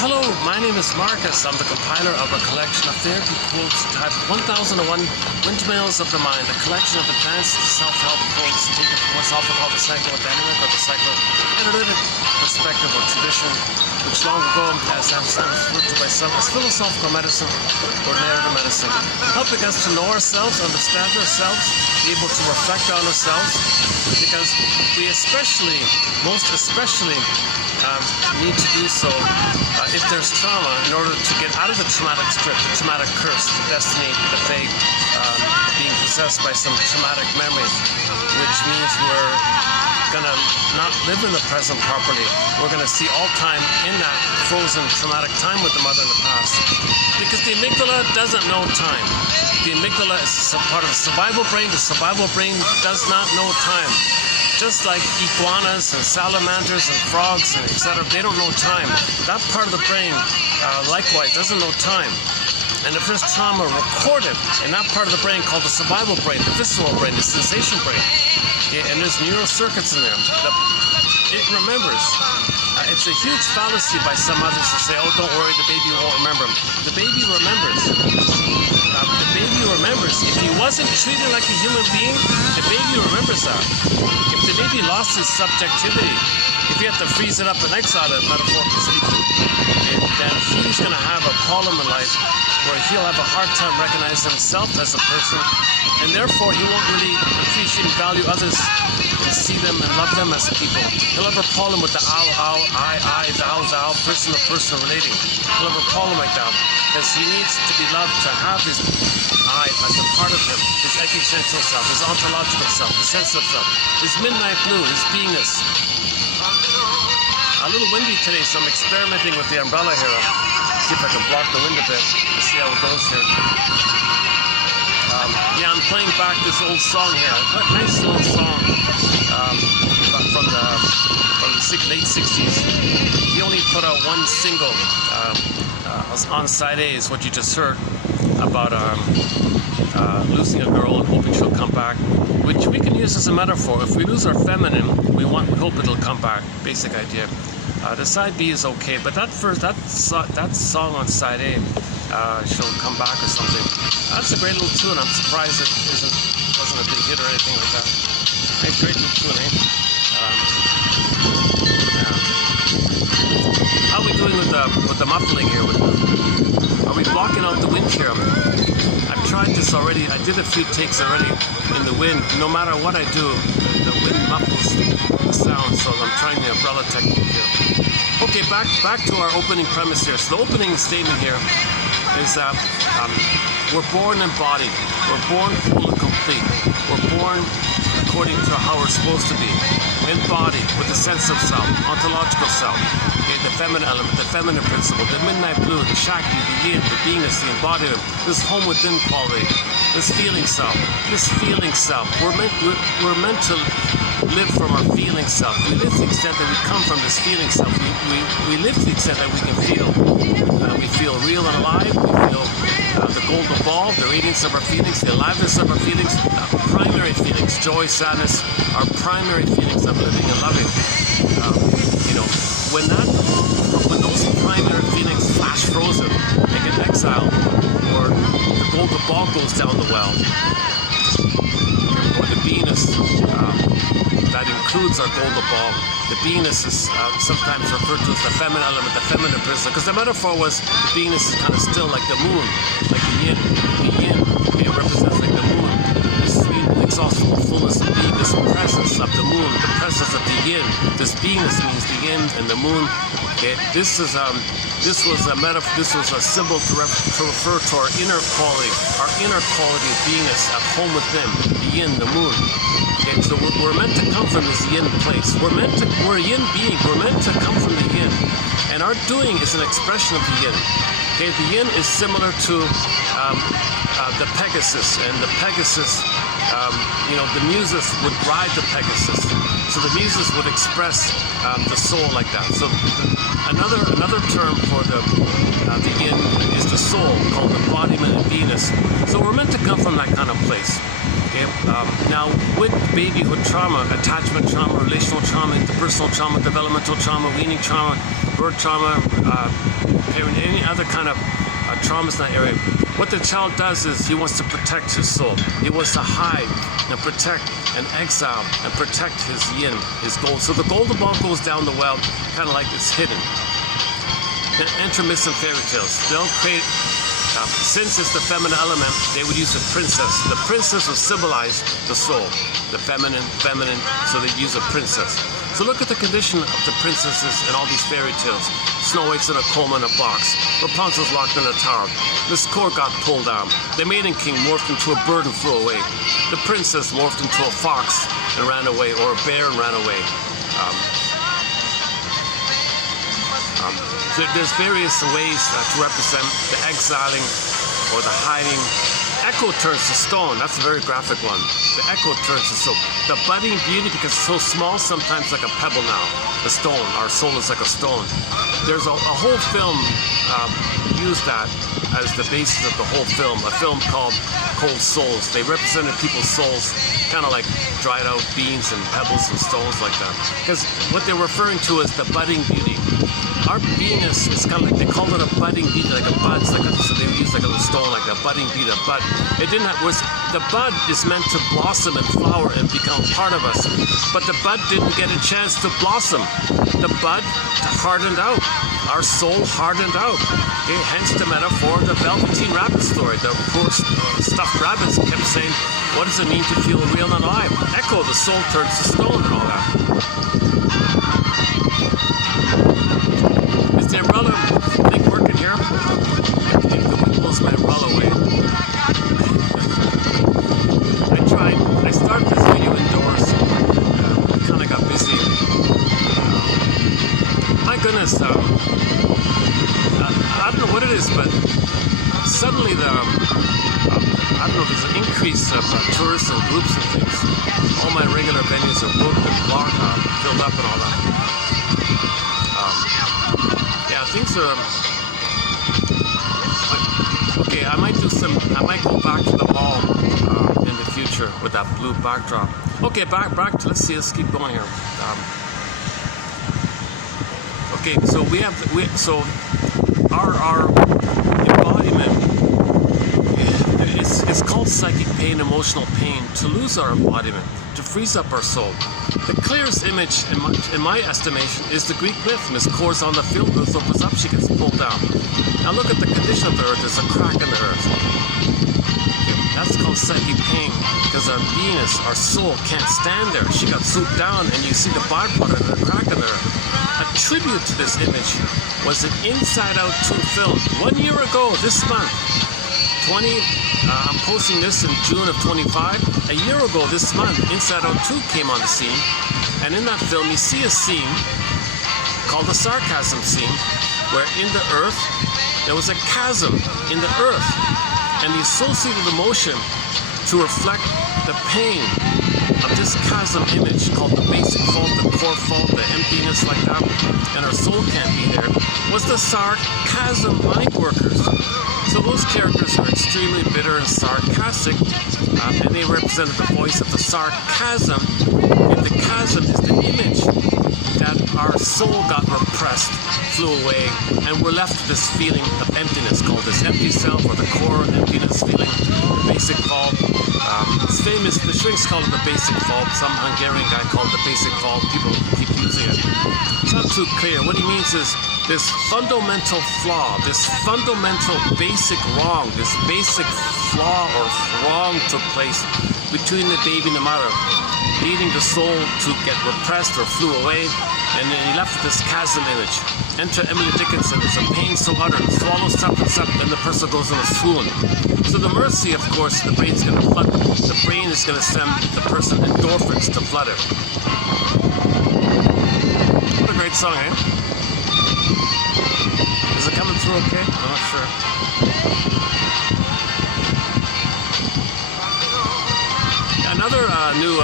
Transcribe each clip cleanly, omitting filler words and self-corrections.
Hello, my name is Marcus. I'm the compiler of a collection of therapy quotes type 1001 Windmills of the Mind, a collection of advanced self-help quotes taken from what's often called the psychodynamic or the psychoanalytic perspective or tradition, which long ago has referred to by some as philosophical medicine or narrative medicine, helping us to know ourselves, understand ourselves, be able to reflect on ourselves, because we most especially, need to do so if there's trauma in order to get out of the traumatic script, the traumatic curse, the destiny, the fate, being possessed by some traumatic memory, which means we're going to not live in the present properly. We're going to see all time in that frozen traumatic time with the mother in the past. Because the amygdala doesn't know time. The amygdala is part of the survival brain. The survival brain does not know time. Just like iguanas and salamanders and frogs and etc., they don't know time. That part of the brain, likewise, doesn't know time. And if there's trauma recorded in that part of the brain called the survival brain, the visceral brain, the sensation brain, and there's neural circuits in there, it remembers. It's a huge fallacy by some others to say, oh, don't worry, the baby won't remember. The baby remembers. The baby remembers. If he wasn't treated like a human being, the baby remembers that. If the baby lost his subjectivity, if you have to freeze it up and exile it, metaphorically speaking, then he's going to have a problem in life where he'll have a hard time recognizing himself as a person, and therefore he won't really appreciate and value others and see them and love them as people. He'll have a problem with the I, thou, person-to-person relating. He'll have a problem like that because he needs to be loved, to have his I as a part of him, his existential self, his ontological self, his sense of self, his midnight blue, his beingness. A little windy today, so I'm experimenting with the umbrella here. See if I can block the wind a bit and see how it goes here. Yeah, I'm playing back this old song here. A nice old song from the late 60s. He only put out one single on side A, is what you just heard, about losing a girl and hoping she'll come back, which we can use as a metaphor. If we lose our feminine, we hope it'll come back. Basic idea. The side B is okay, but that song on side A, she'll come back or something. That's a great little tune. I'm surprised it wasn't a big hit or anything like that. Nice, great little tune, eh? Yeah. How are we doing with the muffling here? Are we blocking out the wind here? I've tried this already. I did a few takes already in the wind. No matter what I do, the wind muffles the sound, so I'm trying the umbrella technique here. Okay, back to our opening premise here. So the opening statement here is that we're born embodied. We're born full and complete. We're born according to how we're supposed to be. Embodied with the sense of self, ontological self. Okay, the feminine element, the feminine principle, the midnight blue, the shakti, the yin, the beingness, the embodiment, this home within quality, this feeling self. We're meant to live from our feeling self. We live to the extent that we come from this feeling self. We live to the extent that we can feel. We feel real and alive. We feel the golden ball, the radiance of our feelings, the aliveness of our feelings, primary feelings, joy, sadness, our primary feelings of living and loving. When those primary feelings flash frozen, they get exiled, or the golden ball goes down the well, or the beingness that includes our golden ball. The beingness is sometimes referred to as the feminine element, the feminine principle, because the metaphor was the beingness is kind of still like the moon, like the yin. The yin, it represents like the moon, this sweet, inexhaustible fullness of being, this presence of the moon, the presence of the yin. This beingness means the yin and the moon. Okay, this was a symbol to refer to our inner quality of beingness at home within, the yin, the moon. Okay, so we're meant to come from this yin place. We're a yin being. We're meant to come from the yin, and our doing is an expression of the yin. Okay, the yin is similar to the Pegasus, and the Pegasus, the muses would ride the Pegasus. So the muses would express the soul like that. So another term for the yin is the soul, called embodiment and beingness. So we're meant to come from that kind of place. Okay? Now, with babyhood trauma, attachment trauma, relational trauma, interpersonal trauma, developmental trauma, weaning trauma, birth trauma, any other kind of traumas in that area. What the child does is he wants to protect his soul. He wants to hide and protect and exile and protect his yin, his gold. So the golden ball goes down the well, kind of like it's hidden. Then enter myths and fairy tales. They'll create, since it's the feminine element, they would use a princess. The princess would symbolize the soul, the feminine, so they'd use a princess. So look at the condition of the princesses in all these fairy tales. Snow White's in a coma in a box. Rapunzel's locked in a tower. Miss Court got pulled down. The Maiden King morphed into a bird and flew away. The princess morphed into a fox and ran away, or a bear and ran away. So there's various ways to represent the exiling or the hiding. Echo turns to stone. That's a very graphic one. The echo turns to stone. The budding beauty, because it's so small, sometimes like a pebble now. The stone. Our soul is like a stone. There's a whole film used that as the basis of the whole film. A film called Cold Souls. They represented people's souls kind of like dried out beans and pebbles and stones like that. Because what they're referring to is the budding beauty. Our beingness is kind of like, they call it a budding beauty, like a bud. It's like so they use like a little stone, like a budding beauty, a bud. It didn't have, the bud is meant to blossom and flower and become part of us. But the bud didn't get a chance to blossom. The bud hardened out. Our soul hardened out. Okay, hence the metaphor of the Velveteen Rabbit story. The poor stuffed rabbits kept saying, what does it mean to feel real and alive? Echo, the soul turns to stone and all that. Is the umbrella thing working here? If the wind blows my umbrella away. I started this video indoors. I kind of got busy. My goodness, I don't know what it is, but suddenly I don't know, there's an increase of tourists and groups and things. All my regular venues are booked and blocked, filled up and all that. Yeah, things are, okay, I might go back to the mall in the future with that blue backdrop. Okay, back to, let's keep going here. Okay, so our embodiment, it's called psychic pain, emotional pain. To lose our embodiment, to freeze up our soul. The clearest image, in my estimation, is the Greek myth. Miss Court's on the field, Ruth opens up, she gets pulled down. Now look at the condition of the earth. There's a crack in the earth. Okay, that's called psychic pain, because our beingness, our soul, can't stand there. She got swooped down, and you see the byproduct of the crack in the earth. A tribute to this image was an Inside Out 2 film. 1 year ago, this month, I'm posting this in June of 25. A year ago this month, Inside Out 2 came on the scene. And in that film, you see a scene called the sarcasm scene, where in the earth, there was a chasm in the earth. And the associated emotion to reflect the pain of this chasm image called the basic fault, the core fault, the emptiness like that, and our soul can't be there, was the sarcasm mind workers. So those characters are extremely bitter and sarcastic, and they represented the voice of the sarcasm, and the chasm is the image that our soul got repressed, flew away, and we're left with this feeling of emptiness called this empty self, or the core emptiness feeling, the basic fault. It's famous, the shrinks call it the basic fault. Some Hungarian guy called it the basic fault. People keep using it. It's not too clear. What he means is this fundamental flaw, this fundamental basic wrong, this basic flaw or wrong took place between the baby and the mother, leading the soul to get repressed or flew away, and then he left with this chasm image. Enter Emily Dickinson. There's a pain so utter, swallows up and up, then the person goes in a swoon. So the mercy, of course, the brain's going to flood. The brain is going to send the person endorphins to flood it. What a great song, eh? Is it coming through okay? I'm not sure. Another new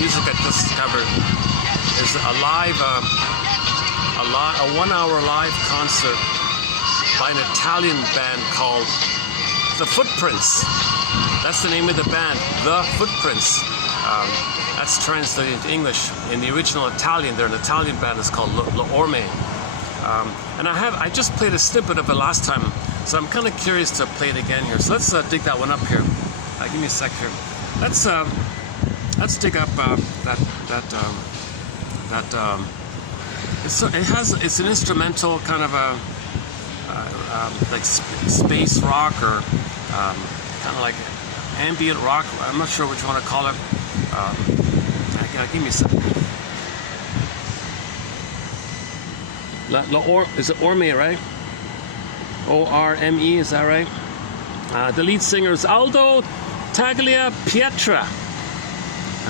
music I just discovered is a 1-hour live concert by an Italian band called The Footprints. That's the name of the band, The Footprints. That's translated into English. In the original Italian, they're an Italian band. It's called L'Orme. And I just played a snippet of it last time, so I'm kind of curious to play it again here. So let's dig that one up here. Give me a sec here. Let's dig up it's an instrumental kind of a like space rock or kind of like ambient rock. I'm not sure what you want to call it. Give me a second. Is it Orme, right? O-R-M-E, is that right? The lead singer is Aldo Tagliapietra.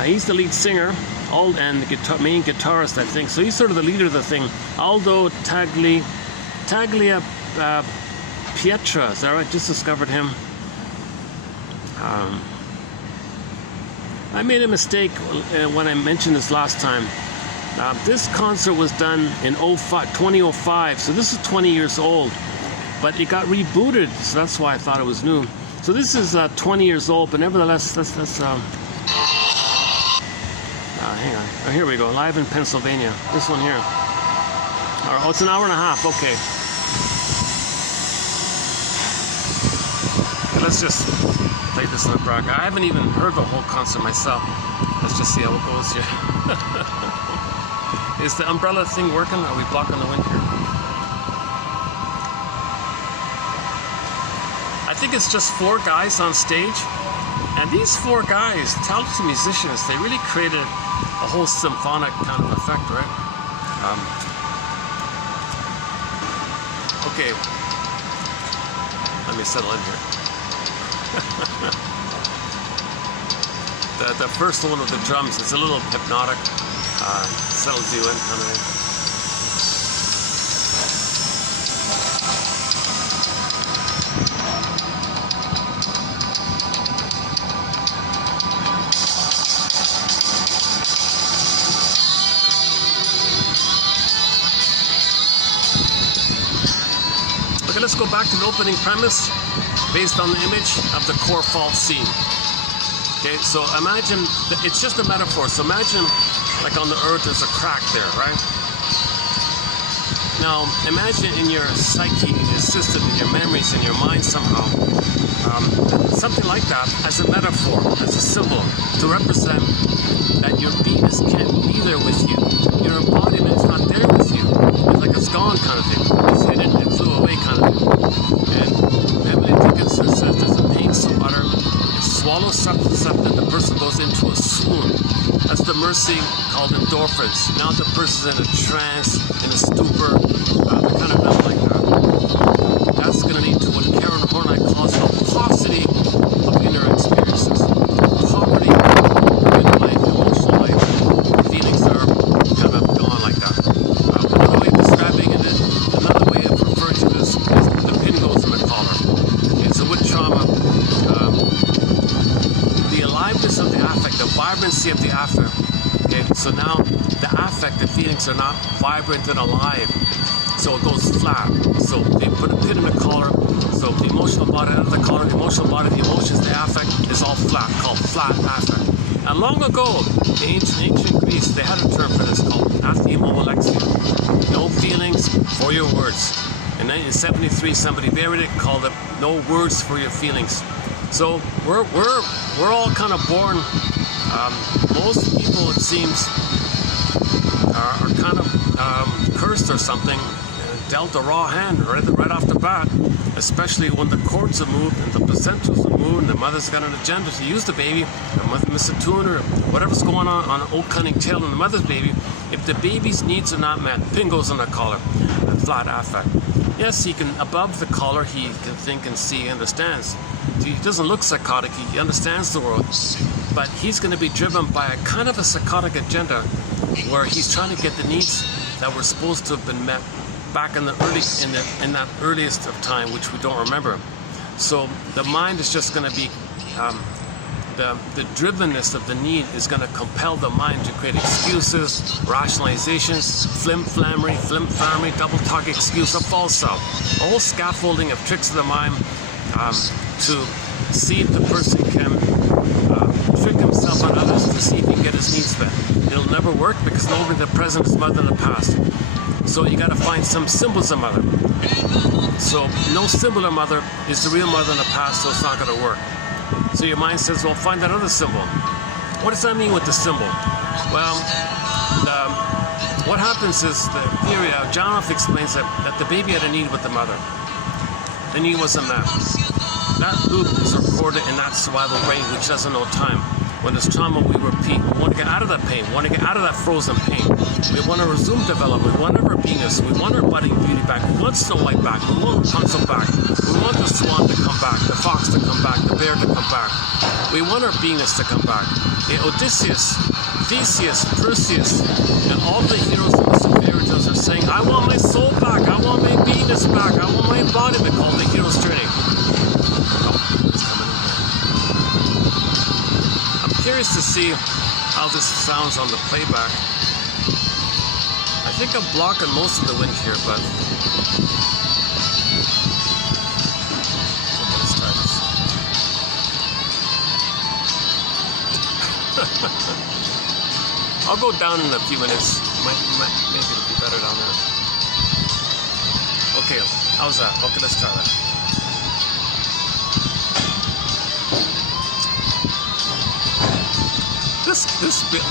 He's the lead singer and the main guitarist, I think. So he's sort of the leader of the thing. Aldo Tagliapietra, is that right? Just discovered him. I made a mistake when I mentioned this last time. This concert was done in 2005, so this is 20 years old, but it got rebooted, so that's why I thought it was new. So this is 20 years old, but nevertheless, hang on. Oh, here we go, live in Pennsylvania. This one here. All right, oh, it's an hour and a half, okay. Let's just play this in the background. I haven't even heard the whole concert myself. Let's just see how it goes here. Is the umbrella thing working? Are we blocking the wind here? I think it's just 4 guys on stage. And these 4 guys, talented musicians, they really created a whole symphonic kind of effect, right? Okay. Let me settle in here. The first one with the drums is a little hypnotic. Settles you in kind of thing. Okay, let's go back to the opening premise based on the image of the core fault scene. Okay, so imagine, it's just a metaphor, so imagine like on the earth there's a crack there, right? Now imagine in your psyche, in your system, in your memories, in your mind somehow, something like that as a metaphor, as a symbol, to represent that your Venus can't be there with you. Your embodiment is not there with you. It's like it's gone kind of thing. It's hidden, it flew away kind of thing. And Emily Dickinson says there's a pain so utter, it swallows substance up that the person goes into a swoon. That's the mercy called endorphins. Now the person's in a trance, in a stupor, they're kind of numb like that. That's going to lead to what Karen Horney calls the paucity of inner experiences. Poverty, inner life, emotional life, feelings are kind of gone like that. Another way of describing it, another way of referring to this is the pin goes in the collar. Okay, so with trauma, the aliveness of the affect, the vibrancy of the affect. Okay, so now the affect, the feelings are not vibrant and alive, so it goes flat. So they put a pin in the collar, so the emotional body out of the collar, the emotional body, the emotions, the affect is all flat, called flat affect. And long ago, in ancient Greece, they had a term for this called athemomolexia. No feelings for your words. In 1973, somebody buried it, called it no words for your feelings. So we're all kind of born. Most people, it seems, are kind of cursed or something, dealt a raw hand right off the bat, especially when the cords are moved and the placentas are moved and the mother's got an agenda to use the baby, the mother miss a tune or whatever's going on an old cunning tail in the mother's baby. If the baby's needs are not met, pin goes on the collar, a flat affect. Yes, he can, above the collar, he can think and see, understands. He doesn't look psychotic, he understands the world, but he's going to be driven by a kind of a psychotic agenda where he's trying to get the needs that were supposed to have been met back in the in that earliest of time, which we don't remember. So the mind is just going to be the drivenness of the need is going to compel the mind to create excuses, rationalizations, flim-flammery, double-talk excuse, a false self, a whole scaffolding of tricks of the mind to see if the person can trick himself on others to see if he can get his needs met. It'll never work because nobody in the present is mother in the past. So you got to find some symbols of mother. So no symbol of mother is the real mother in the past, so it's not going to work. So your mind says, well, find that other symbol. What does that mean with the symbol? Well, what happens is the theory of John F. explains that the baby had a need with the mother. The need wasn't met. That loop is recorded in that survival brain, which doesn't know time. When there's trauma, we repeat. We want to get out of that pain. We want to get out of that frozen pain. We want to resume development. We want our beingness. We want our budding beauty back. We want Snow White back. We want Rapunzel back. We want the swan to come back, the fox to come back, the bear to come back. We want our beingness to come back. Odysseus, Theseus, Perseus, and all the heroes of the fairy tales are saying, I want my soul back. I want my beingness back. I want my embodiment, called the hero's journey. Curious to see how this sounds on the playback. I think I'm blocking most of the wind here, but let's try this. I'll go down in a few minutes. Maybe it'll be better down there. Okay, how's that? Okay, let's try that.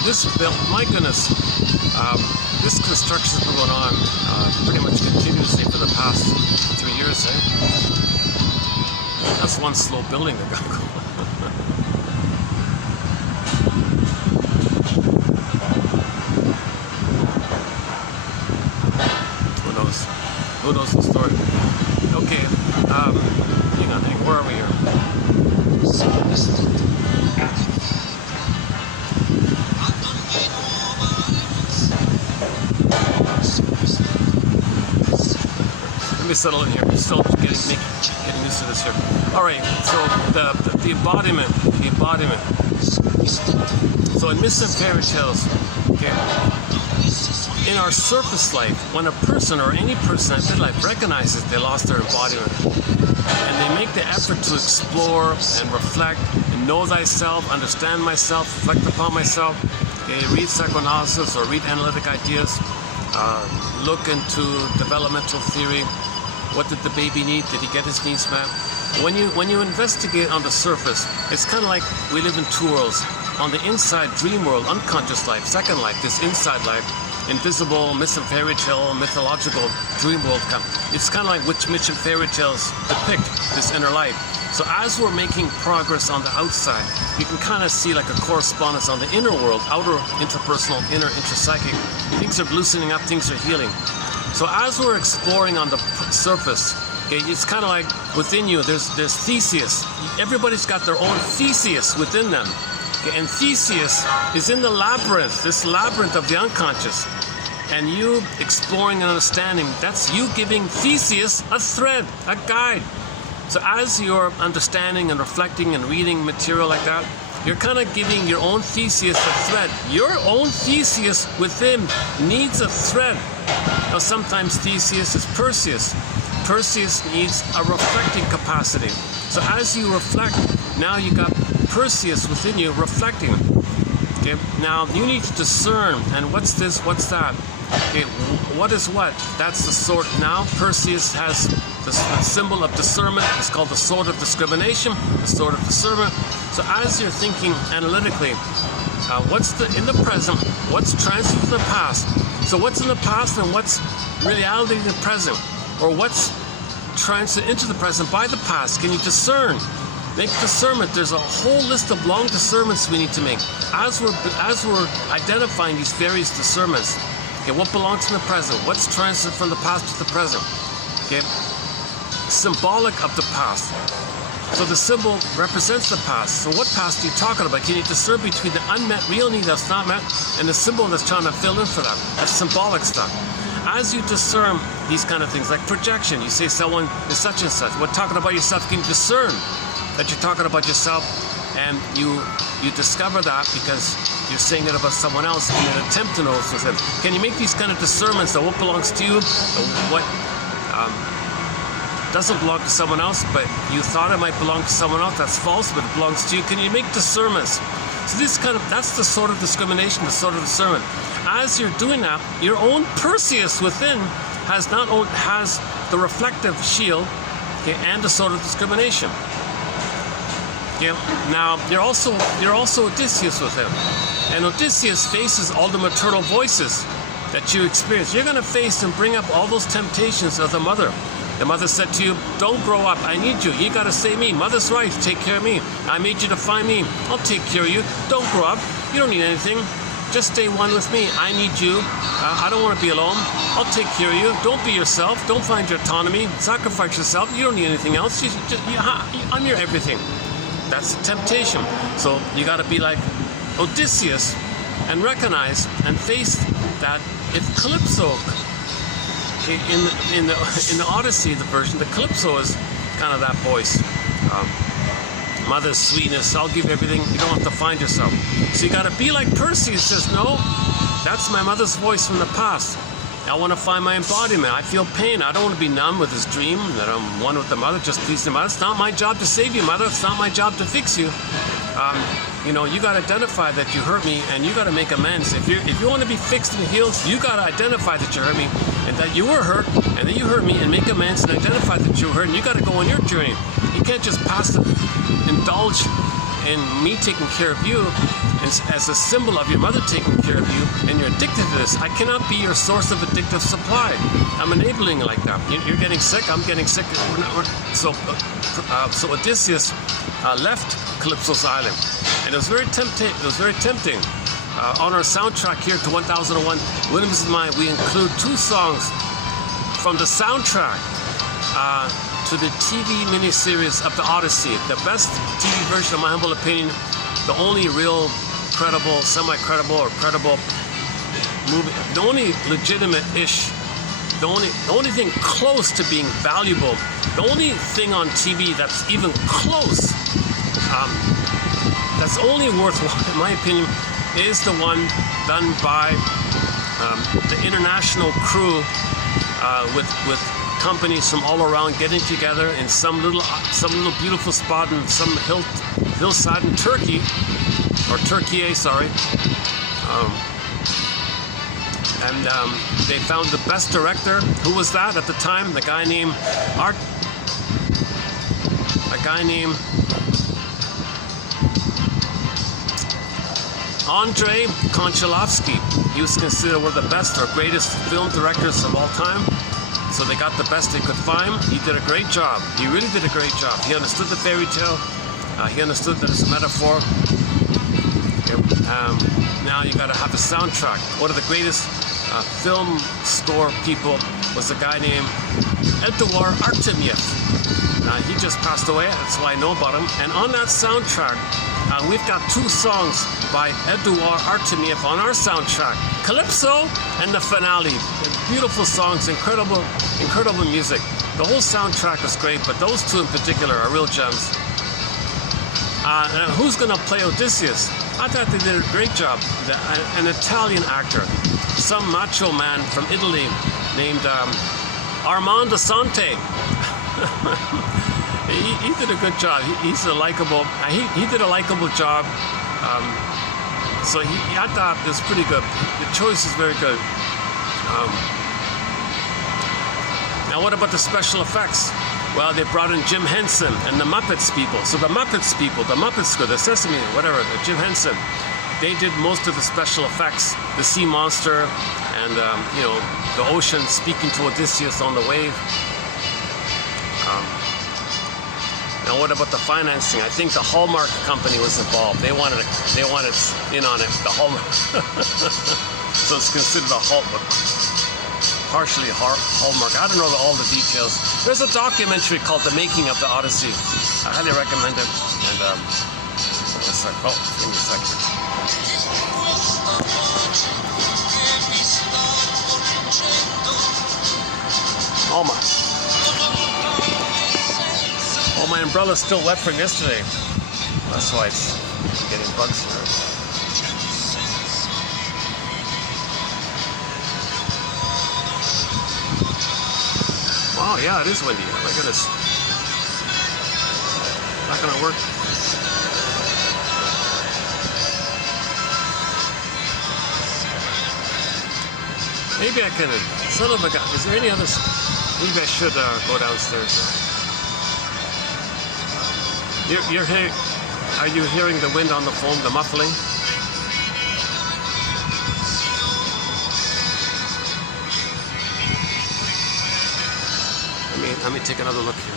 This build, my goodness, this construction has been going on pretty much continuously for the past 3 years, eh? That's one slow building that got going. Who knows the story? Okay, hang on, where are we here? Let me settle in here. I'm still getting used to this here. All right. So the embodiment. So in myths and fairy tales, okay, in our surface life, when a person or any person in their life recognizes they lost their embodiment, and they make the effort to explore and reflect and know thyself, understand myself, reflect upon myself, okay, read psychoanalysis or read analytic ideas, look into developmental theory. What did the baby need? Did he get his needs met? When you investigate on the surface, it's kind of like we live in two worlds. On the inside, dream world, unconscious life, second life, this inside life, invisible, myth and fairy tale, mythological dream world. It's kind of like which myth and fairy tales depict this inner life. So as we're making progress on the outside, you can kind of see like a correspondence on the inner world, outer interpersonal, inner interpsychic. Things are loosening up, things are healing. So as we're exploring on the surface, okay, it's kind of like within you, there's Theseus. Everybody's got their own Theseus within them. Okay, and Theseus is in the labyrinth, this labyrinth of the unconscious. And you exploring and understanding, that's you giving Theseus a thread, a guide. So as you're understanding and reflecting and reading material like that, you're kind of giving your own Theseus a thread. Your own Theseus within needs a thread. Now sometimes Theseus is Perseus. Perseus needs a reflecting capacity. So as you reflect, now you got Perseus within you reflecting. Okay, now you need to discern, and what's this, what's that? Okay, what is what? That's the sword. Now Perseus has the symbol of discernment. It's called the sword of discrimination, the sword of discernment. So as you're thinking analytically, what's in the present, what's transferred to the past? So what's in the past and what's reality in the present? Or what's transferred into the present by the past? Can you discern? Make discernment. There's a whole list of long discernments we need to make. As we're identifying these various discernments, okay, what belongs in the present? What's transferred from the past to the present? Okay, symbolic of the past. So the symbol represents the past. So what past are you talking about? Can you discern between the unmet real need that's not met and the symbol that's trying to fill in for that? That's symbolic stuff. As you discern these kind of things, like projection, you say someone is such and such. What talking about yourself, can you discern that you're talking about yourself, and you discover that because you're saying it about someone else in an attempt to know what's with them. Can you make these kind of discernments of what belongs to you, what doesn't belong to someone else, but you thought it might belong to someone else? That's false, but it belongs to you. Can you make discernments? So that's the sort of discrimination, the sort of discernment. as you're doing that, your own Perseus within has the reflective shield, okay, and the sword of discrimination. Okay? Now you're also Odysseus with him, and Odysseus faces all the maternal voices that you experience. You're going to face and bring up all those temptations of the mother. The mother said to you, don't grow up, I need you. You got to save me. Mother's right, take care of me. I made you to find me. I'll take care of you. Don't grow up. You don't need anything. Just stay one with me. I need you. I don't want to be alone. I'll take care of you. Don't be yourself. Don't find your autonomy. Sacrifice yourself. You don't need anything else. I'm your everything. That's the temptation. So you got to be like Odysseus and recognize and face that if Calypso, in the Odyssey, the version, the Calypso is kind of that voice. Mother's sweetness, I'll give everything, you don't have to find yourself. So you gotta be like Perseus says, no, that's my mother's voice from the past. I want to find my embodiment. I feel pain. I don't want to be numb with this dream that I'm one with the mother, just please the mother. It's not my job to save you, mother. It's not my job to fix you. You know, you got to identify that you hurt me, and you got to make amends. If you want to be fixed and healed, you got to identify that you hurt me, and that you were hurt, and that you hurt me, and make amends and identify that you were hurt. And you got to go on your journey. You can't just indulge in me taking care of you as a symbol of your mother taking care of you, and you're addicted to this. I cannot be your source of addictive supply. I'm enabling like that. You're getting sick. I'm getting sick. So Odysseus left Calypso's island, and it was very tempting. It was very tempting. On our soundtrack here to 1001 Windmills of Mine, we include 2 songs from the soundtrack to the TV miniseries of the Odyssey, the best TV version, in my humble opinion, the only real credible, semi-credible, or credible movie, the only legitimate-ish, the only thing close to being valuable, the only thing on TV that's even close, that's only worthwhile, in my opinion, is the one done by the international crew with companies from all around getting together in some little beautiful spot in some hillside in Turkey, or Turkey, sorry. And they found the best director. Who was that at the time? A guy named Andrei Konchalovsky. He was considered one of the best or greatest film directors of all time. So they got the best they could find. He did a great job. He really did a great job. He understood the fairy tale. He understood that it's a metaphor. Now you got to have a soundtrack. One of the greatest film score people was a guy named Eduard Artemiev. He just passed away. That's why I know about him. And on that soundtrack, we've got 2 songs by Eduard Artemiev on our soundtrack. Calypso and the finale. Beautiful songs, incredible music. The whole soundtrack is great, but those 2 in particular are real gems. And who's going to play Odysseus? I thought they did a great job. An Italian actor, some macho man from Italy named Armando Sante. He did a good job. He's a likable. He did a likable job. So I thought it was pretty good. The choice is very good. Now, what about the special effects? Well, they brought in Jim Henson and the Muppets people. So the Muppets people, the Muppets School, the Sesame, whatever, the Jim Henson, they did most of the special effects. The sea monster and, you know, the ocean speaking to Odysseus on the wave. Now, what about the financing? I think the Hallmark company was involved. They wanted in on it. The Hallmark. So it's considered a Hallmark. Partially Hallmark. I don't know all the details. There's a documentary called The Making of the Odyssey. I highly recommend it. And give me a second. Oh my! Oh, my umbrella's still wet from yesterday. That's why it's getting bugs here. Oh yeah, it is windy. Oh my goodness. Not gonna work. Maybe I can, son of a gun, is there any other, maybe I should go downstairs. You're hearing, are you hearing the wind on the phone, the muffling? Let me take another look here.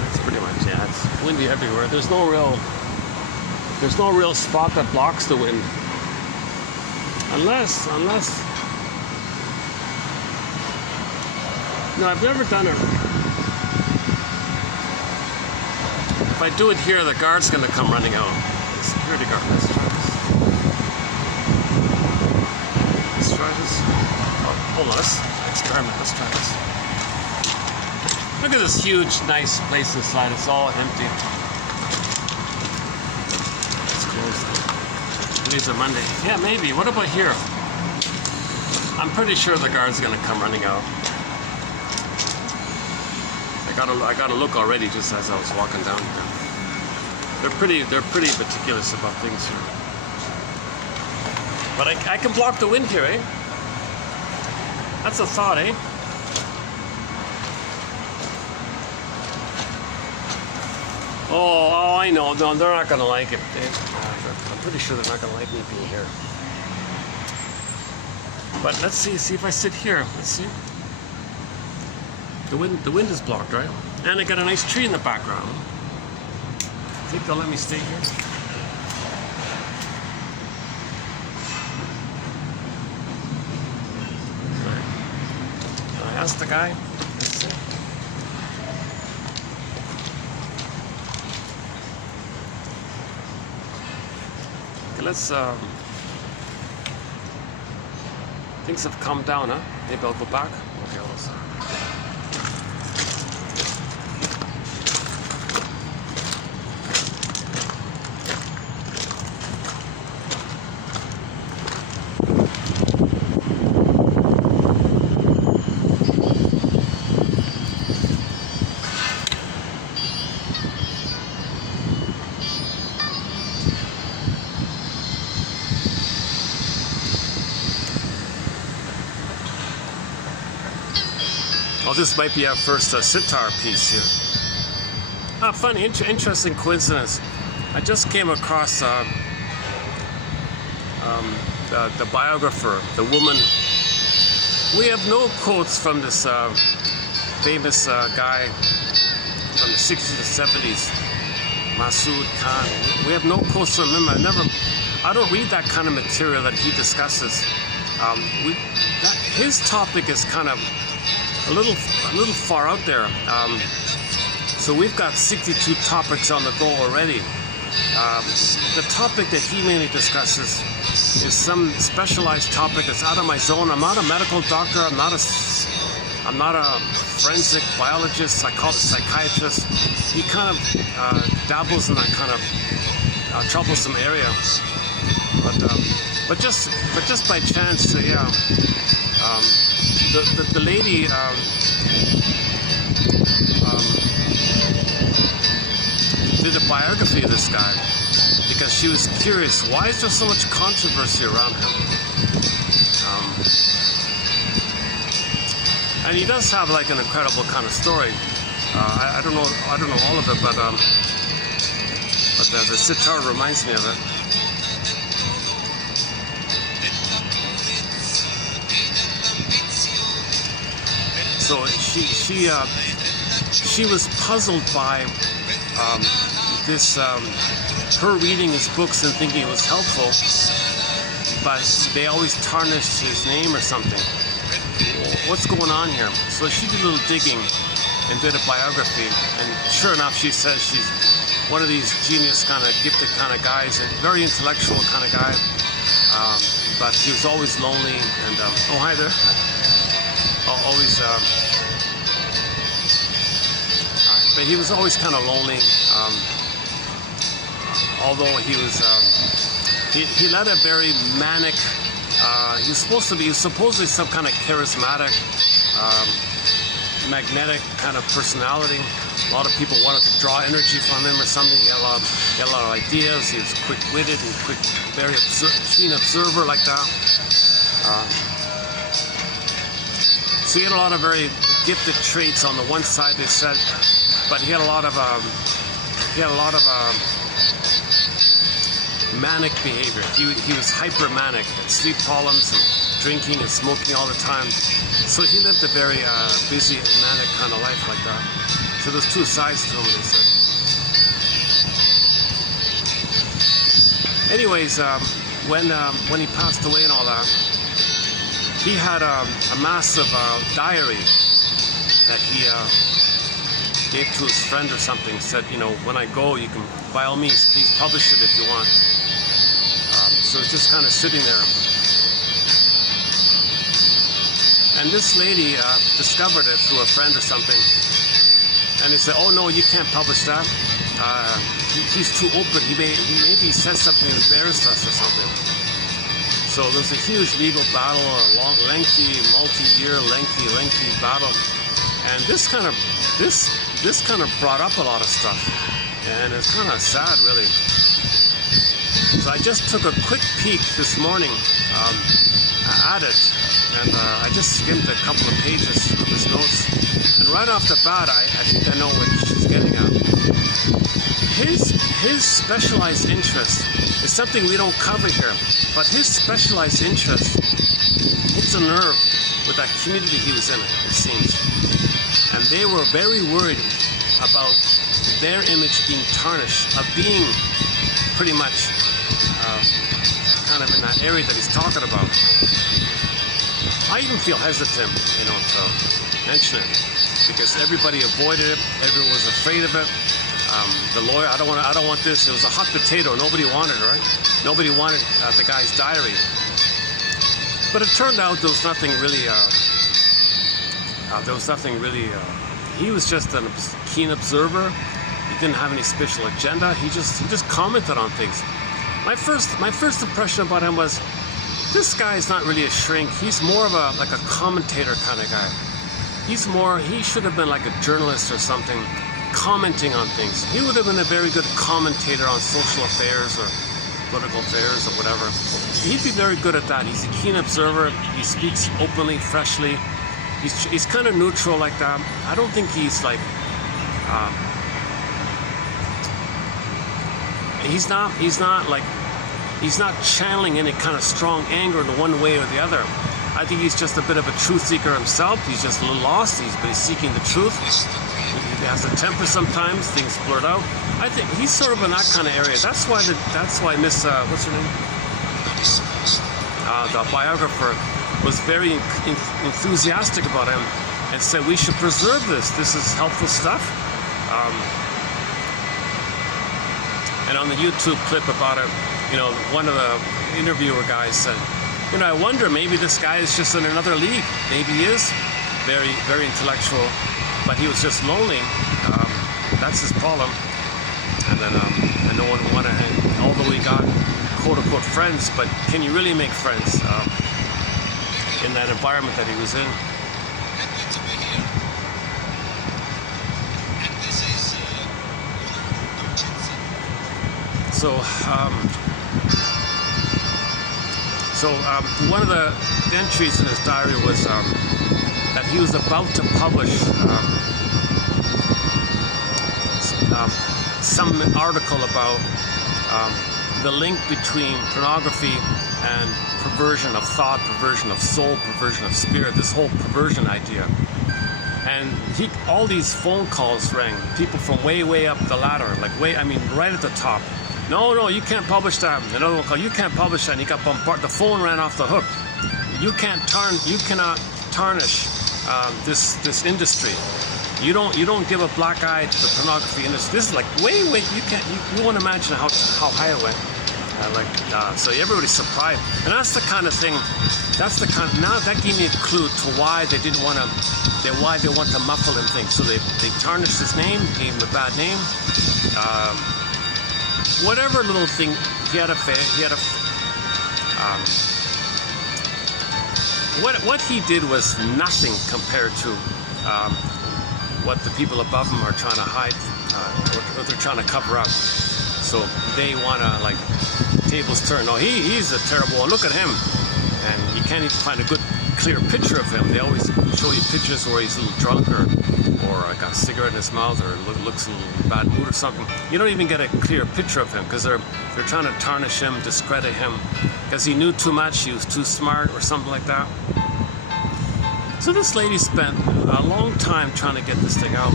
That's pretty much, yeah, it's windy everywhere. There's no real spot that blocks the wind. Unless no, I've never done it. If I do it here, the guard's going to come running out. The security guard. Let's try this. Let's try this. Oh, hold on. Let's experiment. Let's try this. Look at this huge, nice place inside. It's all empty. It's closed. Today's a Monday. Yeah, maybe. What about here? I'm pretty sure the guard's going to come running out. I got to look already just as I was walking down here. They're pretty meticulous about things here. But I can block the wind here, eh? That's a thought, eh? Oh, I know. No, they're not gonna like it. I'm pretty sure they're not gonna like me being here. But let's see if I sit here. Let's see. The wind is blocked, right? And I got a nice tree in the background. I think they'll let me stay here. I asked the guy. Let's see. Okay, let's things have calmed down, huh? Maybe I'll go back. Okay, let's this might be our first sitar piece here. Ah, funny, interesting coincidence. I just came across the biographer, the woman. We have no quotes from this famous guy from the 60s and 70s, Masood Khan. We have no quotes from him. I don't read that kind of material that he discusses. His topic is kind of a little far out there. So we've got 62 topics on the go already. The topic that he mainly discusses is some specialized topic that's out of my zone. I'm not a medical doctor. I'm not a forensic biologist, psychiatrist. He kind of dabbles in that kind of troublesome area. But just by chance, yeah. The lady did a biography of this guy because she was curious, why is there so much controversy around him? And he does have like an incredible kind of story. I don't know all of it, but the sitar reminds me of it. So she was puzzled by this her reading his books and thinking it was helpful, but they always tarnished his name or something. What's going on here? So she did a little digging and did a biography, and sure enough, she says she's one of these genius kind of gifted kind of guys, and very intellectual kind of guy, but he was always lonely and oh, hi there. Always, but he was always kind of lonely. Although he was he led a very manic. He was supposedly some kind of charismatic, magnetic kind of personality. A lot of people wanted to draw energy from him or something. He had a lot of ideas. He was quick-witted and very keen observer like that. So he had a lot of very gifted traits on the one side, they said, but he had a lot of manic behavior. He was hyper-manic, sleep problems and drinking and smoking all the time. So he lived a very busy, manic kind of life like that. So there's two sides to him, they said. Anyways, when he passed away and all that, he had a massive diary that he gave to his friend or something. Said, you know, when I go, you can, by all means, please publish it if you want. So it's just kind of sitting there. And this lady discovered it through a friend or something. And they said, oh no, you can't publish that. He's too open. Maybe said something that embarrassed us or something. So there's a huge legal battle, a long, lengthy, multi-year, lengthy battle. And this kind of brought up a lot of stuff. And it's kind of sad, really. So I just took a quick peek this morning at it, and I just skimmed a couple of pages of his notes. And right off the bat, I think I know what she's getting at. His specialized interest is something we don't cover here, but his specialized interest hits a nerve with that community he was in, it seems. And they were very worried about their image being tarnished, of being pretty much kind of in that area that he's talking about. I even feel hesitant, you know, to mention it, because everybody avoided it, everyone was afraid of it. The lawyer, I don't want this. It was a hot potato. Nobody wanted it, right? Nobody wanted the guy's diary. But it turned out there was nothing really. He was just a keen observer. He didn't have any special agenda. He just commented on things. My first impression about him was, this guy is not really a shrink. He's more of a commentator kind of guy. He should have been like a journalist or something, commenting on things. He would have been a very good commentator on social affairs or political affairs or whatever. He'd be very good at that. He's a keen observer. He speaks openly, freshly. He's kind of neutral like that. I don't think he's like, he's not channeling any kind of strong anger in one way or the other. I think he's just a bit of a truth seeker himself. He's just a little lost, but he's seeking the truth. He has a temper sometimes, things blurt out. I think he's sort of in that kind of area. That's why Miss, what's her name? The biographer was very enthusiastic about him and said, we should preserve this. This is helpful stuff. And on the YouTube clip about it, you know, one of the interviewer guys said, you know, I wonder, maybe this guy is just in another league. Maybe he is very, very intellectual, but he was just lonely. That's his problem. And then, and no one wanted him. Although he got quote-unquote friends, but can you really make friends in that environment that he was in? So, one of the entries in his diary was that he was about to publish some article about the link between pornography and perversion of thought, perversion of soul, perversion of spirit, this whole perversion idea. And all these phone calls rang, people from way up the ladder, right at the top. No, you can't publish that. Another one called, you can't publish that. And he got bombarded. The phone ran off the hook. You cannot tarnish this industry. You don't give a black eye to the pornography industry. This is like wait. You won't imagine how high it went. So everybody's surprised, and that's the kind of thing. Now that gave me a clue to why they didn't want to. Why they want to muffle him things. So they tarnished his name, gave him a bad name. Whatever little thing, he had a What he did was nothing compared to what the people above him are trying to hide, what they're trying to cover up. So they want to, like, tables turn. No, he's a terrible one. Look at him. And you can't even find a good, clear picture of him. They always show you pictures where he's a little drunk or like a cigarette in his mouth or looks in a little bad mood or something. You don't even get a clear picture of him because they're trying to tarnish him, discredit him because he knew too much, he was too smart or something like that. So this lady spent a long time trying to get this thing out.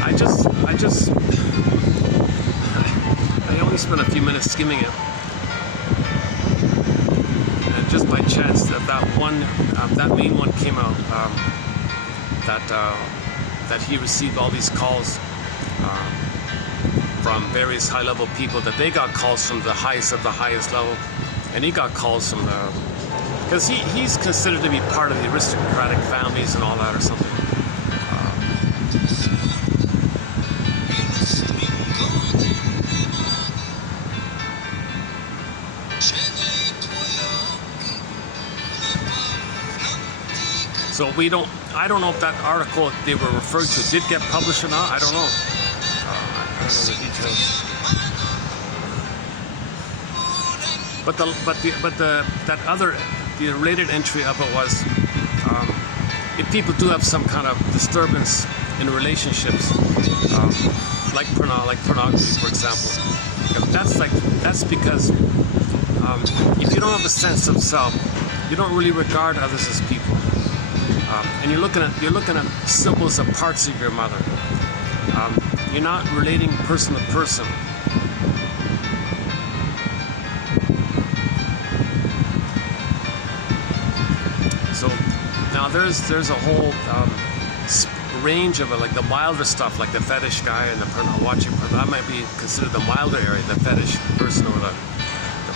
I only spent a few minutes skimming it. And just by chance that main one came out, that he received all these calls from various high-level people, that they got calls from the highest of the highest level, and he got calls from because he's considered to be part of the aristocratic families and all that or something. So I don't know if that article they were referred to did get published or not. I don't know. I don't know the details. The related entry of it was, if people do have some kind of disturbance in relationships, like pornography, for example, that's because if you don't have a sense of self, you don't really regard others as people. And you're looking at symbols of parts of your mother. You're not relating person to person. So now there's a whole range of it, like the milder stuff, like the fetish guy and the watching porn. That might be considered the milder area, the fetish person, or the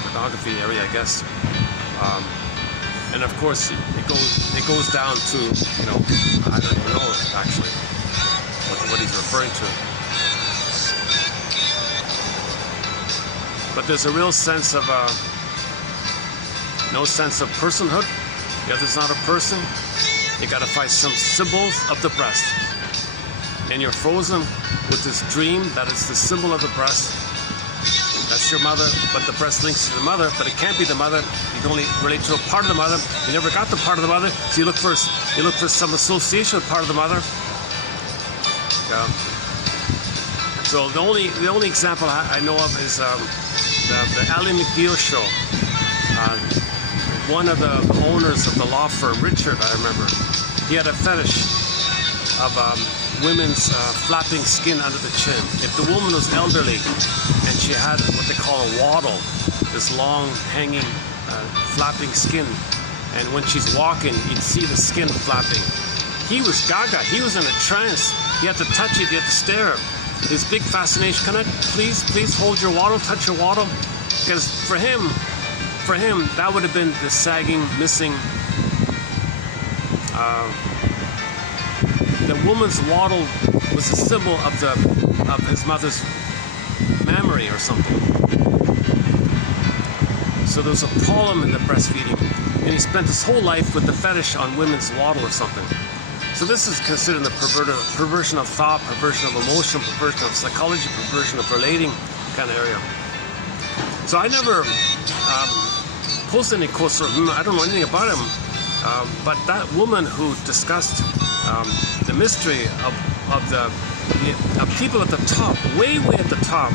pornography area, I guess. And of course, it goes down to, I don't even know actually what he's referring to. But there's a real sense of no sense of personhood. The other's not a person. You gotta find some symbols of the breast, and you're frozen with this dream that it's the symbol of the breast. That's your mother, but the breast links to the mother, but it can't be the mother. You can only relate to a part of the mother. You never got the part of the mother, so you look for some association with part of the mother. Yeah. So the only example I know of is the Ally McBeal show. One of the owners of the law firm, Richard, I remember, he had a fetish of women's flapping skin under the chin. If the woman was elderly and she had what they call a waddle, this long hanging flapping skin, and when she's walking, you'd see the skin flapping. He was gaga. He was in a trance. He had to touch it. He had to stare. His big fascination. Can I please hold your waddle, touch your waddle? Because for him, that would have been the sagging, missing. The woman's waddle was a symbol of his mother's memory or something. So there was a problem in the breastfeeding, and he spent his whole life with the fetish on women's waddle or something. So this is considered the perversion of thought, perversion of emotion, perversion of psychology, perversion of relating kind of area. So I never posted any quotes from him. I don't know anything about him. But that woman who discussed the mystery of people at the top, way at the top,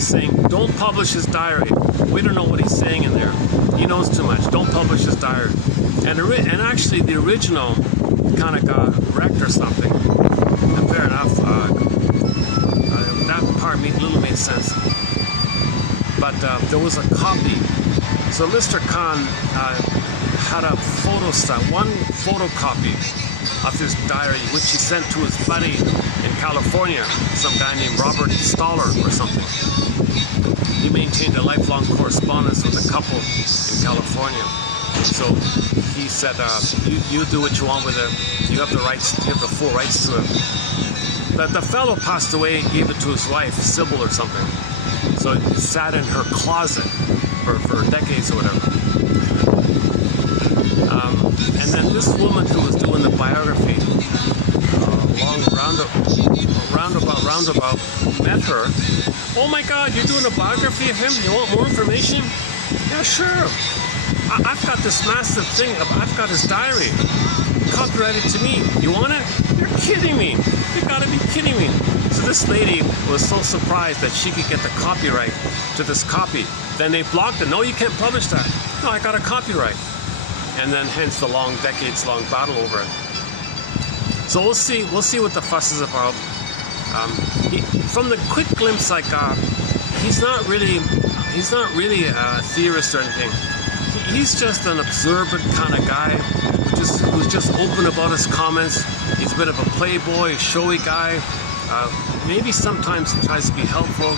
saying, don't publish his diary. We don't know what he's saying in there. He knows too much. Don't publish his diary. And actually the original kind of got wrecked or something. And fair enough. That part made sense. But there was a copy. So Mr. Khan had a one photocopy of his diary, which he sent to his buddy in California, some guy named Robert Stoller or something. He maintained a lifelong correspondence with a couple in California. So he said, you do what you want with it. You have the rights, you have the full rights to it. The fellow passed away and gave it to his wife, Sybil or something. So it sat in her closet for decades or whatever. then this woman who was doing the biography, roundabout, met her. Oh my God, you're doing a biography of him? You want more information? Yeah, sure. I've got this massive thing. I've got his diary. Copyrighted to me. You want it? You're kidding me. You gotta be kidding me. So this lady was so surprised that she could get the copyright to this copy. Then they blocked it. No, you can't publish that. No, I got a copyright. And then hence the long, decades-long battle over it. So we'll see what the fuss is about. From the quick glimpse I got, he's not really a theorist or anything. He's just an observant kind of guy who's just open about his comments. He's a bit of a playboy, a showy guy. Maybe sometimes he tries to be helpful.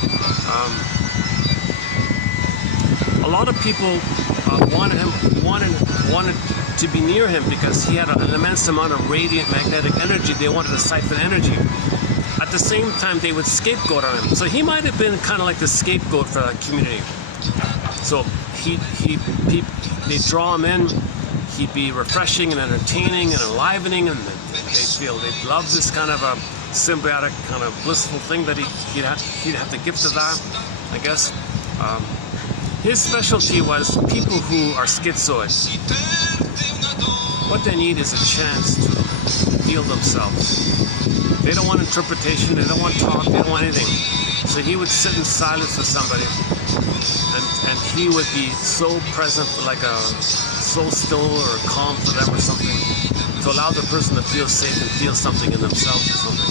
A lot of people wanted to be near him because he had an immense amount of radiant magnetic energy. They wanted to siphon energy. At the same time, they would scapegoat on him. So he might have been kind of like the scapegoat for that community. So they draw him in. He'd be refreshing and entertaining and enlivening, and they'd love this kind of a symbiotic, kind of blissful thing that he'd have the gift of that, I guess. His specialty was people who are schizoid. What they need is a chance to feel themselves. They don't want interpretation, they don't want talk, they don't want anything. So he would sit in silence with somebody, and he would be so present, so still or calm for them or something, to allow the person to feel safe and feel something in themselves or something.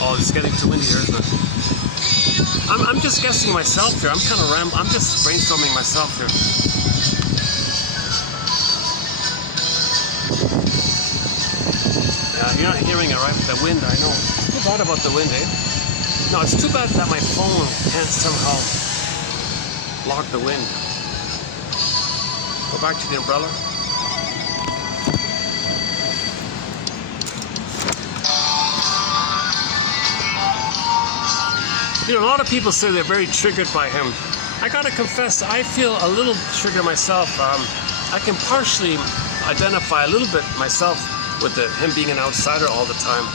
Oh, it's getting too windy here, isn't it? I'm just guessing myself here. I'm kind of I'm just brainstorming myself here. Yeah, you're not hearing it, right? With the wind, I know. It's too bad about the wind, eh? No, it's too bad that my phone can't somehow block the wind. Go back to the umbrella. You know, a lot of people say they're very triggered by him. I gotta confess, I feel a little triggered myself. I can partially identify a little bit myself with him being an outsider all the time.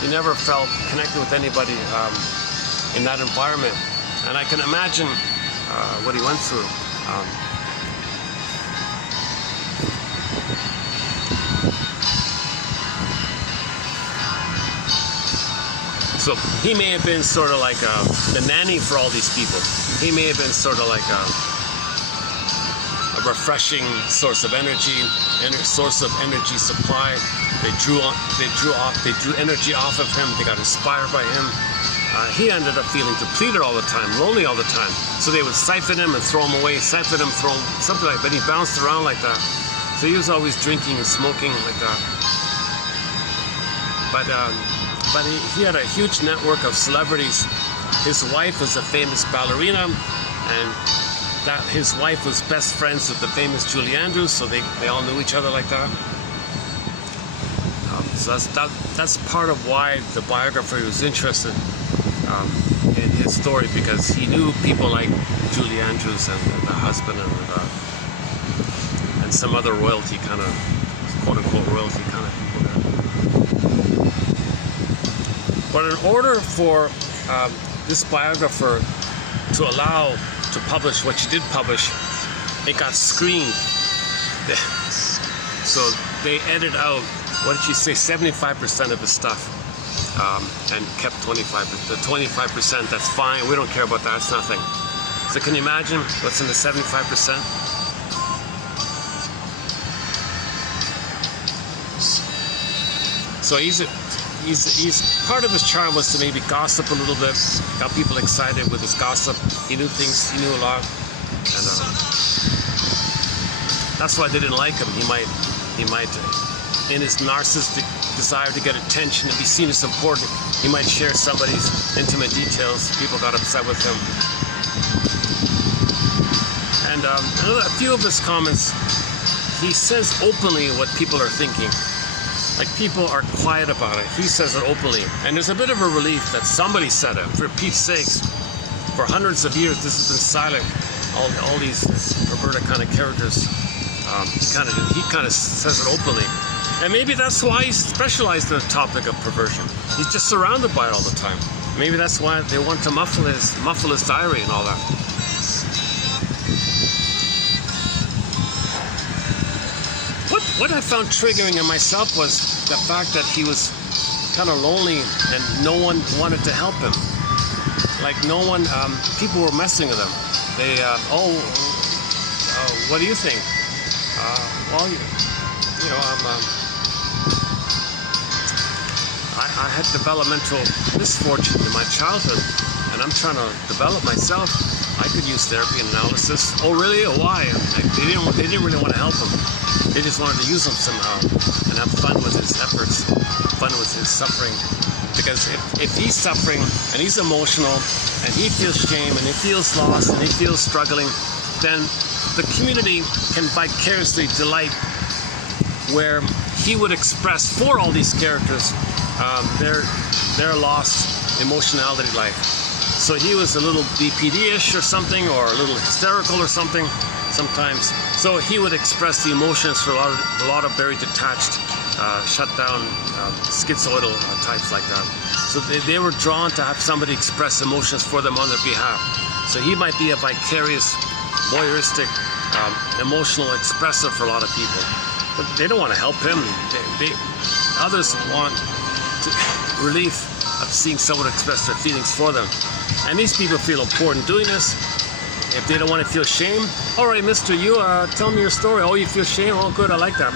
He never felt connected with anybody in that environment. And I can imagine what he went through. So he may have been sort of like the nanny for all these people. He may have been sort of like a refreshing source of energy, source of energy supply. They drew energy off of him. They got inspired by him. He ended up feeling depleted all the time, lonely all the time. So they would siphon him and throw him away, siphon him, throw him, something like that. But he bounced around like that. So he was always drinking and smoking like that. But he had a huge network of celebrities. His wife was a famous ballerina, and that his wife was best friends with the famous Julie Andrews, so they all knew each other like that. So that's part of why the biographer was interested in his story, because he knew people like Julie Andrews and the husband and some other royalty kind of, quote-unquote royalty kind of people there. But in order for this biographer to allow to publish what she did publish, it got screened. So they edited out, what did she say, 75% of his stuff, and kept 25%. The 25%, that's fine. We don't care about that. It's nothing. So can you imagine what's in the 75%? So he's part of his charm was to maybe gossip a little bit, got people excited with his gossip. He knew things, he knew a lot, and that's why they didn't like him. He might, in his narcissistic desire to get attention and be seen as important, he might share somebody's intimate details. People got upset with him. And a few of his comments, he says openly what people are thinking. Like, people are quiet about it. He says it openly. And there's a bit of a relief that somebody said it. For Pete's sakes, for hundreds of years, this has been silent. All these perverted kind of characters. He kind of says it openly. And maybe that's why he's specialized in the topic of perversion. He's just surrounded by it all the time. Maybe that's why they want to muffle his diary and all that. What I found triggering in myself was the fact that he was kind of lonely and no one wanted to help him. Like no one, people were messing with him. They, what do you think? Well, you know, I had developmental misfortune in my childhood, and I'm trying to develop myself. I could use therapy and analysis. Oh, really? Why? They didn't really want to help him. They just wanted to use him somehow and have fun with his efforts, fun with his suffering. Because if he's suffering and he's emotional and he feels shame and he feels lost and he feels struggling, then the community can vicariously delight where he would express for all these characters their lost emotionality life. So he was a little BPD-ish or something, or a little hysterical or something sometimes. So he would express the emotions for a lot of very detached, shut down, schizoidal types like that. So they were drawn to have somebody express emotions for them on their behalf. So he might be a vicarious, voyeuristic, emotional expressor for a lot of people. But they don't want to help him. Others want relief of seeing someone express their feelings for them. And these people feel important doing this. If they don't want to feel shame, all right, mister, you tell me your story. Oh, you feel shame? Oh, good, I like that.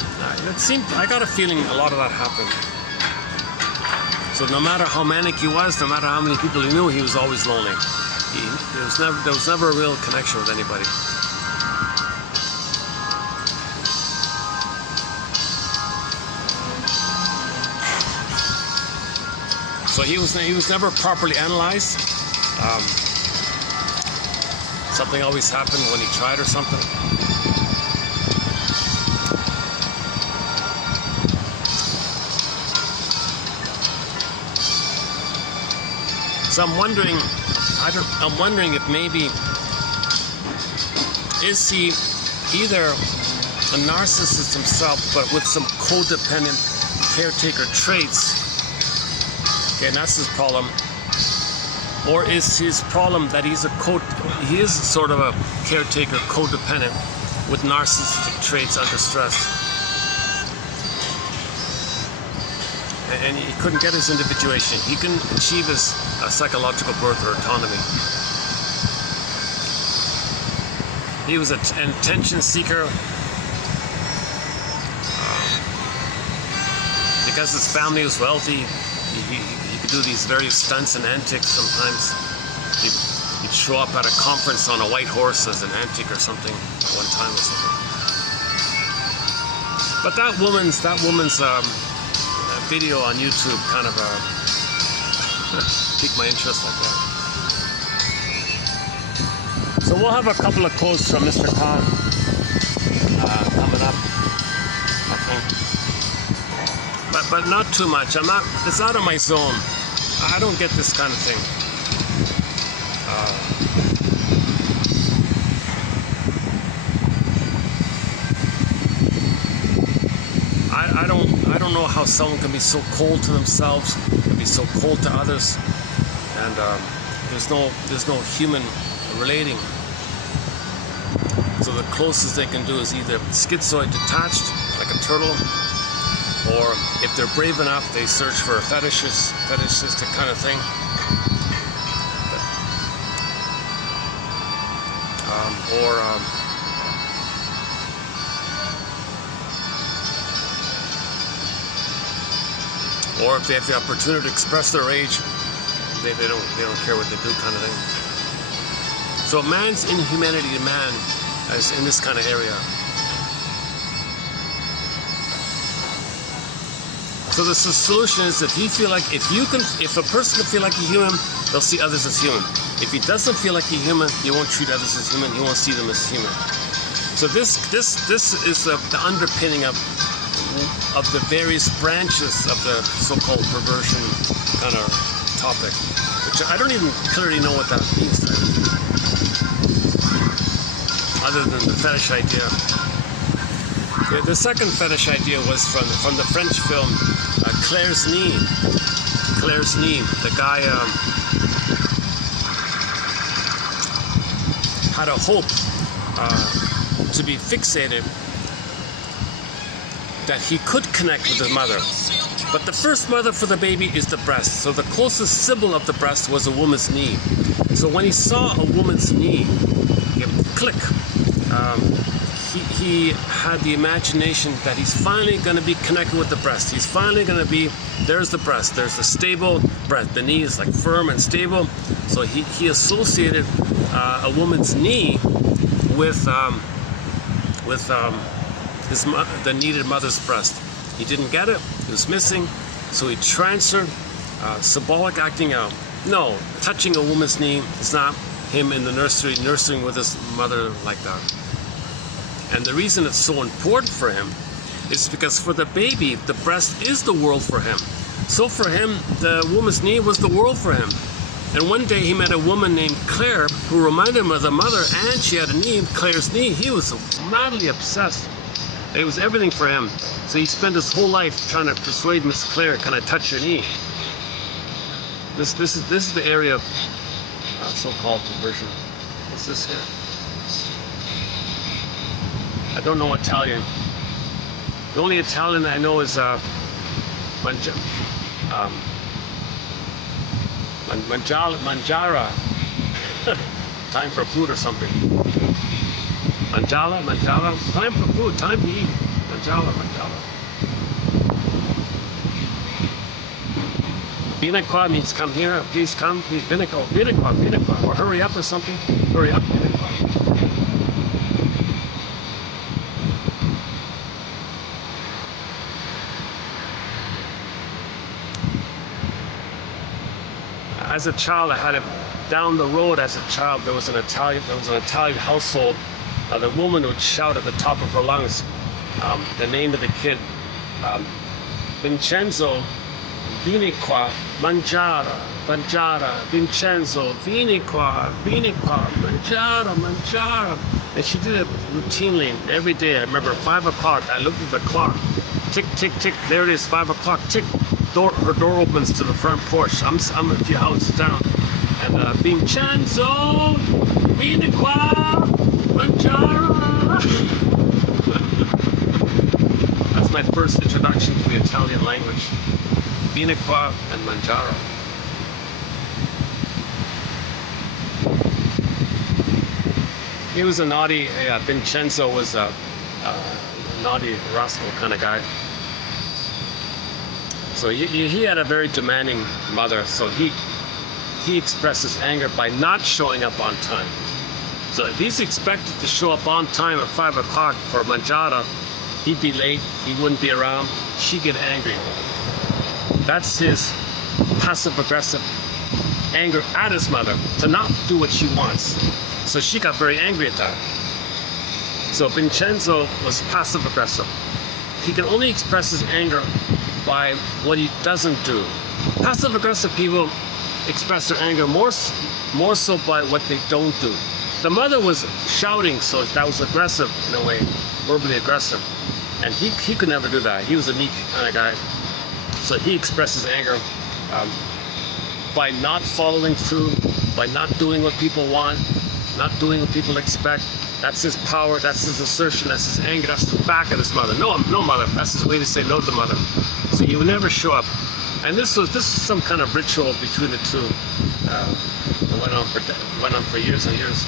I got a feeling a lot of that happened. So no matter how manic he was, no matter how many people he knew, he was always lonely. There was never a real connection with anybody. So he was never properly analyzed. Something always happened when he tried or something. So I'm wondering if maybe is he either a narcissist himself, but with some codependent caretaker traits. Okay, and that's his problem. Or is his problem that he is sort of a caretaker, codependent, with narcissistic traits under stress. And he couldn't get his individuation. He couldn't achieve his psychological birth or autonomy. He was an attention seeker. Because his family was wealthy, he could do these various stunts and antics sometimes. He'd show up at a conference on a white horse as an antique or something at one time or something. But that woman's video on YouTube kind of piqued my interest like that. So we'll have a couple of quotes from Mr. Khan coming up, I think. But not too much. It's out of my zone. I don't get this kind of thing. I don't know how someone can be so cold to themselves, can be so cold to others, and there's no human relating. So the closest they can do is either schizoid detached, like a turtle, or if they're brave enough, they search for a fetishistic kind of thing. Or if they have the opportunity to express their rage, they don't care what they do, kind of thing. So man's inhumanity to man is in this kind of area. So the solution is that if a person can feel like a human, they'll see others as human. If he doesn't feel like a human, he won't treat others as human. He won't see them as human. So this is the underpinning of the various branches of the so-called perversion kind of topic, which I don't even clearly know what that means, other than the fetish idea. The second fetish idea was from the French film Claire's Knee. Claire's Knee. The guy had a hope to be fixated that he could connect with his mother. But the first mother for the baby is the breast. So the closest symbol of the breast was a woman's knee. So when he saw a woman's knee, click, he had the imagination that he's finally going to be connected with the breast. He's finally going to be, there's the breast, there's the stable breast. The knee is like firm and stable. So he associated a woman's knee with the needed mother's breast. He didn't get it, it was missing, so he transferred symbolic acting out. No, touching a woman's knee is not him in the nursery nursing with his mother like that. And the reason it's so important for him is because for the baby, the breast is the world for him. So for him, the woman's knee was the world for him. And one day he met a woman named Claire who reminded him of the mother, and she had a knee, Claire's knee. He was madly obsessed. It was everything for him. So he spent his whole life trying to persuade Miss Claire, can I touch your knee? This is the area of so-called conversion. What's this here? I don't know Italian. The only Italian I know is mangiara. Time for food or something. Mangiala, time for food, time to eat. Mangiala. Vieni qua means come here, please come, please. Vieni qua, or hurry up or something. Hurry up, vieni qua. As a child, I had it down the road. As a child, there was an Italian household. The woman would shout at the top of her lungs the name of the kid, Vincenzo, vieni qua, mangiare, Vincenzo, vieni qua, mangiare. And she did it routinely every day. I remember 5 o'clock, I looked at the clock, tick, tick, tick, there it is, 5 o'clock, tick, her door opens to the front porch. I'm a few houses down. And Vincenzo, vieni qua, mangiare. That's my first introduction to the Italian language. Vieni qua and mangiare. He was a naughty, Vincenzo was a naughty rascal kind of guy. So he had a very demanding mother, so he expresses anger by not showing up on time. So if he's expected to show up on time at 5 o'clock for mangiare, he'd be late, he wouldn't be around, she'd get angry. That's his passive-aggressive anger at his mother to not do what she wants. So she got very angry at that. So Vincenzo was passive-aggressive. He can only express his anger by what he doesn't do. Passive-aggressive people express their anger more so by what they don't do. The mother was shouting, so that was aggressive in a way, verbally aggressive. And he could never do that. He was a meek kind of guy. So he expresses anger by not following through, by not doing what people want, not doing what people expect. That's his power, that's his assertion, that's his anger, that's the back of his mother. No mother, that's his way to say no to the mother. So he would never show up. And this was some kind of ritual between the two. It went on for years and years.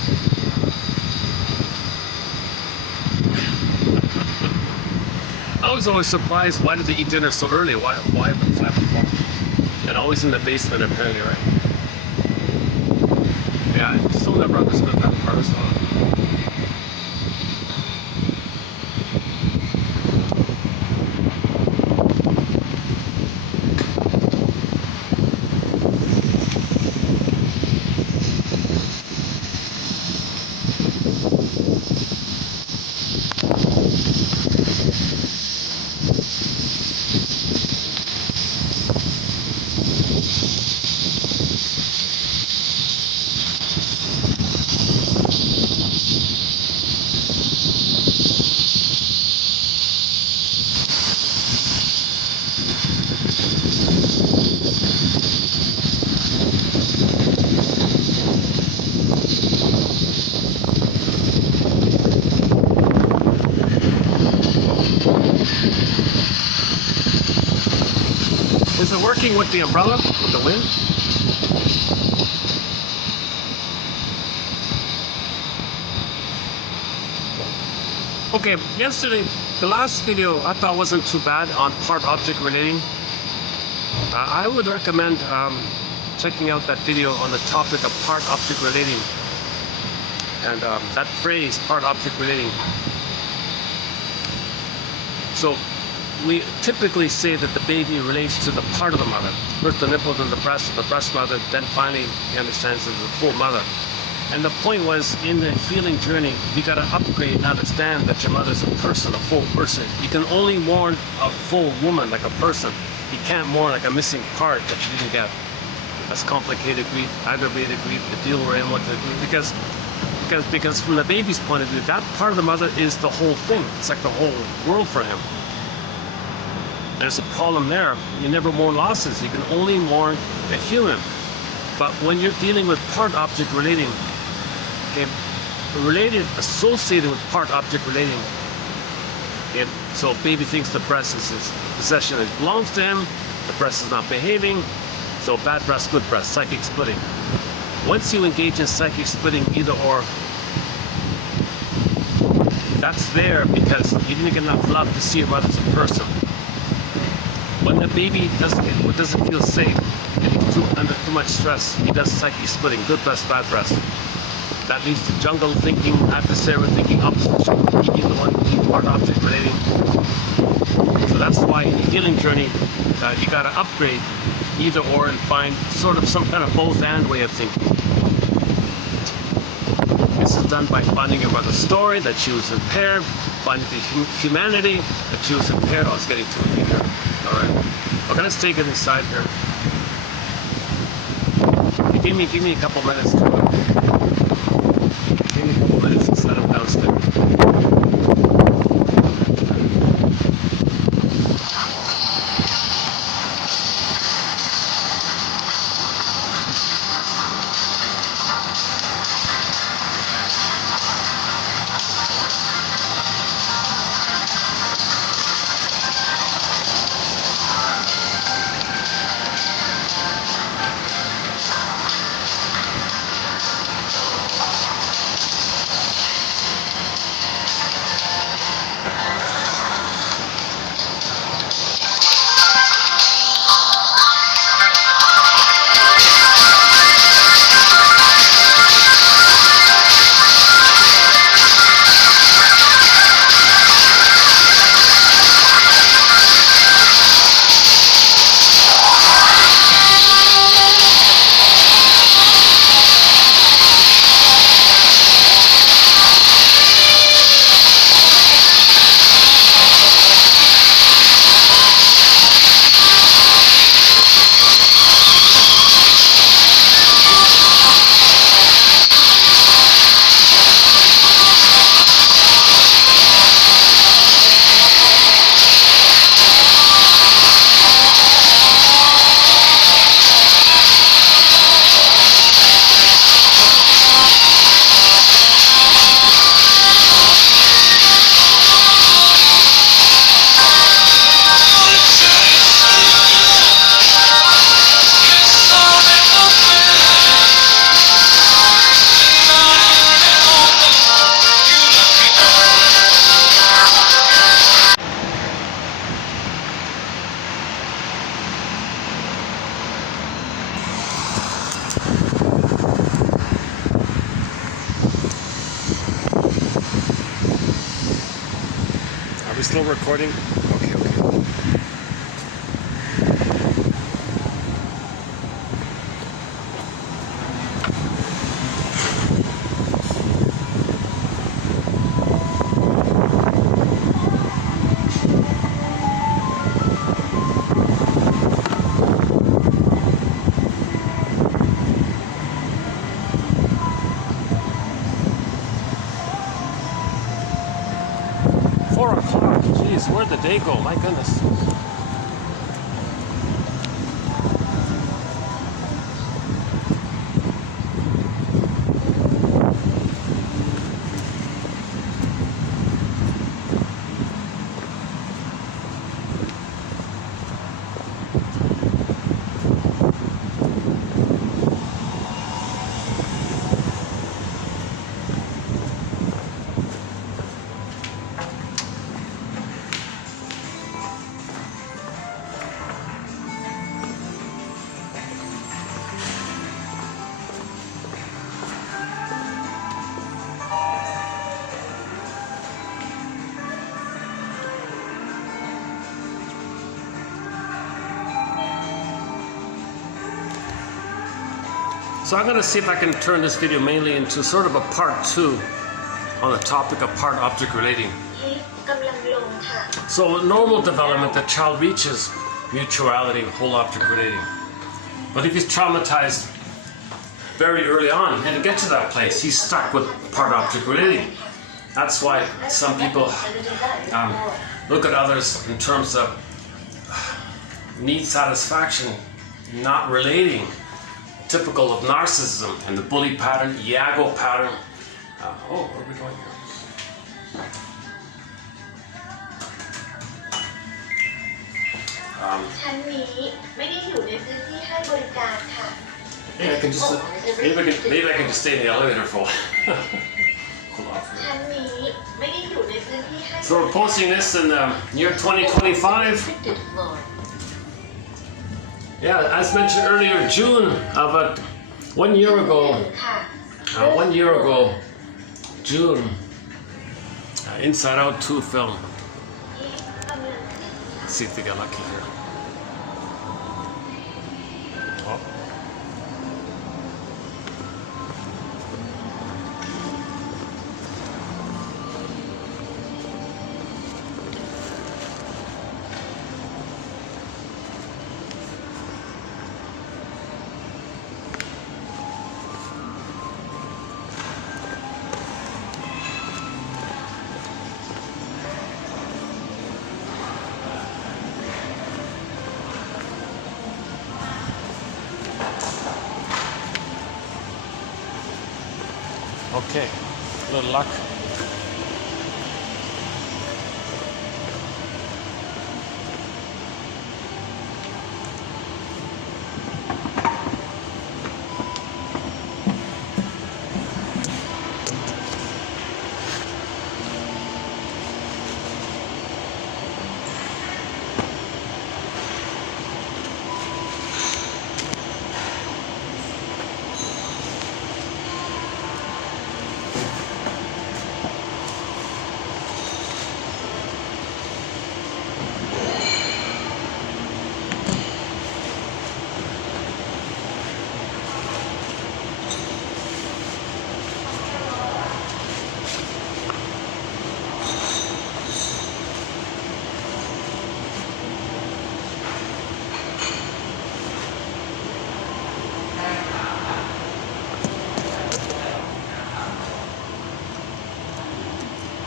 I was always surprised, why did they eat dinner so early? Why at 5 o'clock? And always in the basement apparently, right? Yeah, I still never understood that part as well. Is it working with the umbrella, with the wind? Okay, yesterday, the last video I thought wasn't too bad on part-object relating. I would recommend checking out that video on the topic of part-object relating. And that phrase, part-object relating. So, we typically say that the baby relates to the part of the mother. First the nipple, then the breast mother, then finally he understands that the full mother. And the point was, in the healing journey, you got to upgrade and understand that your mother's a person, a full person. You can only mourn a full woman, like a person. You can't mourn like a missing part that you didn't get. That's complicated grief, aggravated grief, the deal we're in, what to do. Because from the baby's point of view, that part of the mother is the whole thing. It's like the whole world for him. There's a problem there. You never mourn losses. You can only mourn the human. But when you're dealing with part-object relating, okay, associated with part-object relating, okay, so baby thinks the breast is his possession, it belongs to him, the breast is not behaving, so bad breast, good breast, psychic splitting. Once you engage in psychic splitting, either or, that's there because you didn't get enough love to see your mother as a person. When the baby doesn't feel safe, under too much stress, he does psychic splitting, good breast, bad breast. That leads to jungle thinking, adversarial thinking, opposition, being the one part-object relating. So that's why in the healing journey, you got to upgrade either or and find sort of some kind of both and way of thinking. This is done by finding your mother's story, that she was impaired, finding the humanity, that she was impaired. I was getting too deep here. Alright. Okay, let's take it inside here. Give me a couple minutes to set up downstairs. 4 o'clock. Jeez, where'd the day go? My goodness. So I'm going to see if I can turn this video mainly into sort of a part 2 on the topic of part-object relating. So normal development, the child reaches mutuality, whole-object relating. But if he's traumatized very early on, he didn't get to that place. He's stuck with part-object relating. That's why some people look at others in terms of need satisfaction, not relating. Typical of narcissism and the bully pattern, Iago pattern. Where are we going here? Yeah, maybe I can just stay in the elevator for a while. So we're posting this in the year 2025. Yeah, as mentioned earlier, June of 1 year ago. 1 year ago, June. Inside Out 2 film. Let's see if they get lucky here. Oh. Okay, a little luck.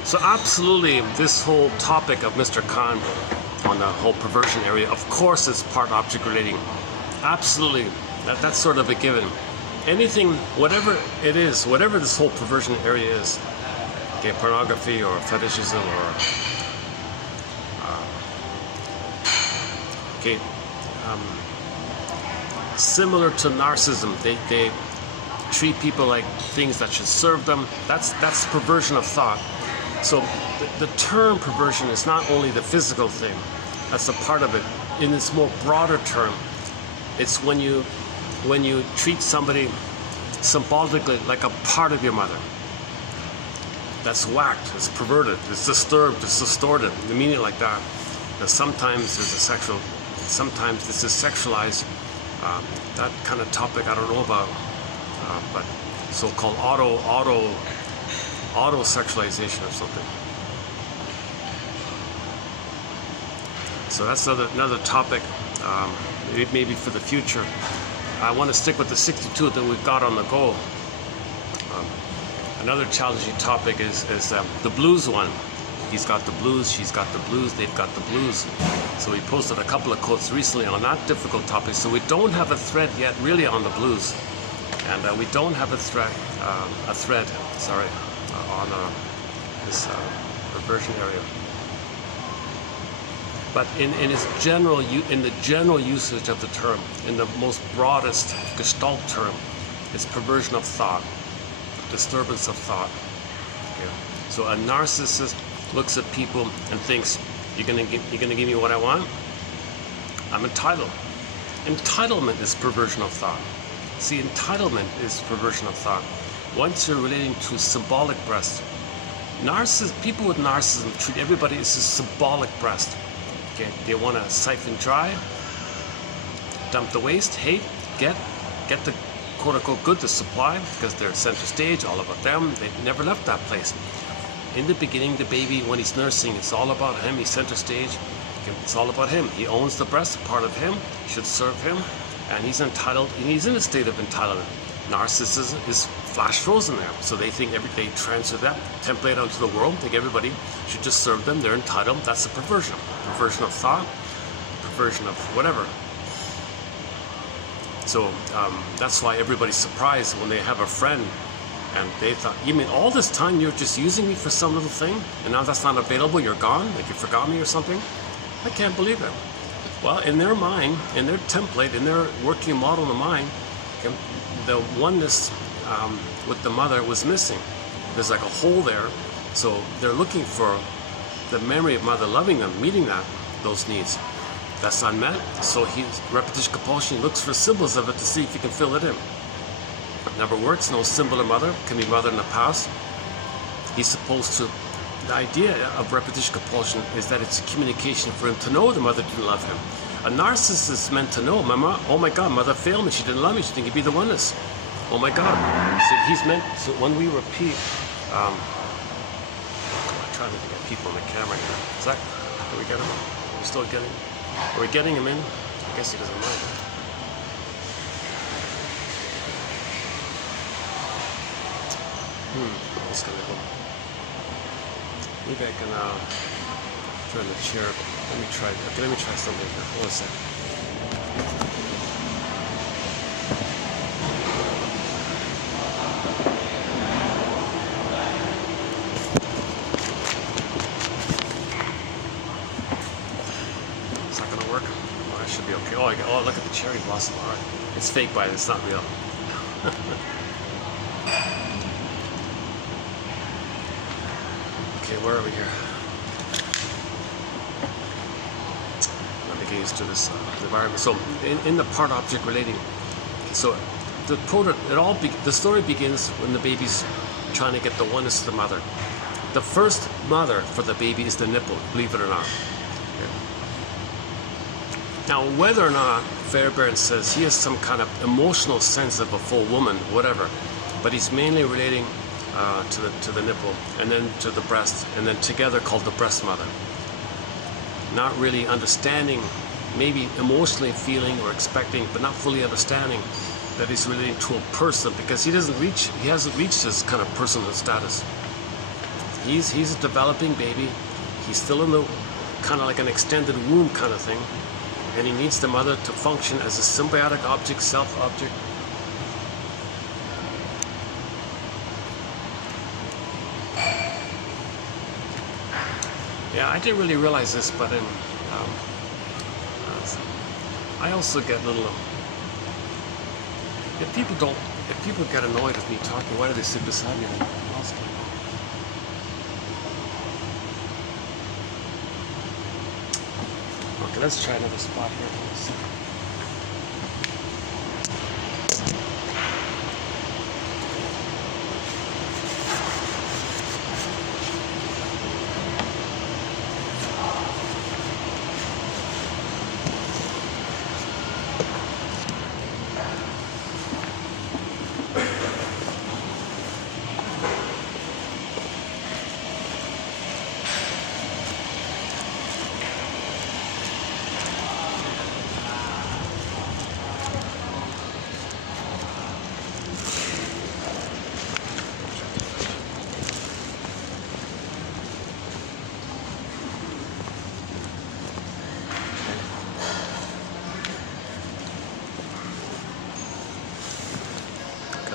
So absolutely, this whole topic of Mr. Khan on the whole perversion area, of course, is part-object relating. Absolutely, that's sort of a given. Anything, whatever it is, whatever this whole perversion area is, okay, pornography or fetishism or similar to narcissism, they treat people like things that should serve them. That's perversion of thought. So the term perversion is not only the physical thing, that's a part of it. In its more broader term, it's when you treat somebody symbolically like a part of your mother. That's whacked, it's perverted, it's disturbed, it's distorted. The meaning like that. Now, sometimes this is sexualized. That kind of topic I don't know about, but so-called auto-sexualization or something. So that's another topic, maybe for the future. I want to stick with the 62 that we've got on the go. Another challenging topic is the blues one. He's got the blues, she's got the blues, they've got the blues. So we posted a couple of quotes recently on that difficult topic. So we don't have a thread yet really on the blues. And we don't have a thread on this perversion area. But in the general usage of the term, in the most broadest gestalt term, it's perversion of thought, disturbance of thought. Okay. So a narcissist looks at people and thinks, you're gonna give me what I want? I'm entitled. Entitlement is perversion of thought. See, entitlement is perversion of thought. Once you're relating to symbolic breast, people with narcissism treat everybody as a symbolic breast. Okay, they want to siphon dry, dump the waste, hate, get the quote-unquote good to supply because they're center stage, all about them. They never left that place. In the beginning, the baby, when he's nursing, it's all about him. He's center stage. It's all about him. He owns the breast, part of him, should serve him, and he's entitled, and he's in a state of entitlement. Narcissism is flash frozen there, so they think they transfer that template onto the world, think everybody should just serve them, they're entitled. That's a perversion of thought, perversion of whatever. So that's why everybody's surprised when they have a friend and they thought, you mean all this time you're just using me for some little thing, and now that's not available, you're gone, like you forgot me or something? I can't believe it. Well, in their mind, in their template, in their working model of mind, the oneness with the mother was missing. There's like a hole there, so they're looking for the memory of mother loving them, meeting those needs. That's unmet, so repetition compulsion, he looks for symbols of it to see if he can fill it in. It never works. No symbol of mother, can be mother in the past. He's supposed to, the idea of repetition compulsion is that it's a communication for him to know the mother didn't love him. A narcissist is meant to know, Mama, oh my God, mother failed me, she didn't love me, she didn't give me the oneness. Oh my God. So he's meant, so when we repeat, I'm trying to get people on the camera here. Is that, do we get him? Are we still getting, are we getting him in? I guess he doesn't mind. What's gonna go? Maybe I can turn the chair. Let me try. Okay, let me try something here. Hold on a second. Is that gonna work? Oh, that should be okay. Oh, look at the cherry blossom. All right, it's fake, but it's not real. Okay, where are we here? Let me get used to this environment. So, in the part object relating, so the story begins when the baby's trying to get the oneness of the mother. The first mother for the baby is the nipple, believe it or not. Okay. Now, whether or not Fairbairn says he has some kind of emotional sense of a full woman, whatever, but he's mainly relating to the nipple, and then to the breast, and then together called the breast mother. Not really understanding, maybe emotionally feeling or expecting, but not fully understanding that he's relating to a person, because he hasn't reached his kind of personhood status. He's a developing baby. He's still in the kind of like an extended womb kind of thing, and he needs the mother to function as a symbiotic object, self-object. Yeah, I didn't really realize this, but I also get little. If people get annoyed with me talking, why do they sit beside me? Okay, let's try another spot here.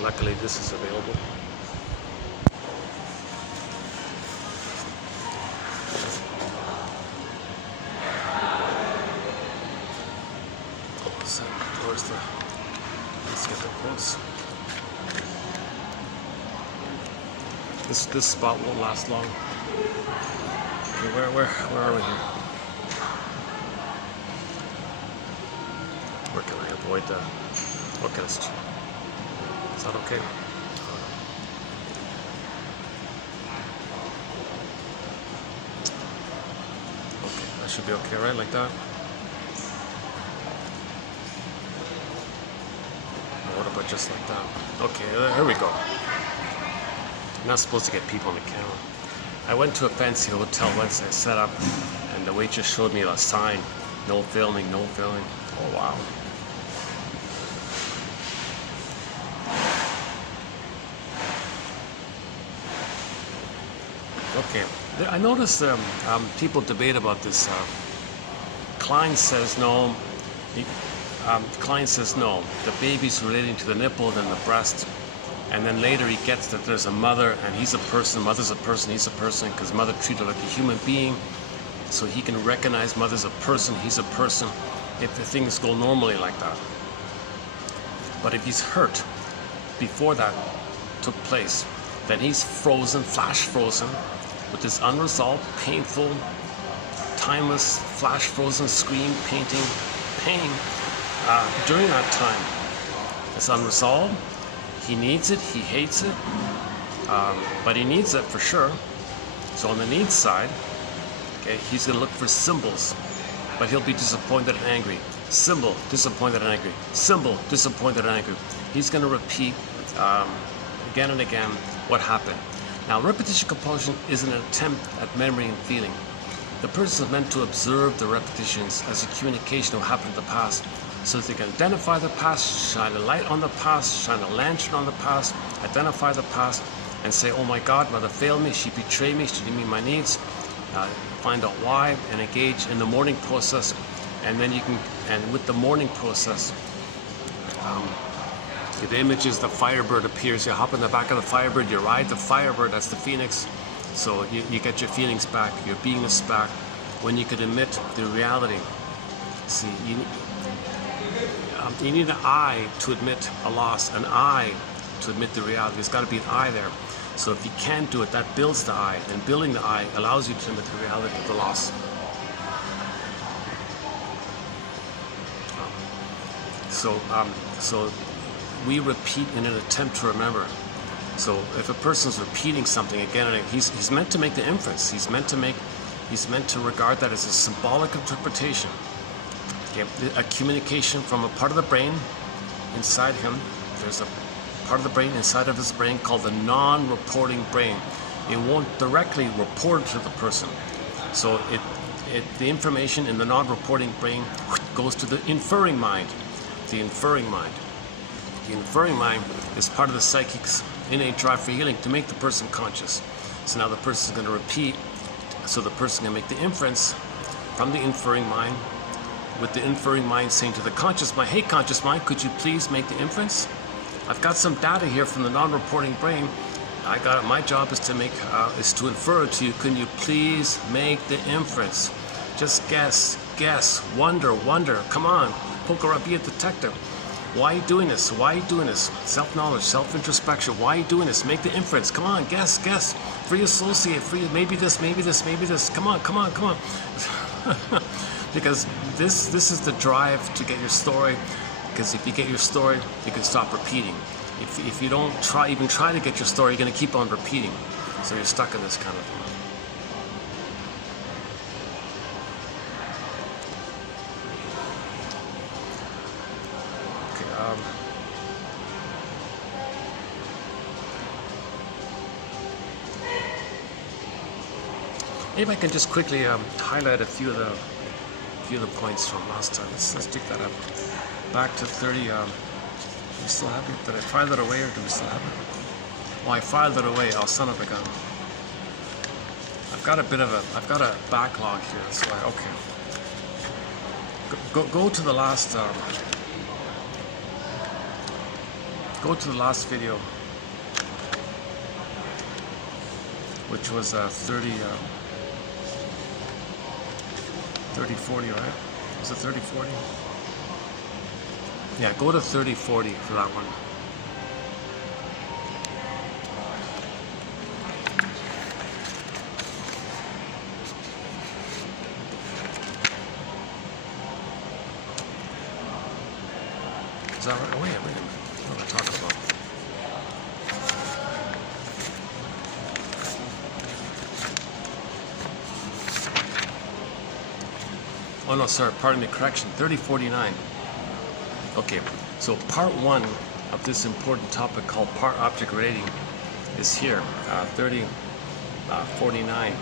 Luckily, this is available. So, let's get the quotes. This spot won't last long. Okay, where are we here? Where can I avoid the? Okay, let's. Is that okay? Okay, that should be okay, right? Like that? What about just like that. Okay, here we go. I'm not supposed to get people on the camera. I went to a fancy hotel once. I set up, and the waitress showed me a sign: no filming, no filming. Oh wow. Okay, I noticed people debate about this. Klein says no. Klein says no. The baby's relating to the nipple, then the breast, and then later he gets that there's a mother, and he's a person. Mother's a person. He's a person because mother treated her like a human being, so he can recognize mother's a person. He's a person. If the things go normally like that, but if he's hurt before that took place, then he's frozen, flash frozen, with this unresolved, painful, timeless, flash frozen scream painting pain during that time. It's unresolved. He needs it. He hates it, but he needs it for sure. So on the needs side, okay, he's going to look for symbols, but he'll be disappointed and angry. Symbol, disappointed and angry. Symbol, disappointed and angry. He's going to repeat again and again what happened. Now, repetition compulsion is an attempt at memory and feeling. The person is meant to observe the repetitions as a communication of what happened in the past, so that they can identify the past, shine a light on the past, shine a lantern on the past, identify the past, and say, oh my God, mother failed me, she betrayed me, she didn't meet my needs, find out why, and engage in the mourning process. And then you can, and with the mourning process, the image is the firebird appears. You hop in the back of the firebird, you ride the firebird, that's the phoenix. So you get your feelings back, your beingness back, when you could admit the reality. See, you need an I to admit a loss, an I to admit the reality. There's got to be an I there. So if you can't do it, that builds the I, and building the I allows you to admit the reality of the loss. So we repeat in an attempt to remember. So if a person's repeating something again and again, he's meant to make the inference. He's meant to regard that as a symbolic interpretation. Okay? A communication from a part of the brain inside him. There's a part of the brain inside of his brain called the non-reporting brain. It won't directly report to the person. So the information in the non-reporting brain goes to the inferring mind. The inferring mind. The inferring mind is part of the psychic's innate drive for healing to make the person conscious. So now the person is going to repeat, so the person can make the inference from the inferring mind, with the inferring mind saying to the conscious mind, hey conscious mind, could you please make the inference? I've got some data here from the non-reporting brain. I got it. My job is to infer it to you. Can you please make the inference? Just guess, wonder. Come on, poke around, be a detective. Why are you doing this? Why are you doing this? Self-knowledge, self-introspection. Why are you doing this? Make the inference. Come on, guess. Free associate, maybe this. Come on. Because this is the drive to get your story. Because if you get your story, you can stop repeating. If you don't even try to get your story, you're going to keep on repeating. So you're stuck in this kind of thing. Maybe I can just quickly highlight a few of the points from last time. Let's pick that up. Back to 30. Do we still have it? Did I file it away, or do we still have it? Well, I filed it away. I'll son of a gun. I've got a backlog here. So okay. Go to the last. Go to the last video, which was 3040, right? Was it 3040? Yeah, go to 3040 for that one. Is that right? Oh, wait a minute. What am I talking about? Oh no, sorry, pardon me, correction, 3049. Okay, so part one of this important topic called part-object relating is here, 3049.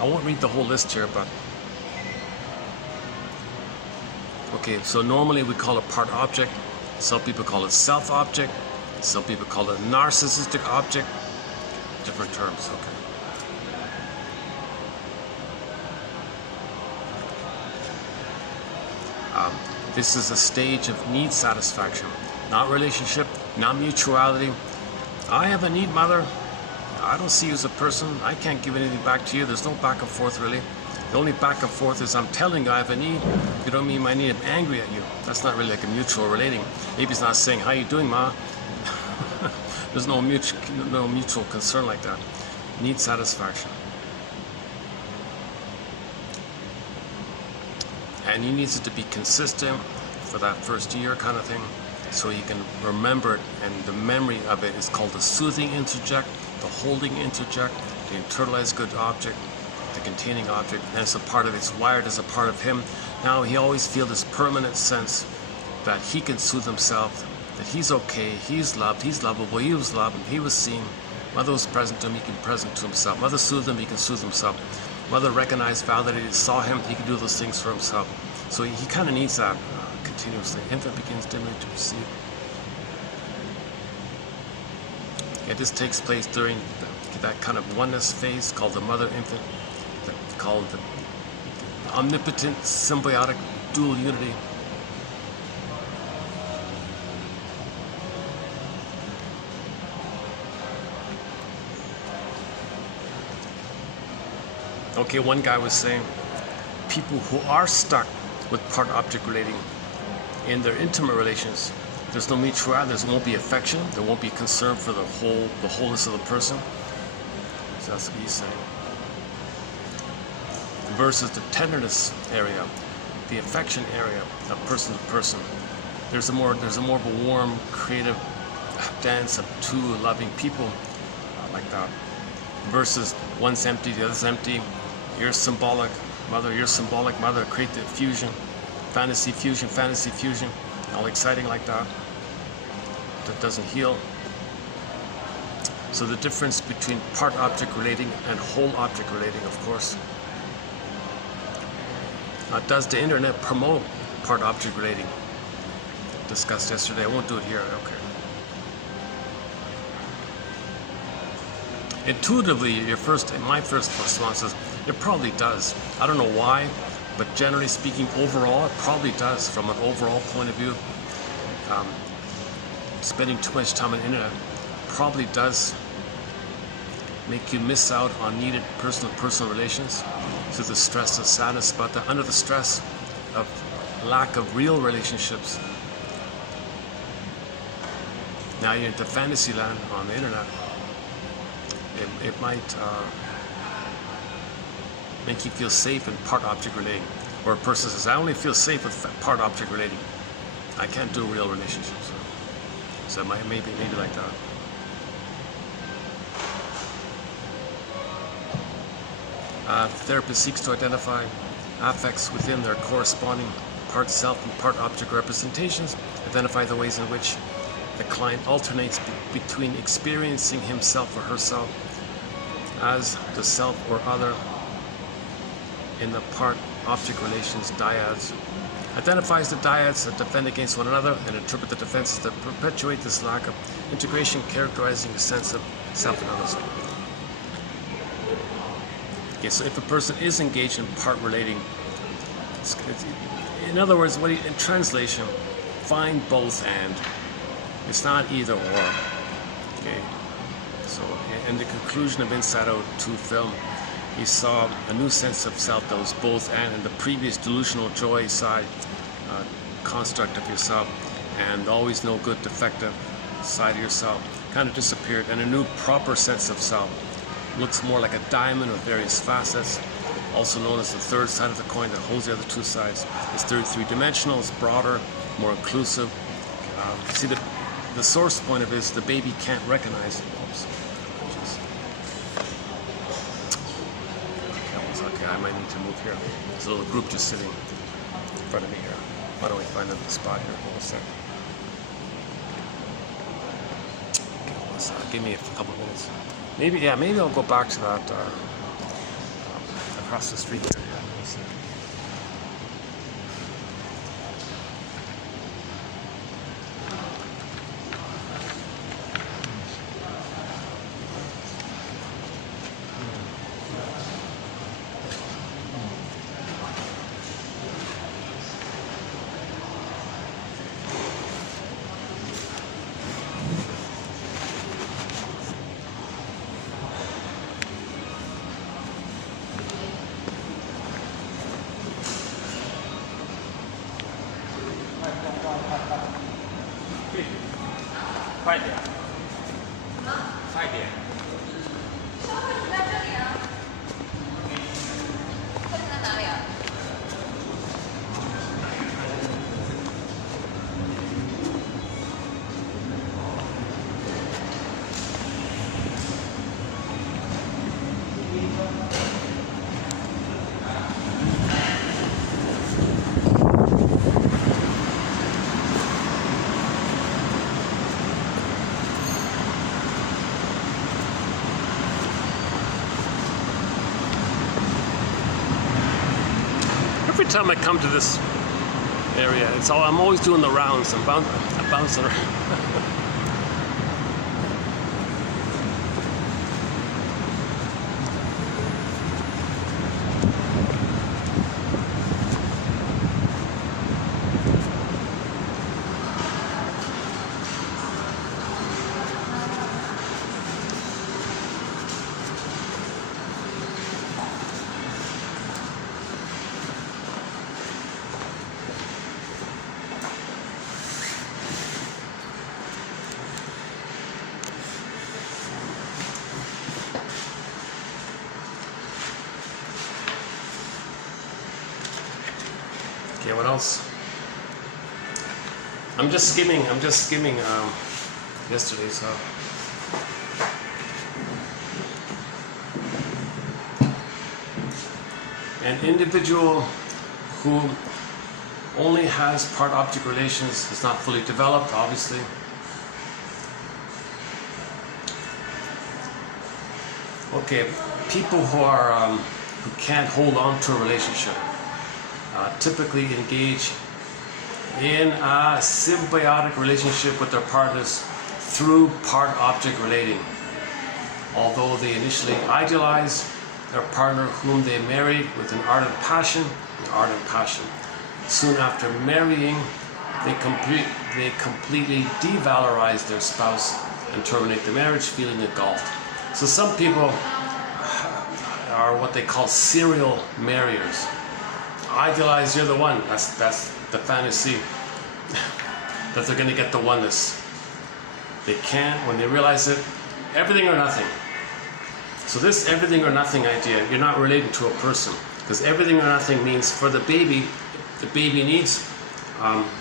I won't read the whole list here, but okay, so normally we call it part-object. Some people call it self-object. Some people call it narcissistic object. Different terms, okay. This is a stage of need satisfaction, not relationship, not mutuality. I have a need, mother. I don't see you as a person. I can't give anything back to you. There's no back and forth, really. The only back and forth is I'm telling you I have a need. You don't mean my need. I'm angry at you. That's not really like a mutual relating. Maybe he's not saying, how you doing, ma? There's no mutual concern like that. Need satisfaction. And he needs it to be consistent for that first year kind of thing, so he can remember it, and the memory of it is called the soothing interject, the holding interject, the internalized good object, the containing object, and it's a part of it's wired as a part of him. Now he always feels this permanent sense that he can soothe himself, that he's okay, he's loved, he's lovable, he was loved, he was seen. Mother was present to him, he can present to himself. Mother soothed him, he can soothe himself. Mother recognized, validated, saw him, he can do those things for himself. So he kind of needs that continuously. Infant begins dimly to perceive. Okay, this takes place during that kind of oneness phase called the mother-infant, called the omnipotent symbiotic dual unity. Okay, one guy was saying, people who are stuck with part-object relating in their intimate relations, there's no mutuality, there won't be affection, there won't be concern for the wholeness of the person. So that's what he's saying. Versus the tenderness area, the affection area of person to person. There's a more of a warm, creative dance of two loving people like that. Versus one's empty, the other's empty. You're symbolic, mother, you're symbolic, mother. Create the fusion, fantasy fusion, all exciting like that. That doesn't heal. So the difference between part-object relating and whole-object relating, of course. Does the internet promote part-object relating? Discussed yesterday. I won't do it here. Okay. Intuitively, my first response is, it probably does. I don't know why, but generally speaking, overall, it probably does. From an overall point of view, spending too much time on the internet probably does make you miss out on needed personal relations. So the stress, the sadness about that, under the stress of lack of real relationships. Now you're into fantasy land on the internet. It might make you feel safe in part-object relating. Or a person says, I only feel safe with part-object relating. I can't do real relationships. So it might maybe like that. Therapist seeks to identify affects within their corresponding part-self and part-object representations, identify the ways in which the client alternates between experiencing himself or herself as the self or other in the part-object relations dyads, identifies the dyads that defend against one another and interpret the defenses that perpetuate this lack of integration, characterizing a sense of self and others. Okay, so if a person is engaged in part relating, in other words, in translation, find both and. It's not either or. Okay. So in the conclusion of Inside Out 2 film, he saw a new sense of self that was both and in the previous delusional joy side construct of yourself, and always no good defective side of yourself kind of disappeared, and a new proper sense of self looks more like a diamond with various facets, also known as the third side of the coin that holds the other two sides. It's 33-dimensional, it's broader, more inclusive. See, the source point of it is the baby can't recognize it. Oops. Okay, I might need to move here. There's a little group just sitting. front of me here. Why don't we find a spot here? Hold on a second. Give me a couple of minutes. Maybe I'll go back to that across the street here. Yeah, we'll see.快点，快点。稍后停在这里啊。会停在哪里啊？ Every time I come to this area, I'm always doing the rounds. I'm bouncing around. Okay, what else? I'm just skimming yesterday, so. An individual who only has part-object relations is not fully developed, obviously. Okay, people who can't hold on to a relationship typically engage in a symbiotic relationship with their partners through part-object relating. Although they initially idealize their partner whom they married with an ardent passion, soon after marrying, they completely devalorize their spouse and terminate the marriage, feeling engulfed. So some people are what they call serial marriers. Idealize, you're the one. That's the fantasy that they're going to get the oneness. They can't, when they realize it, everything or nothing. So this everything or nothing idea, you're not relating to a person, because everything or nothing means for the baby needs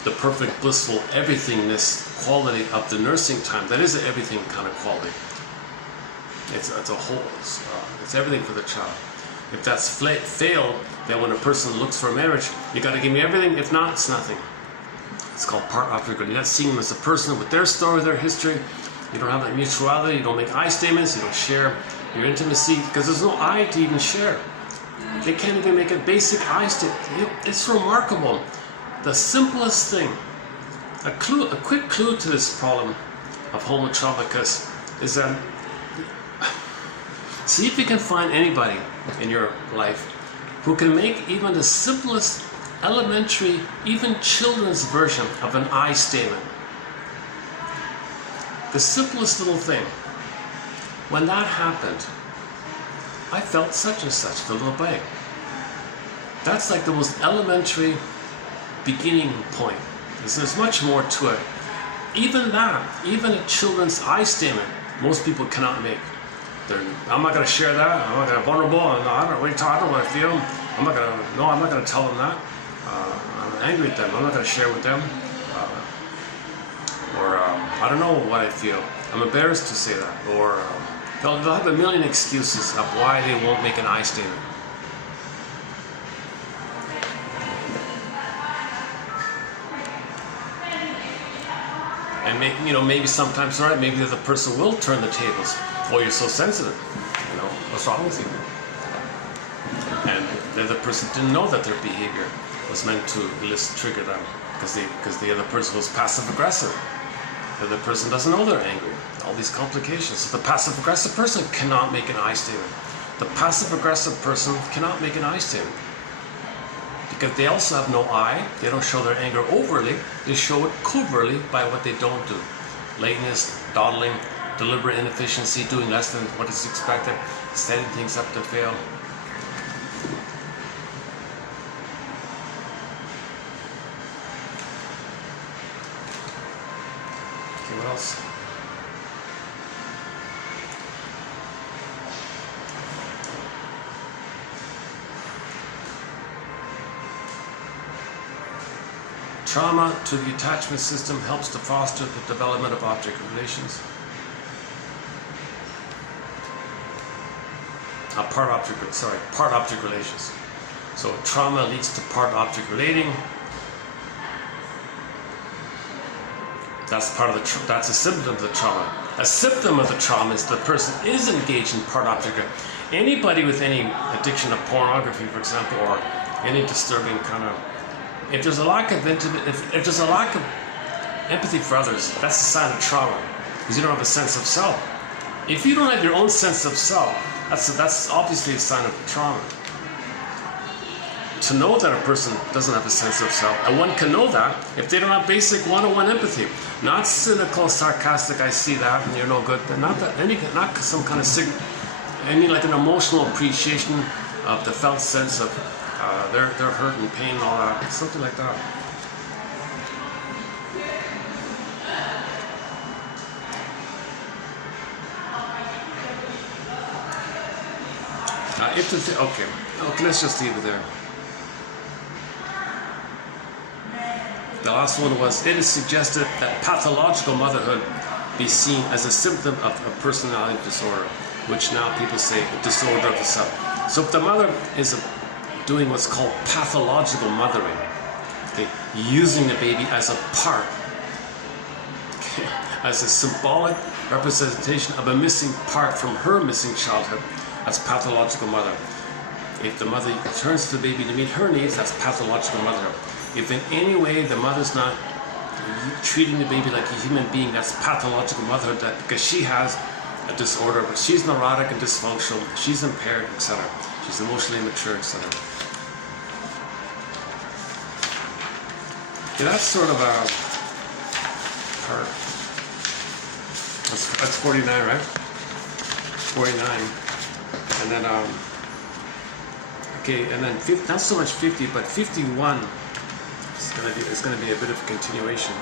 the perfect blissful everythingness quality of the nursing time. That is an everything kind of quality. It's a whole. It's everything for the child. If that's failed, then when a person looks for marriage, you got to give me everything. If not, it's nothing. It's called part-object relating. You're not seeing them as a person with their story, their history. You don't have that mutuality. You don't make I statements. You don't share your intimacy because there's no I to even share. They can't even make a basic I statement. It's remarkable. The simplest thing, a quick clue to this problem of homotropicus is that see if you can find anybody in your life who can make even the simplest, elementary, even children's version of an I statement. The simplest little thing. When that happened, I felt such and such, the little bite. That's like the most elementary beginning point. There's much more to it. Even that, even a children's I statement, most people cannot make. I'm not going to share that. I'm not going to be vulnerable. I don't know what I feel. I'm not going to tell them that. I'm angry at them. I'm not going to share with them. I don't know what I feel. I'm embarrassed to say that. Or they'll have a million excuses of why they won't make an I statement. And maybe sometimes, right, maybe the other person will turn the tables. Oh, you're so sensitive. What's wrong with you? And the other person didn't know that their behavior was meant to trigger them because the other person was passive aggressive. The other person doesn't know they're angry. All these complications. So the passive aggressive person cannot make an I statement. The passive aggressive person cannot make an I statement because they also have no I. They don't show their anger overtly. They show it covertly by what they don't do. Lateness, dawdling, deliberate inefficiency, doing less than what is expected, setting things up to fail. Okay, what else? Trauma to the attachment system helps to foster the development of object relations. Part-object relations. So trauma leads to part-object relating. That's that's a symptom of the trauma. A symptom of the trauma is the person is engaged in part-object. Anybody with any addiction of pornography, for example, or any disturbing kind of, if there's a lack of empathy for others, that's a sign of trauma, because you don't have a sense of self. If you don't have your own sense of self, that's obviously a sign of trauma. To know that a person doesn't have a sense of self, and one can know that if they don't have basic one-on-one empathy, not cynical, sarcastic, I see that and you're no good, but not some kind of like an emotional appreciation of the felt sense of their hurt and pain and all that, something like that. Okay, let's just leave it there. The last one was, it is suggested that pathological motherhood be seen as a symptom of a personality disorder, which now people say a disorder of the self. So if the mother is doing what's called pathological mothering, okay, using the baby as a part, okay, as a symbolic representation of a missing part from her missing childhood, that's pathological mother. If the mother turns to the baby to meet her needs, that's pathological motherhood. If in any way the mother's not treating the baby like a human being, that's pathological motherhood, that because she has a disorder, but she's neurotic and dysfunctional, she's impaired, etc. She's emotionally immature, etc. Okay, that's sort of a part. That's 49, right? 49. And then, okay, and then not so much 50, but 51 is going to be a bit of a continuation.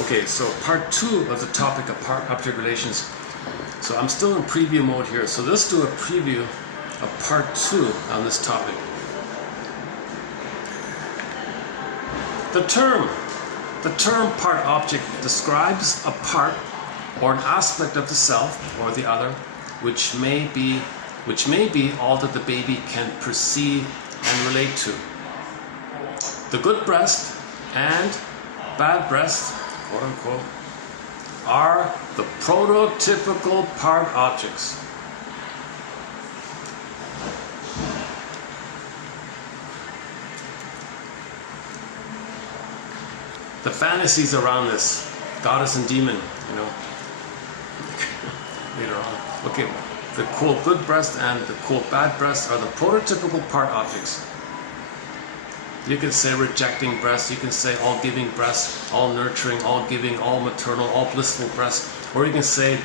Okay, so part 2 of the topic of part-object relations. So I'm still in preview mode here, so let's do a preview of part 2 on this topic. The term part-object describes a part or an aspect of the self or the other which may be all that the baby can perceive and relate to. The good breast and bad breast, quote unquote, are the prototypical part objects. The fantasies around this, goddess and demon, later on. Okay, the quote good breast and the quote bad breast are the prototypical part objects. You can say rejecting breast, you can say all giving breast, all nurturing, all giving, all maternal, all blissful breast, or you can say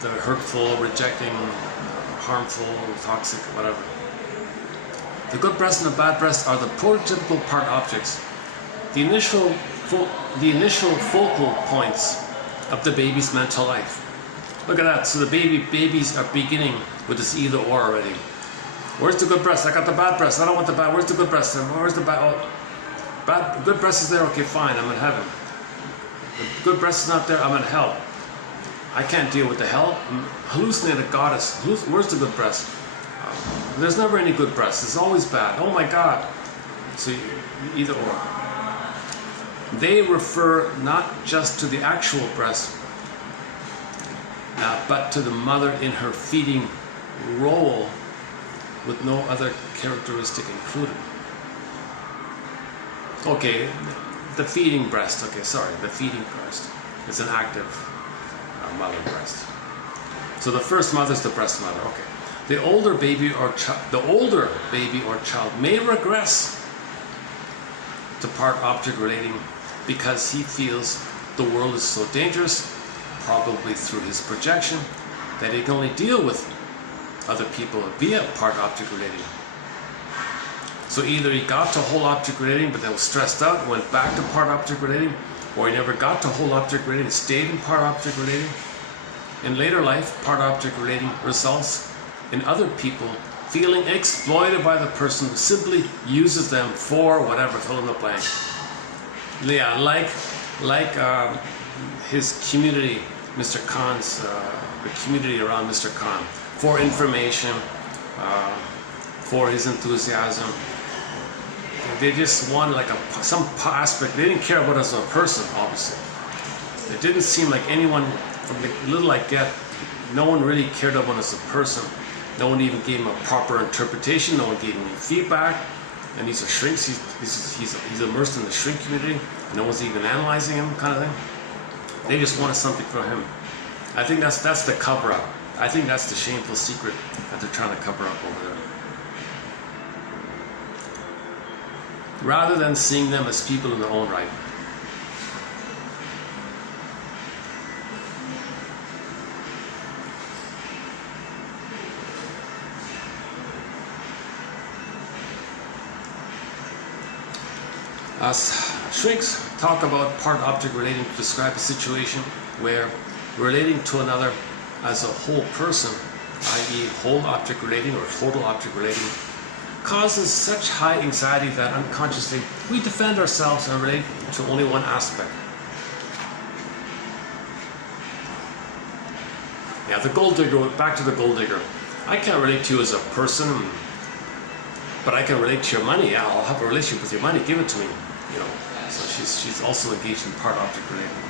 the hurtful, rejecting, harmful, toxic, whatever. The good breast and the bad breast are the prototypical part objects. The initial focal points of the baby's mental life. Look at that. So the babies are beginning with this either or already. Where's the good breast? I got the bad breast. I don't want the bad. Where's the good breast? Where's the bad? Oh, good breast is there. Okay, fine. I'm in heaven. The good breast is not there. I'm in hell. I can't deal with the hell. Hallucinated goddess. Where's the good breast? There's never any good breast. It's always bad. Oh my God. So either or. They refer not just to the actual breast, but to the mother in her feeding role with no other characteristic included. Okay, the feeding breast, okay, sorry, the feeding breast is an active mother breast. So the first mother is the breast mother, okay. The older baby or child may regress to part object relating because he feels the world is so dangerous, probably through his projection, that he can only deal with other people via part object relating. So either he got to whole object relating but then was stressed out and went back to part object relating, or he never got to whole object relating and stayed in part object relating. In later life, part object relating results in other people feeling exploited by the person who simply uses them for whatever, fill in the blank. Yeah, like his community, Mr. Khan's, the community around Mr. Khan, for information, for his enthusiasm. They just wanted like some aspect. They didn't care about us as a person, obviously. It didn't seem like anyone, from the little I get, no one really cared about us as a person. No one even gave him a proper interpretation. No one gave him any feedback. And these are shrinks. He's immersed in the shrink community. No one's even analyzing him, kind of thing. They just wanted something from him. I think that's the cover up. I think that's the shameful secret that they're trying to cover up over there. Rather than seeing them as people in their own right. Shrinks talk about part object relating to describe a situation where relating to another as a whole person, i.e. whole object relating or total object relating, causes such high anxiety that unconsciously we defend ourselves and relate to only one aspect. Yeah, the gold digger, back to the gold digger. I can't relate to you as a person, but I can relate to your money. Yeah, I'll have a relationship with your money, give it to me. You know, so she's also engaged in part object relating.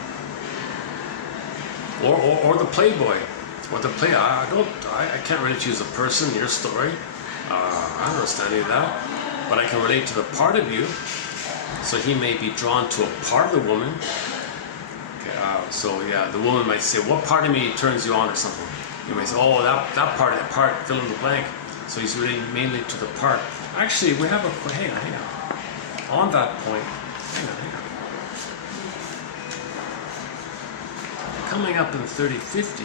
Or the playboy, or the play. I can't relate to you as a person. Your story. I don't understand any of that, but I can relate to the part of you. So he may be drawn to a part of the woman. Okay, so yeah, the woman might say, "What part of me turns you on?" or something. You may say, "Oh, that part, fill in the blank." So he's relating mainly to the part. Actually, we have a hang on. On that point, hang on. Coming up in 3050,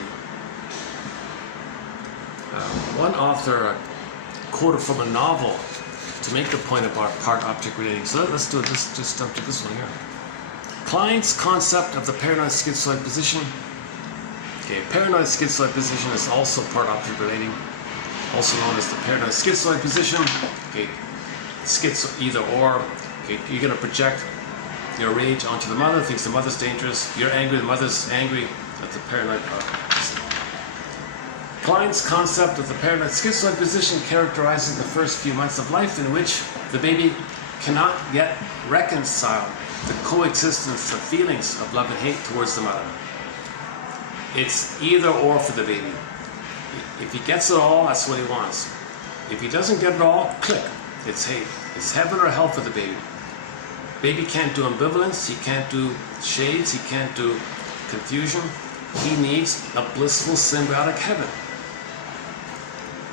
one author quoted from a novel to make the point about part object relating. So let's do this. Just jump to this one here. Klein's concept of the paranoid schizoid position. Okay, paranoid schizoid position is also part object relating, also known as the paranoid schizoid position. Okay, schizo either or. Okay, you're going to project your rage onto the mother, thinks the mother's dangerous. You're angry, the mother's angry. That's the paranoid part. Klein's concept of the paranoid schizoid position characterizes the first few months of life in which the baby cannot yet reconcile the coexistence of feelings of love and hate towards the mother. It's either or for the baby. If he gets it all, that's what he wants. If he doesn't get it all, click. It's hate. It's heaven or hell for the baby. Baby can't do ambivalence, he can't do shades, he can't do confusion. He needs a blissful symbiotic heaven.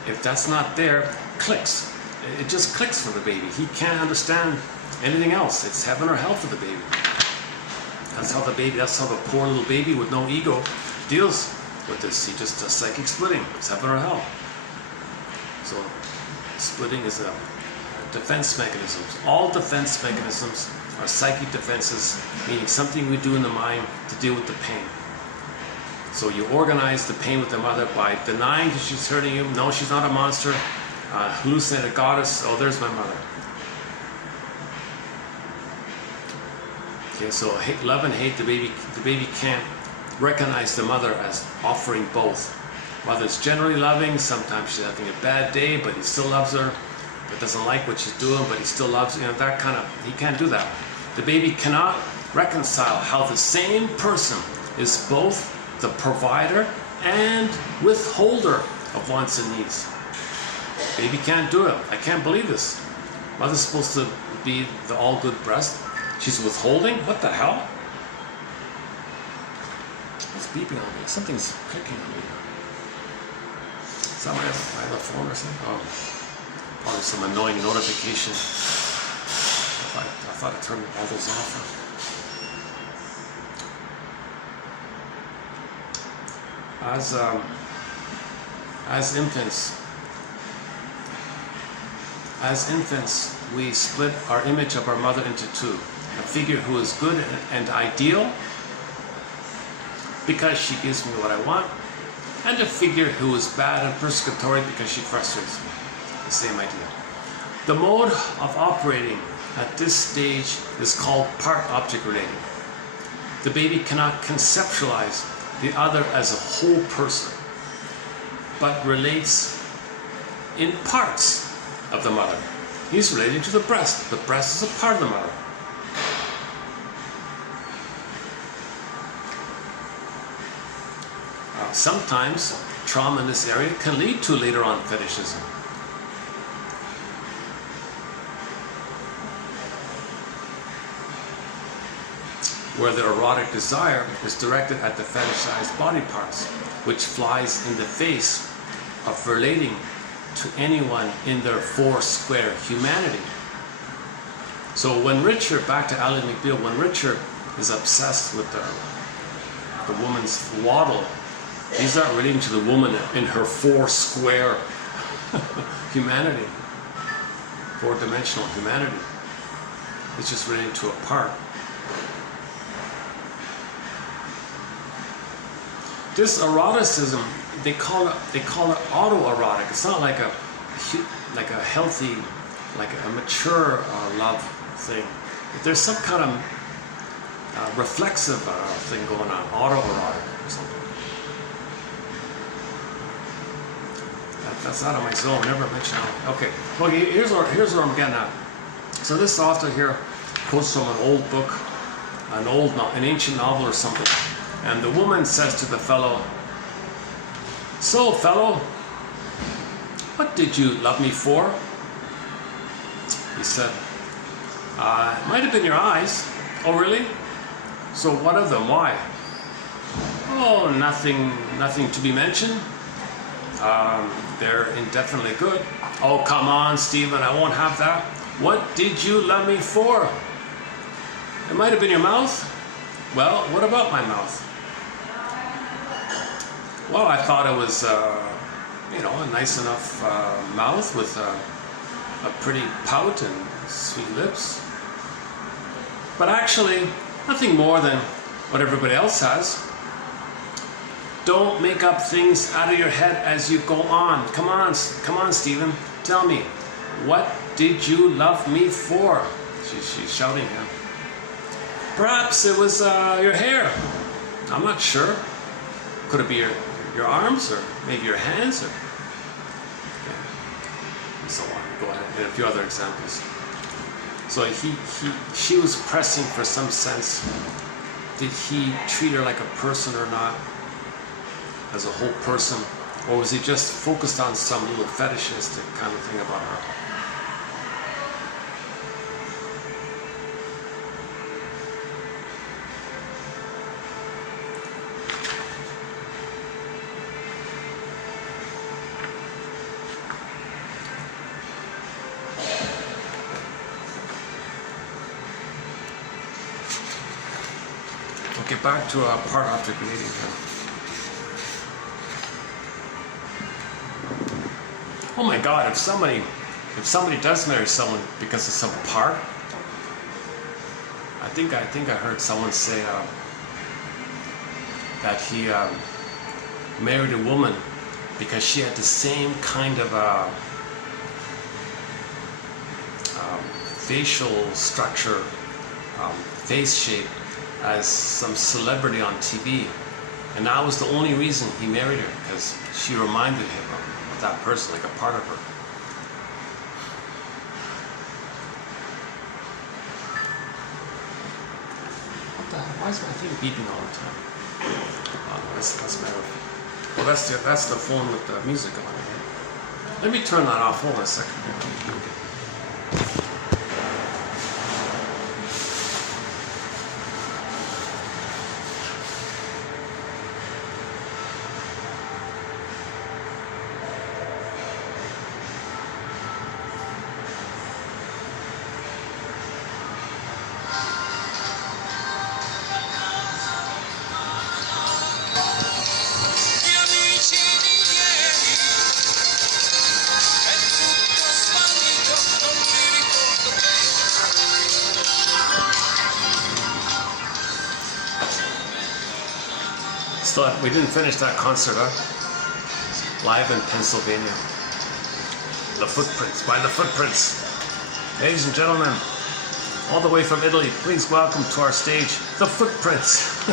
If that's not there, clicks. It just clicks for the baby. He can't understand anything else. It's heaven or hell for the baby. That's how the poor little baby with no ego deals with this. He just does psychic splitting. It's heaven or hell. So splitting is a defense mechanisms. All defense mechanisms are psychic defenses, meaning something we do in the mind to deal with the pain. So you organize the pain with the mother by denying that she's hurting you. No, she's not a monster. Hallucinated goddess. Oh, there's my mother. Okay, so hate, love and hate. The baby can't recognize the mother as offering both. Mother's generally loving. Sometimes she's having a bad day, but he still loves her. But doesn't like what she's doing, but he still loves, that kind of, he can't do that. The baby cannot reconcile how the same person is both the provider and withholder of wants and needs. Baby can't do it. I can't believe this. Mother's supposed to be the all-good breast. She's withholding? What the hell? It's beeping on me. Something's clicking on me. Is that my other phone or something? Oh, probably some annoying notification. I thought I turned all those off. As infants, we split our image of our mother into two. A figure who is good and ideal because she gives me what I want, and a figure who is bad and persecutory because she frustrates me. The same idea. The mode of operating at this stage is called part-object relating. The baby cannot conceptualize the other as a whole person, but relates in parts of the mother. He's relating to the breast. The breast is a part of the mother. Sometimes trauma in this area can lead to later on fetishism. Where the erotic desire is directed at the fetishized body parts, which flies in the face of relating to anyone in their four-square humanity. So when Richard, back to Ally McBeal, when Richard is obsessed with the woman's waddle, he's not relating to the woman in her four-square humanity, four-dimensional humanity. It's just relating to a part. This eroticism, they call it autoerotic. It's not like a healthy, like a mature love thing. There's some kind of reflexive thing going on, autoerotic or something. That's out of my zone. Never mentioned that. Okay, here's where I'm getting at. So this author here quotes from an old book, an ancient novel or something. And the woman says to the fellow, "So, fellow, what did you love me for?" He said, "It might have been your eyes." "Oh, really? So what of them? Why?" "Oh, nothing to be mentioned. They're indefinitely good." "Oh, come on, Stephen, I won't have that." "What did you love me for?" "It might have been your mouth." "Well, what about my mouth?" "Well, I thought it was, a nice enough mouth with a pretty pout and sweet lips. But actually, nothing more than what everybody else has. Don't make up things out of your head as you go on. Come on, Stephen. Tell me, what did you love me for?" She's shouting him. "Perhaps it was your hair. I'm not sure. Could it be your arms, or maybe your hands, or and so on. Go ahead, and a few other examples. So she was pressing for some sense. Did he treat her like a person or not, as a whole person, or was he just focused on some little fetishistic kind of thing about her? Okay, back to part-object relating now. Oh my God! If somebody does marry someone because of some part, I think I heard someone say that he married a woman because she had the same kind of facial structure, face shape as some celebrity on TV, and that was the only reason he married her, because she reminded him of that person, like a part of her. Why is my thing beeping all the time? Oh, that's my. Well, that's the phone with the music on it. Right? Let me turn that off. Hold on a second. We didn't finish that concert, huh? Live in Pennsylvania. The Footprints, by the Footprints. Ladies and gentlemen, all the way from Italy, please welcome to our stage, the Footprints.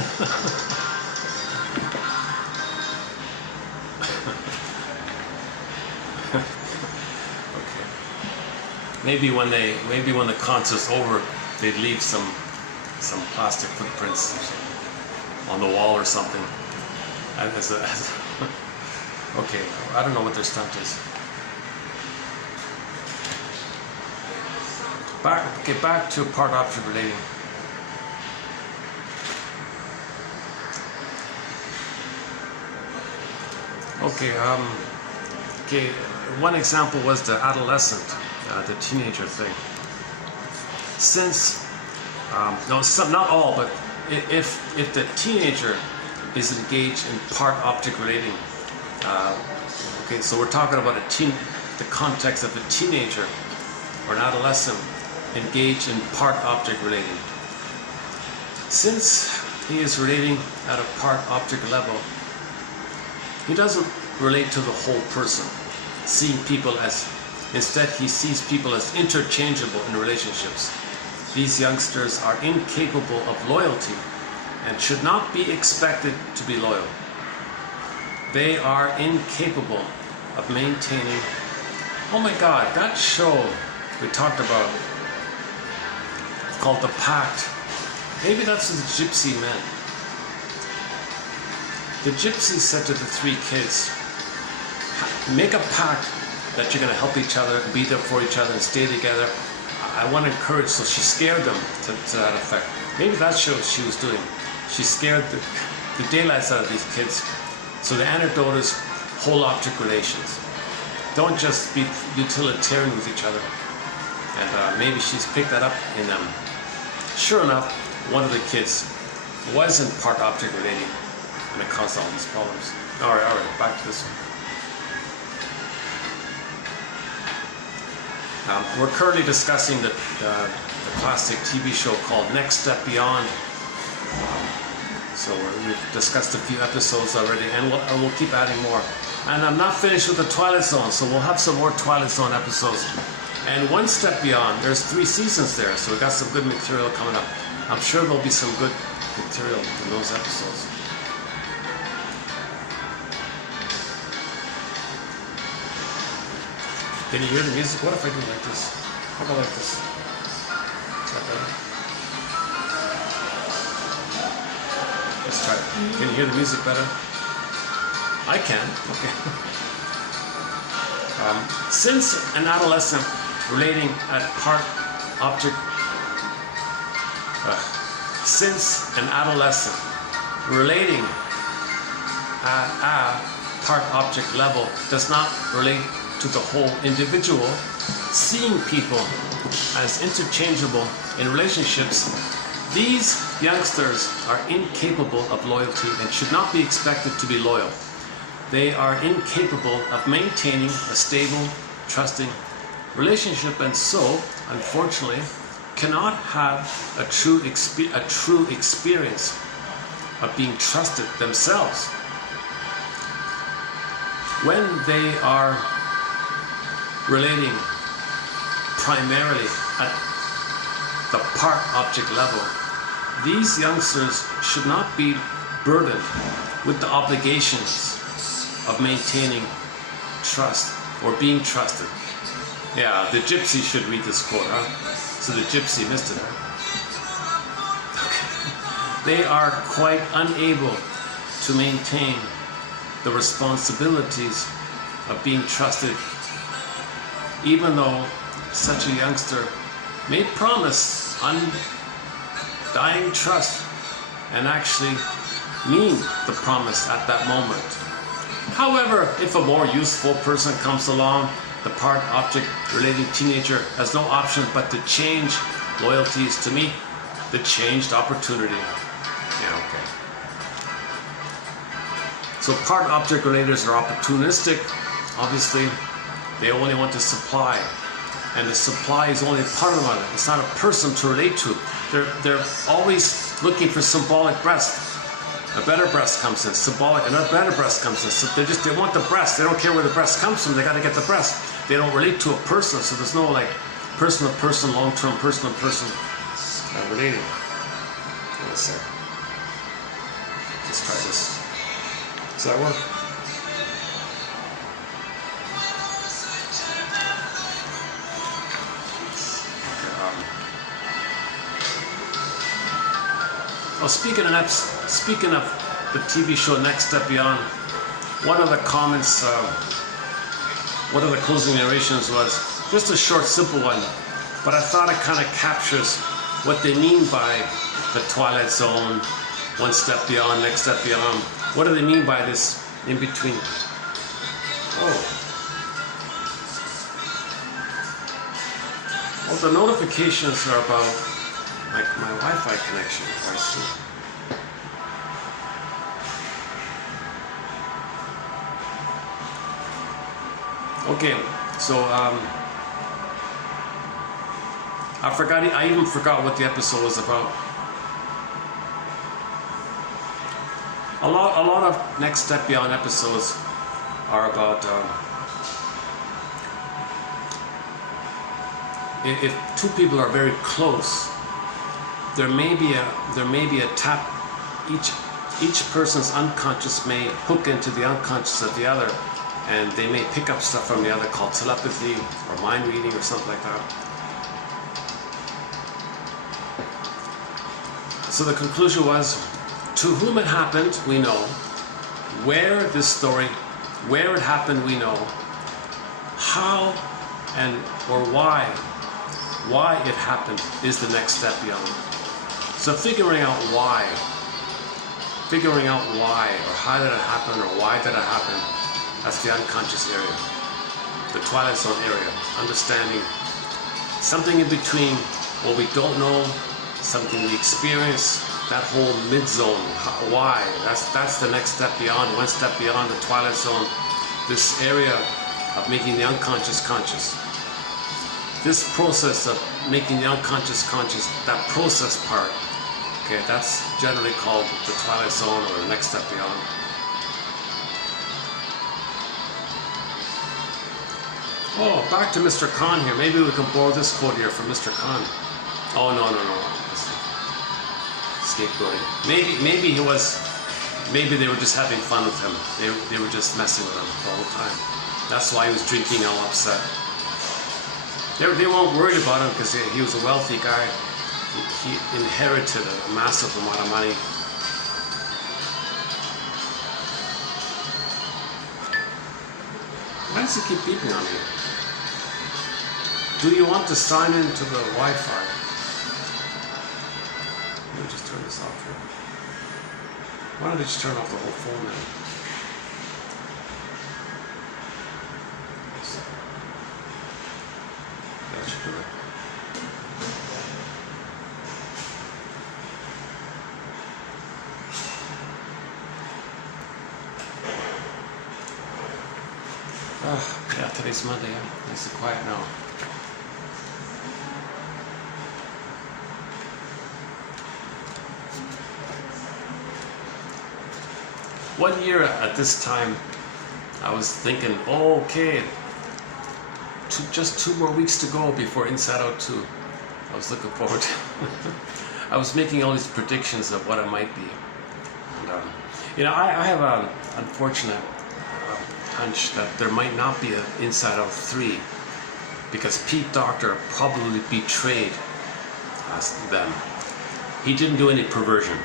Okay. Maybe when the concert's over, they'd leave some plastic footprints on the wall or something. Okay, I don't know what their stunt is. Get back to part-object relating. Okay, one example was the adolescent, the teenager thing. Since, not all, but if the teenager is engaged in part-object relating. Okay, so we're talking about the context of a teenager or an adolescent engaged in part-object relating. Since he is relating at a part-object level, he doesn't relate to the whole person, instead he sees people as interchangeable in relationships. These youngsters are incapable of loyalty and should not be expected to be loyal. They are incapable of maintaining. Oh my God, that show we talked about, it's called The Pact. Maybe that's the gypsy men. The gypsy said to the three kids, make a pact that you're going to help each other, be there for each other, and stay together. I want to encourage, so she scared them to that effect. Maybe that's what she was doing. She scared the daylights out of these kids. So the antidote is whole object relations. Don't just be utilitarian with each other. And maybe she's picked that up in them. Sure enough, one of the kids was in part object relating, and it caused all these problems. All right, back to this one. We're currently discussing the classic TV show called Next Step Beyond. So we've discussed a few episodes already, and we'll keep adding more. And I'm not finished with the Twilight Zone, so we'll have some more Twilight Zone episodes. And One Step Beyond, there's 3 seasons there, so we got some good material coming up. I'm sure there'll be some good material in those episodes. Can you hear the music? What if I do like this? How about like this? Is that better? Let's try it. Can you hear the music better? I can. Okay. Since an adolescent relating at part-object, since an adolescent relating at a part-object level does not relate to the whole individual, seeing people as interchangeable in relationships, these youngsters are incapable of loyalty and should not be expected to be loyal. They are incapable of maintaining a stable, trusting relationship, and so, unfortunately, cannot have a true experience of being trusted themselves. When they are relating primarily at the part-object level, these youngsters should not be burdened with the obligations of maintaining trust or being trusted. Yeah, the gypsy should read this quote, huh? So the gypsy missed it, huh? Okay. they are quite unable to maintain the responsibilities of being trusted, even though such a youngster may promise undying trust and actually mean the promise at that moment. However, if a more useful person comes along, the part-object relating teenager has no option but to change loyalties to meet the changed opportunity. Yeah, okay. So part-object relators are opportunistic. Obviously, they only want to supply, and the supply is only part of it. It's not a person to relate to. They're always looking for symbolic breast. A better breast comes in, symbolic, and a better breast comes in. So they want the breast. They don't care where the breast comes from. They got to get the breast. They don't relate to a person, so there's no like person to person, long-term person to person relating. Let's see. Let's try this. Does that work? Well, speaking of the TV show Next Step Beyond, one of the comments, one of the closing narrations was just a short, simple one, but I thought it kind of captures what they mean by the Twilight Zone, one step beyond, next step beyond. What do they mean by this in between? Oh. Well, the notifications are about like my Wi-Fi connection, I see. Okay, so I even forgot what the episode was about. A lot of Next Step Beyond episodes are about if two people are very close, there may be a tap. Each person's unconscious may hook into the unconscious of the other, and they may pick up stuff from the other called telepathy or mind reading or something like that. So the conclusion was, to whom it happened, we know. Where it happened, we know. How and or why it happened is the next step beyond. So figuring out why, or how did it happen, or why did it happen, that's the unconscious area, the Twilight Zone area. Understanding something in between what we don't know, something we experience, that whole mid-zone, why, that's the next step beyond, one step beyond the Twilight Zone, this area of making the unconscious conscious. This process of making the unconscious conscious, that process part, okay, that's generally called the Twilight Zone or the next step beyond. Oh, back to Mr. Khan here. Maybe we can borrow this quote here from Mr. Khan. Oh, no. Scapegoating. Maybe they were just having fun with him. They were just messing with him the whole time. That's why he was drinking all upset. They weren't worried about him because he was a wealthy guy. He inherited a massive amount of money. Why does he keep beeping on me? Do you want to sign into the Wi-Fi? Let me just turn this off here. Why don't I just turn off the whole phone now? That should do it. Yeah, today's Monday. Yeah. Nice and quiet now. One year at this time, I was thinking, oh, okay, just 2 more weeks to go before Inside Out 2. I was looking forward to I was making all these predictions of what it might be. And, I have an unfortunate hunch that there might not be an Inside Out 3 because Pete Docter probably betrayed them. He didn't do any perversion.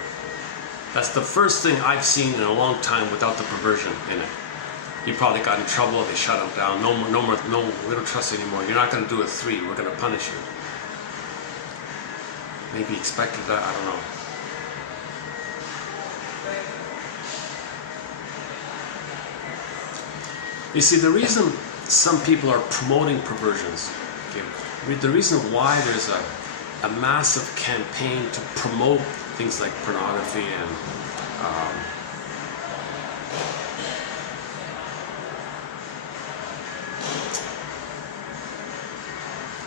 That's the first thing I've seen in a long time without the perversion in it. He probably got in trouble, they shut him down. No, we don't trust you anymore. You're not going to do a 3, we're going to punish you. Maybe he expected that, I don't know. You see, the reason some people are promoting perversions, okay, the reason why there's a massive campaign to promote things like pornography and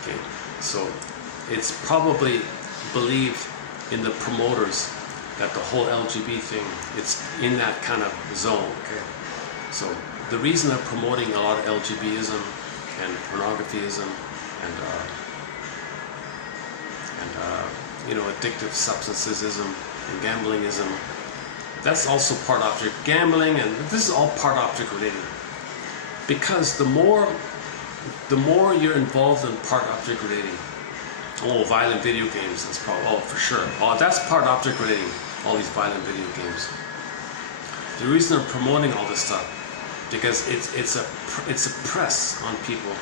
okay, so it's probably believed in the promoters that the whole LGBT thing, it's in that kind of zone. Okay, so the reason they're promoting a lot of LGBTism and pornographyism and you know, addictive substancesism and gamblingism, that's also part object. Gambling, and this is all part object related. Because the more you're involved in part object relating, oh, violent video games, that's probably, oh, for sure. Oh, that's part object relating, all these violent video games. The reason they're promoting all this stuff, because it's a press on people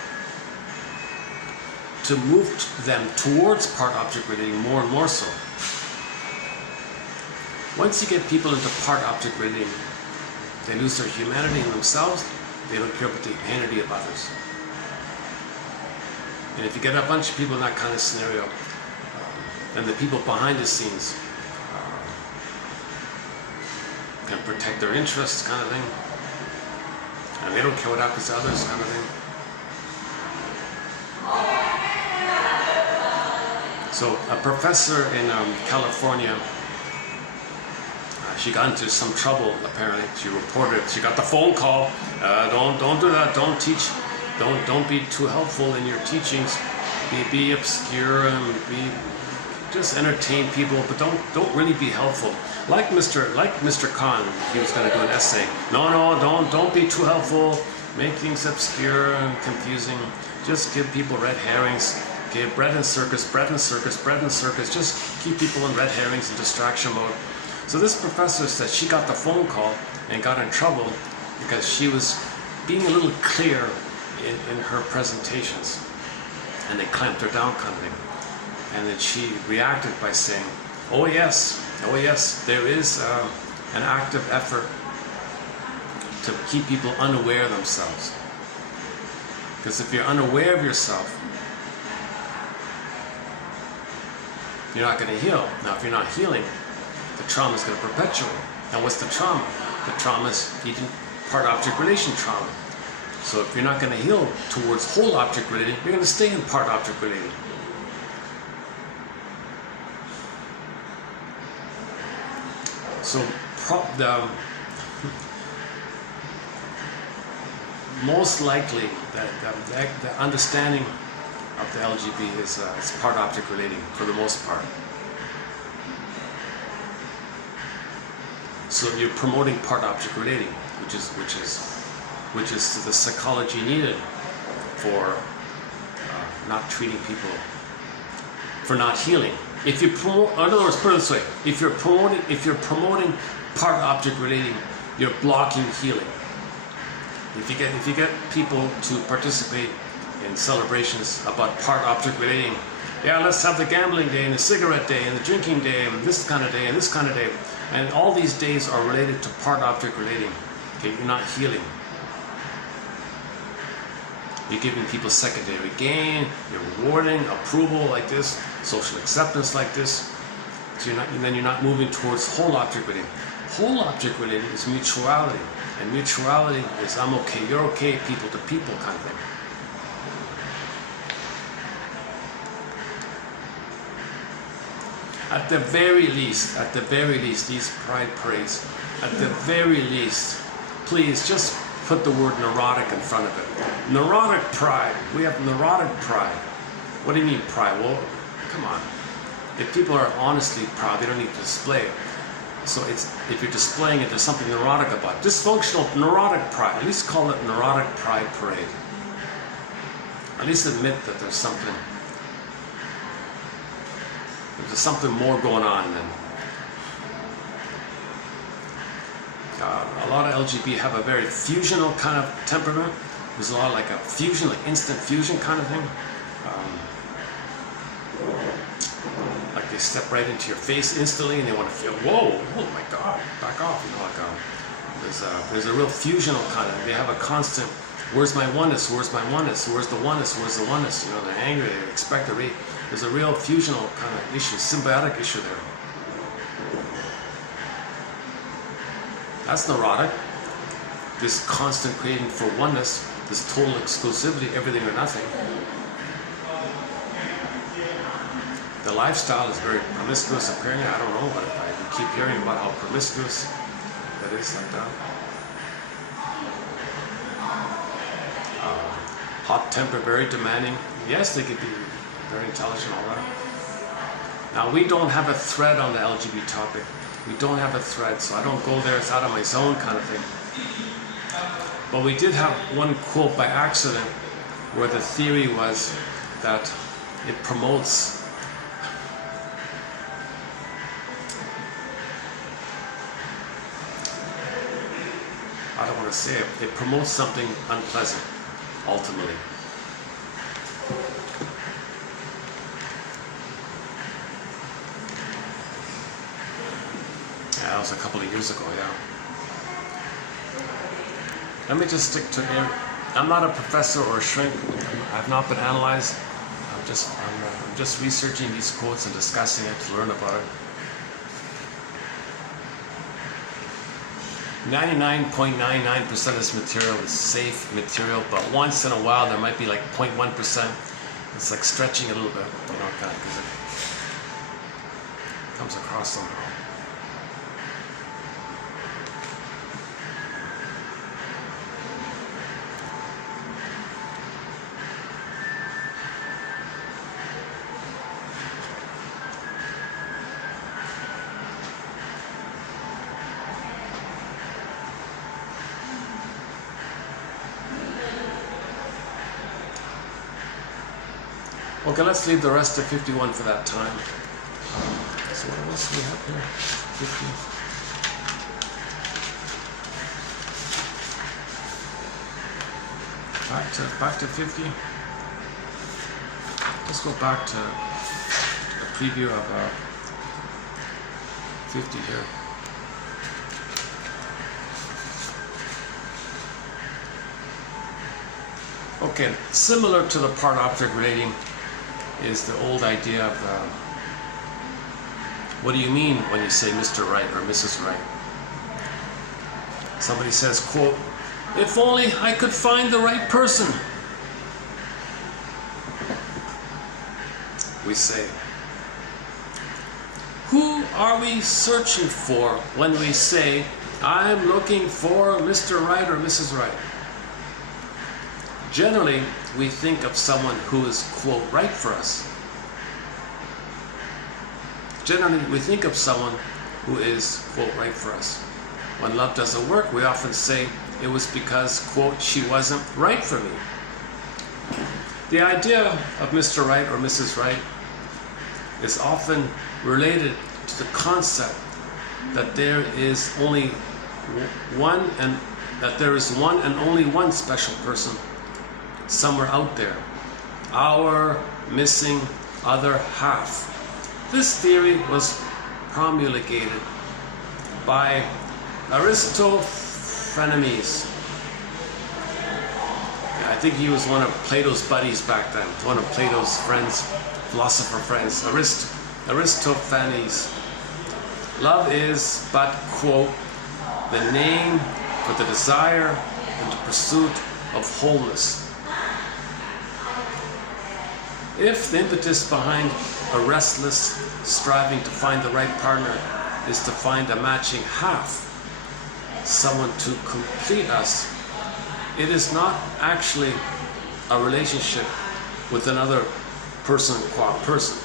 to move them towards part object relating more and more so. Once you get people into part object relating, they lose their humanity in themselves, they don't care about the humanity of others. And if you get a bunch of people in that kind of scenario, then the people behind the scenes can protect their interests, kind of thing. And they don't care what happens to others, kind of thing. So a professor in California, she got into some trouble apparently. She reported, she got the phone call, don't do that, don't teach, don't be too helpful in your teachings, be obscure and just entertain people, but don't really be helpful. Like Mr. Khan, he was going to do an essay. No, don't be too helpful, make things obscure and confusing, just give people red herrings. Okay, bread and circus, just keep people in red herrings and distraction mode. So this professor said she got the phone call and got in trouble because she was being a little clear in her presentations, and they clamped her down, kind of thing. And then she reacted by saying, oh yes, there is an active effort to keep people unaware of themselves. Because if you're unaware of yourself, you're not going to heal. Now, if you're not healing, the trauma is going to perpetuate. Now, what's the trauma? The trauma is part object relation trauma. So if you're not going to heal towards whole object relating, you're going to stay in part object relating. So most likely the understanding of the LGB is part object relating for the most part. So you're promoting part object relating, which is the psychology needed for not treating people, for not healing. If you promote, in other words, put it this way: if you're promoting part object relating, you're blocking healing. If you get people to participate in celebrations about part object relating, yeah, let's have the gambling day and the cigarette day and the drinking day and this kind of day and this kind of day, and all these days are related to part object relating. Okay, you're not healing. You're giving people secondary gain, you're rewarding approval like this, social acceptance like this. So you're not moving towards whole object relating. Whole object relating is mutuality, and mutuality is I'm okay, you're okay, people to people kind of thing. At the very least, these pride parades, at the very least, please just put the word neurotic in front of it. Neurotic pride. We have neurotic pride. What do you mean pride? Well, come on. If people are honestly proud, they don't need to display it. So if you're displaying it, there's something neurotic about it. Dysfunctional neurotic pride. At least call it neurotic pride parade. At least admit that there's something more going on than A lot of LGBT have a very fusional kind of temperament. There's a lot of like a fusion, like instant fusion kind of thing. Like they step right into your face instantly, and they want to feel, whoa, oh my God, back off. You know, like there's a real fusional kind of. They have a constant. Where's my oneness? Where's my oneness? Where's the oneness? Where's the oneness? You know, they're angry. They expect a There's a real fusional kind of issue, symbiotic issue there. That's neurotic. This constant creating for oneness, this total exclusivity, everything or nothing. The lifestyle is very promiscuous apparently. I don't know, but I keep hearing about how promiscuous that is like that. Hot temper, very demanding. Yes, they could be very intelligent, all that. Now, we don't have a thread on the LGBT topic. We don't have a thread, so I don't go there. It's out of my zone kind of thing. But we did have one quote by accident where the theory was that it promotes I don't want to say it. It promotes something unpleasant, ultimately. Yeah, that was a couple of years ago, yeah. Let me just stick to it. I'm not a professor or a shrink. I've not been analyzed. I'm just researching these quotes and discussing it to learn about it. 99.99% of this material is safe material, but once in a while there might be like 0.1%. It's like stretching a little bit, you know, kind of, because it comes across somehow. Okay, let's leave the rest of 51 for that time. So what else do we have here? 50. Back to 50. Let's go back to a preview of 50 here. Okay, similar to the part-object rating is the old idea of what do you mean when you say Mr. Right or Mrs. Right? Somebody says, quote, if only I could find the right person. We say, who are we searching for when we say, I'm looking for Mr. Right or Mrs. Right? Generally, we think of someone who is, quote, right for us. Generally, we think of someone who is, quote, right for us. When love doesn't work, we often say it was because, quote, she wasn't right for me. The idea of Mr. Right or Mrs. Right is often related to the concept that there is only one and only one special person somewhere out there, our missing other half. This theory was promulgated by Aristophanes. I think he was one of Plato's buddies back then, one of Plato's friends, philosopher friends, Aristophanes. Love is but, quote, the name for the desire and the pursuit of wholeness. If the impetus behind a restless striving to find the right partner is to find a matching half, someone to complete us, it is not actually a relationship with another person, qua person.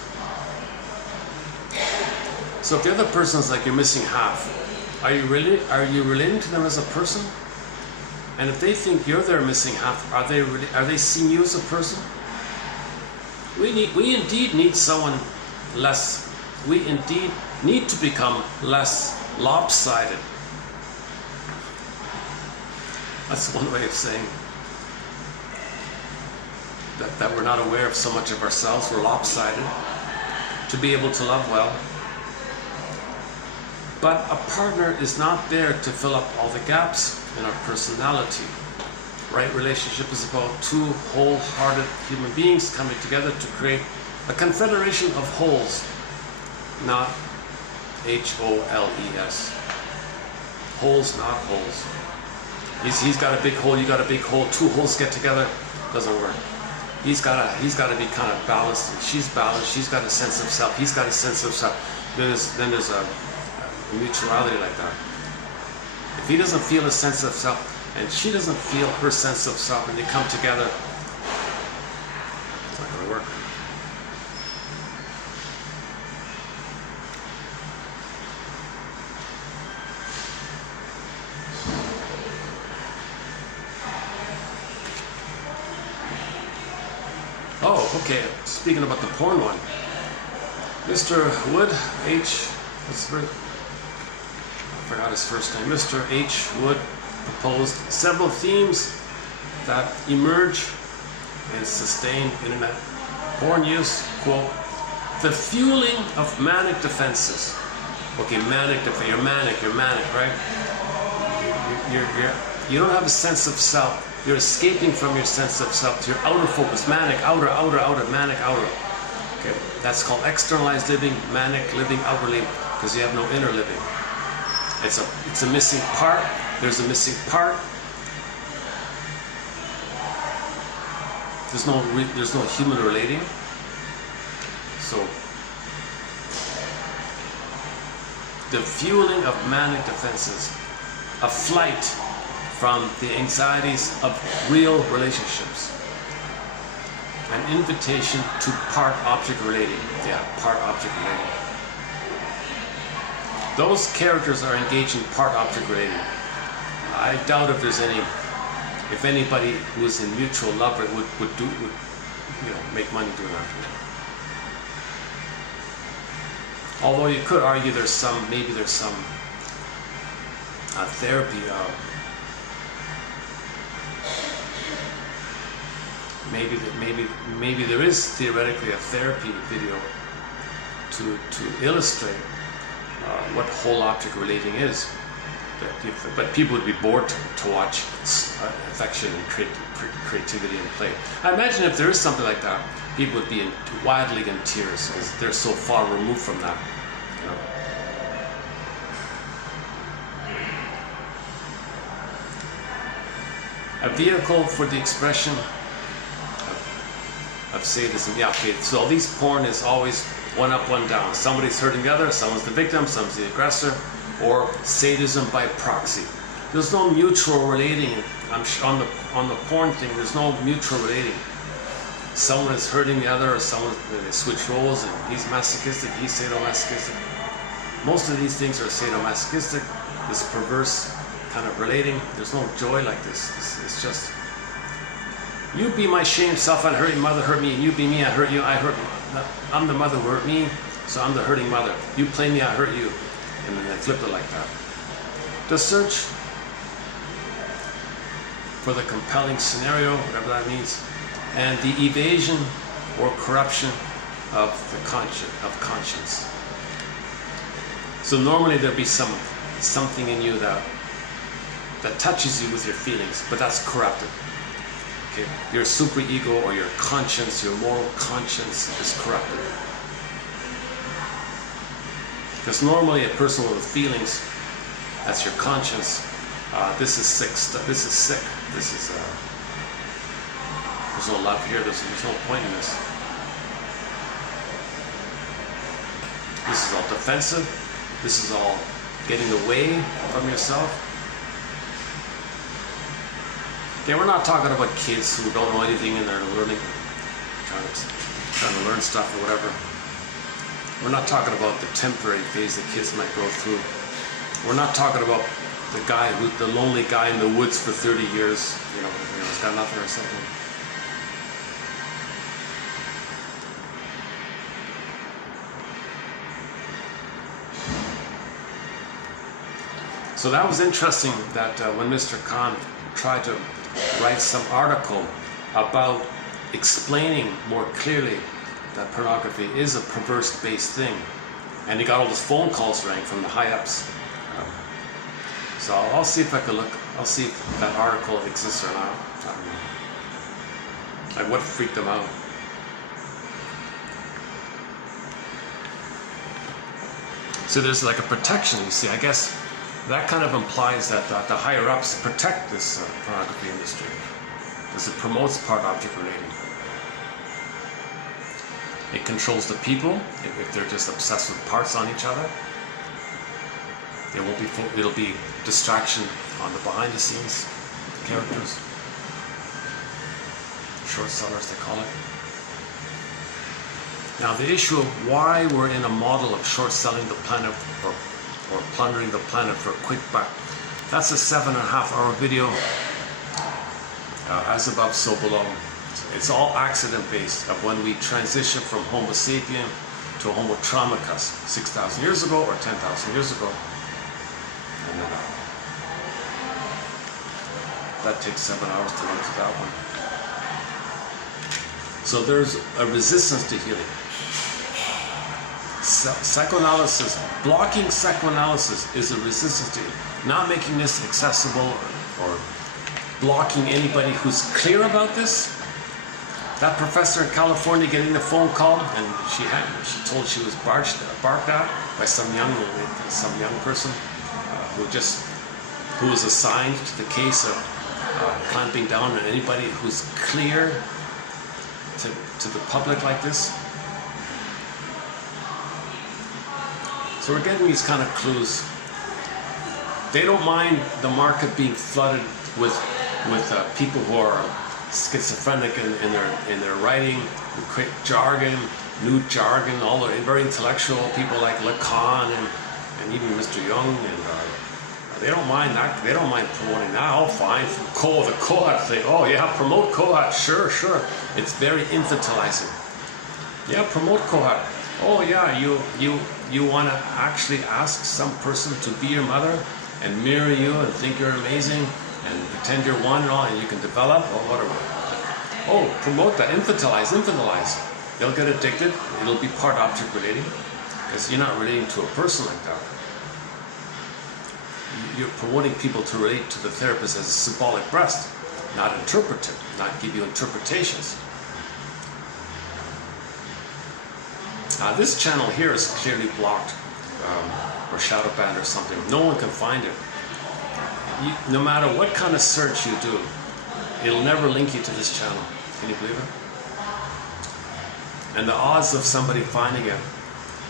So if the other person is like your missing half, are you relating to them as a person? And if they think you're their missing half, are they seeing you as a person? We indeed need someone less. We indeed need to become less lopsided. That's one way of saying that we're not aware of so much of ourselves. We're lopsided to be able to love well. But a partner is not there to fill up all the gaps in our personality. Right relationship is about two wholehearted human beings coming together to create a confederation of wholes, not H-O-L-E-S. Holes, not holes. He's got a big hole, you got a big hole, two holes get together, doesn't work. He's got to be kind of balanced. She's balanced, she's got a sense of self, he's got a sense of self. Then there's a mutuality like that. If he doesn't feel a sense of self and she doesn't feel her sense of self, and they come together, it's not going to work. Oh, okay. Speaking about the porn one, Mr. Wood, I forgot his first name. Mr. H. Wood proposed several themes that emerge and sustain internet porn use. Quote, the fueling of manic defenses. Okay, manic defense. You're manic, right? You don't have a sense of self. You're escaping from your sense of self. You're outer focus, manic, outer, manic, outer. Okay, that's called externalized living, manic living outwardly, because you have no inner living. It's a missing part. There's a missing part. There's no human relating. So the fueling of manic defenses, a flight from the anxieties of real relationships, an invitation to part-object relating. Yeah, part-object relating. Those characters are engaged in part-object relating. I doubt if anybody who's in mutual love would make money doing that. Although you could argue there's some therapy. Maybe there is theoretically a therapy video to illustrate what whole object relating is. But people would be bored to watch affection and creativity and play. I imagine if there is something like that, people would be wildly in tears because they're so far removed from that. You know? A vehicle for the expression of sadism. Yeah, okay. So all these porn is always one up, one down. Somebody's hurting the other, someone's the victim, someone's the aggressor, or sadism by proxy. There's no mutual relating. On the porn thing, there's no mutual relating. Someone is hurting the other, or they switch roles, and he's masochistic, he's sadomasochistic. Most of these things are sadomasochistic. This perverse kind of relating. There's no joy like this. It's just, you be my shame self, I hurt your mother, hurt me, and you be me, I hurt you, I hurt you. I'm the mother who hurt me, so I'm the hurting mother. You play me, I hurt you. And then they flip it like that. The search for the compelling scenario, whatever that means, and the evasion or corruption of conscience. So normally there'll be something in you that touches you with your feelings, but that's corrupted. Okay? Your superego or your conscience, your moral conscience is corrupted. Because normally a person with feelings, that's your conscience. This is sick stuff. This is sick. This is there's no love here. There's no point in this. This is all defensive. This is all getting away from yourself. Okay, we're not talking about kids who don't know anything and they're learning, trying to learn stuff or whatever. We're not talking about the temporary phase that kids might go through. We're not talking about the lonely guy in the woods for 30 years, he's got nothing or something. So that was interesting that when Mr. Khan tried to write some article about explaining more clearly that pornography is a perverse-based thing, and he got all these phone calls rang from the high-ups. So I'll see if I can look. I'll see if that article exists or not. I don't know. Like what freaked them out. So there's like a protection. You see, I guess that kind of implies that the higher-ups protect this pornography industry because it promotes part-object relating. It controls the people if they're just obsessed with parts on each other. It'll be distraction on the behind the scenes characters. Short sellers, they call it. Now the issue of why we're in a model of short selling the planet or plundering the planet for a quick buck. That's a 7.5-hour video. As above, so below. It's all accident based of when we transition from Homo sapien to Homo traumicus 6,000 years ago or 10,000 years ago. And then, that takes 7 hours to run through that one. So there's a resistance to healing. Psychoanalysis, blocking psychoanalysis is a resistance to not making this accessible or blocking anybody who's clear about this. That professor in California getting the phone call, and she told she was barked at by some young person who was assigned to the case of clamping down on anybody who's clear to the public like this. So we're getting these kind of clues. They don't mind the market being flooded with people who are schizophrenic in their writing, who create jargon, new jargon, all the very intellectual people like Lacan and even Mr. Jung, and they don't mind that. They don't mind promoting that. Oh, fine. The Kohut thing. Oh yeah, promote Kohut. Sure. It's very infantilizing. Yeah, promote Kohut. Oh yeah, you want to actually ask some person to be your mother and mirror you and think you're amazing and pretend you're one and all, and you can develop or whatever. Oh, promote that. Infantilize. They'll get addicted. It'll be part object relating because you're not relating to a person like that. You're promoting people to relate to the therapist as a symbolic breast, not interpretive, not give you interpretations. This channel here is clearly blocked or shadow banned or something. No one can find it. No matter what kind of search you do, it'll never link you to this channel. Can you believe it? And the odds of somebody finding it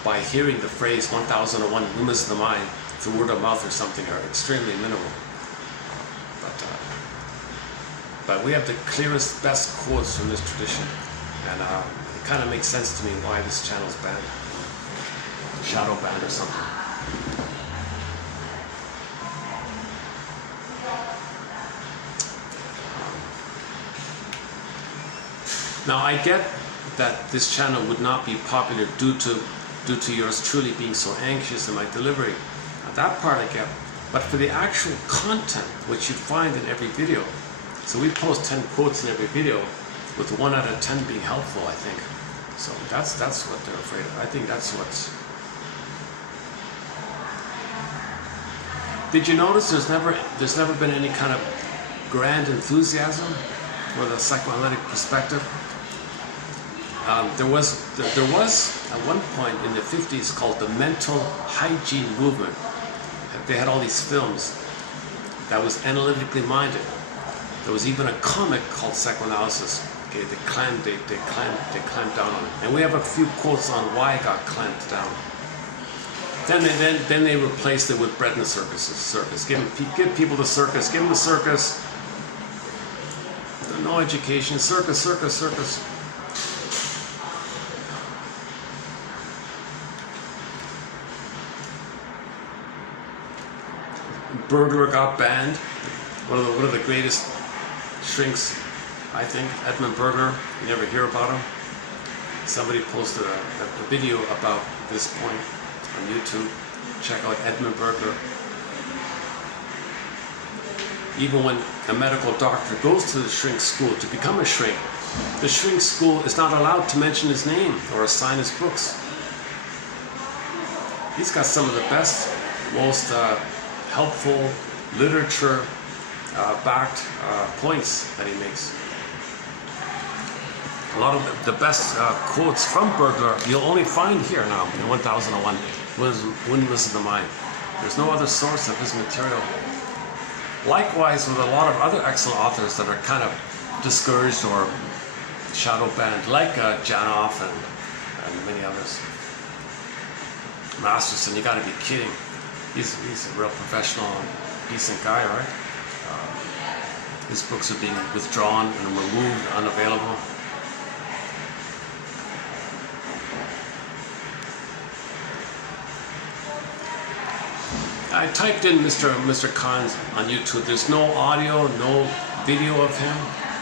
by hearing the phrase 1001 Windmills of the mind through word of mouth or something are extremely minimal. But we have the clearest, best quotes from this tradition, and it kind of makes sense to me why this channel is banned, shadow banned or something. Now I get that this channel would not be popular due to yours truly being so anxious in my delivery. Now, that part I get, but for the actual content, which you find in every video, so we post 10 quotes in every video, with 1 out of 10 being helpful, I think. So that's what they're afraid of. I think that's what's. Did you notice there's never been any kind of grand enthusiasm for the psychoanalytic perspective? There was at one point in the 50s called the mental hygiene movement. They had all these films that was analytically minded. There was even a comic called Psychoanalysis. Okay, they clamped down on it, and we have a few quotes on why it got clamped down. Then they replaced it with bread and circus. Give people the circus. Give them the circus. No education. Circus. Burglar got banned. One of the greatest shrinks, I think, Edmund Burger. You never hear about him. Somebody posted a video about this point on YouTube. Check out Edmund Burger. even when a medical doctor goes to the shrink school to become a shrink, the shrink school is not allowed to mention his name or assign his books. He's got some of the best, most helpful literature backed points that he makes. A lot of the best quotes from Burglar you'll only find here now in 1001 Windmills of the Mind. There's no other source of his material. Likewise with a lot of other excellent authors that are kind of discouraged or shadow banned, like Janoff and many others. Masterson, you gotta be kidding. He's a real professional, decent guy, right? His books are being withdrawn and removed, unavailable. I typed in Mr. Khan on YouTube. There's no audio, no video of him.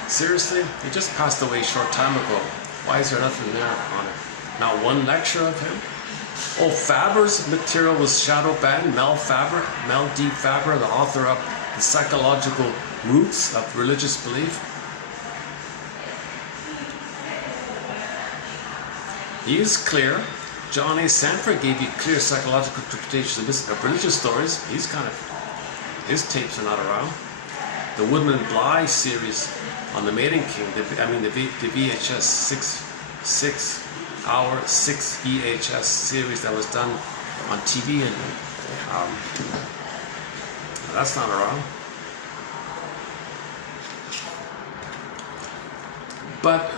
Seriously? He just passed away a short time ago. Why is there nothing there on it? Not one lecture of him? Oh, Faber's material was shadow banned. Mel D. Faber, the author of The Psychological Roots of Religious Belief. He is clear. John A. Sanford gave you clear psychological interpretations of religious stories. His tapes are not around. The Woodman Bly series on the Maiden King, the VHS 6 VHS series that was done on TV, and that's not around. But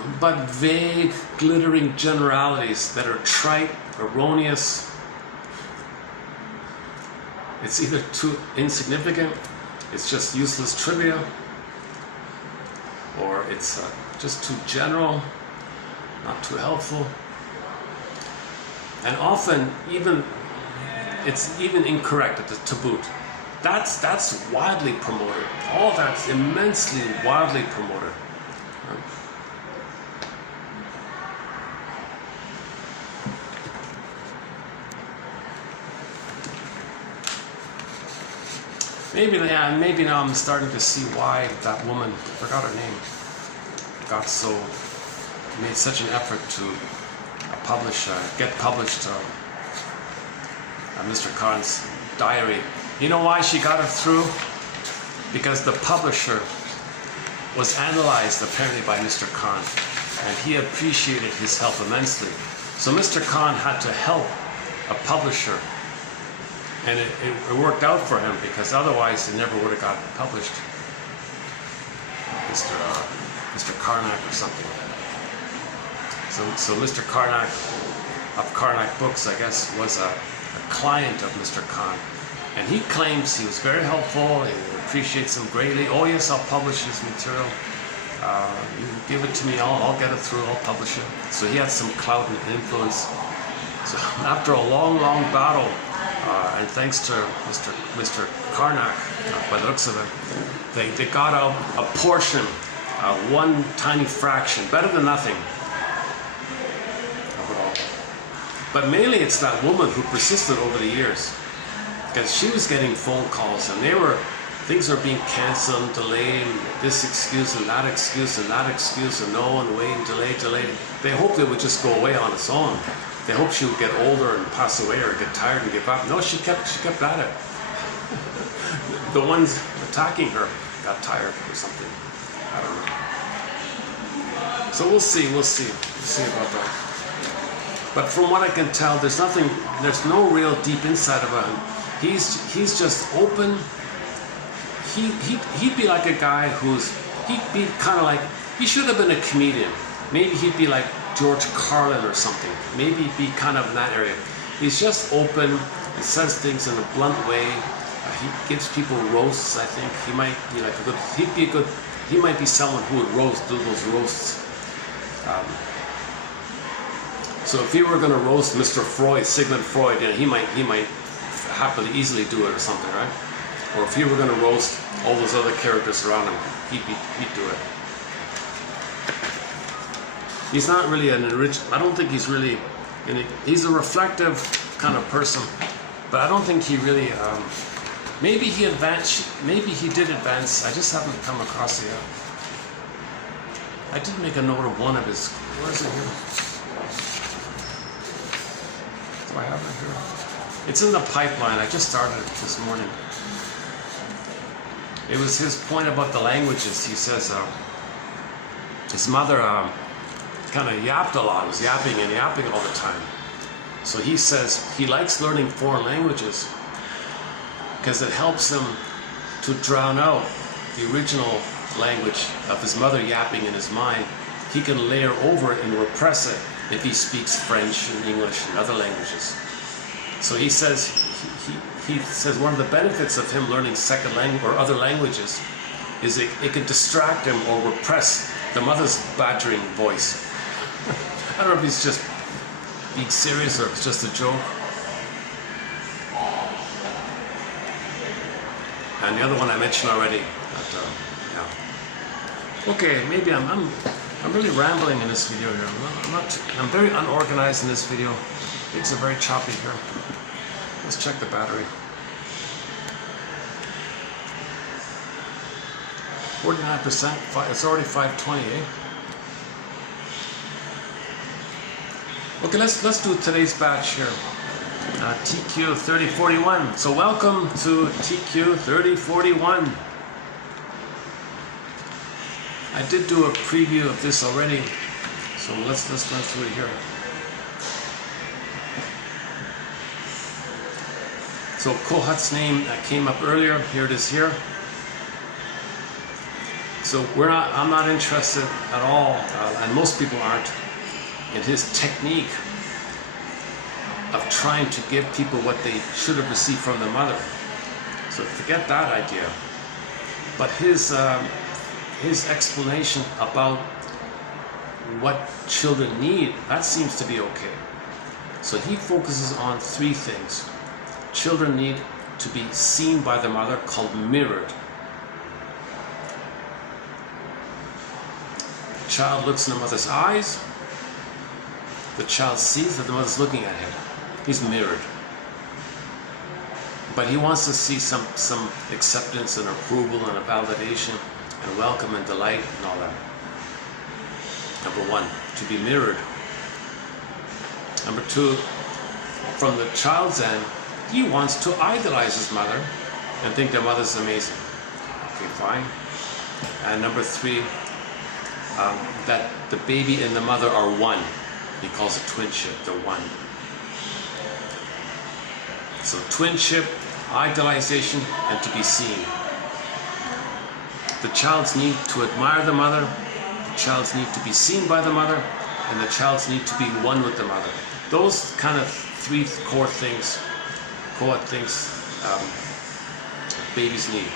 vague, glittering generalities that are trite, erroneous. It's either too insignificant, it's just useless trivia, or it's just too general, not too helpful. And often it's even incorrect to boot. That's widely promoted. All that's immensely widely promoted. Maybe now I'm starting to see why that woman, I forgot her name, made such an effort to get published Mr. Khan's diary. You know why she got it through? Because the publisher was analyzed apparently by Mr. Khan, and he appreciated his help immensely. So Mr. Khan had to help a publisher, and it worked out for him, because otherwise it never would have gotten published. Mr. Karnak or something. So Mr. Karnak of Karnak Books, I guess, was a client of Mr. Khan, and he claims he was very helpful and appreciates him greatly. Oh yes, I'll publish his material. You give it to me, I'll get it through, I'll publish it. So he had some clout and influence. So after a long battle, and thanks to Mr. Karnak, by the looks of it, they got a portion, one tiny fraction, better than nothing. But mainly it's that woman who persisted over the years, because she was getting phone calls, and things were being canceled, delayed, this excuse and that excuse and that excuse, and no, and wait, delayed. They hoped it would just go away on its own. They hoped she would get older and pass away or get tired and give up. No, she kept at it. The ones attacking her got tired or something. I don't know. So we'll see about that. But from what I can tell, there's no real deep insight about him. He's just open. He'd be like a guy he'd be kind of like, he should have been a comedian. Maybe he'd be like George Carlin or something. Maybe he'd be kind of in that area. He's just open. He says things in a blunt way. He gives people roasts, I think. He might be like he might be someone who would do those roasts. So if he were going to roast Mr. Freud, Sigmund Freud, he might happily easily do it or something, right? Or if he were going to roast all those other characters around him, he'd do it. He's not really I don't think he's really, he's a reflective kind of person, but I don't think he really Maybe he advanced. Maybe he did advance. I just haven't come across it yet. I did make a note of one of his. Where is it here? Do I have it here? It's in the pipeline. I just started it this morning. It was his point about the languages. He says his mother kind of yapped a lot. Was yapping and yapping all the time. So he says he likes learning foreign languages because it helps him to drown out the original language of his mother yapping in his mind. He can layer over it and repress it if he speaks French and English and other languages. So he says he says one of the benefits of him learning second language or other languages is it can distract him or repress the mother's badgering voice. I don't know if he's just being serious or if it's just a joke. And the other one I mentioned already. Yeah. Okay, maybe I'm really rambling in this video here. I'm very unorganized in this video. Things are very choppy here. Let's check the battery. 49%. It's already 5:20, eh? Okay, let's do today's batch here. TQ 3041. So welcome to TQ 3041. I did do a preview of this already, so let's run through it here. So Kohut's name came up earlier. Here it is here. So I'm not interested at all, and most people aren't, in his technique of trying to give people what they should have received from the mother. So forget that idea. But his explanation about what children need, that seems to be okay. So he focuses on three things. Children need to be seen by the mother, called mirrored. The child looks in the mother's eyes. The child sees that the mother's looking at him. He's mirrored. But he wants to see some acceptance and approval and a validation and welcome and delight and all that. Number one, to be mirrored. Number two, from the child's end, he wants to idolize his mother and think their mother's amazing. Okay, fine. And number three, that the baby and the mother are one. He calls it twinship, they're one. So twinship, idealization, and to be seen. The child's need to admire the mother, the child's need to be seen by the mother, and the child's need to be one with the mother. Those kind of three core things, Kohut thinks babies need.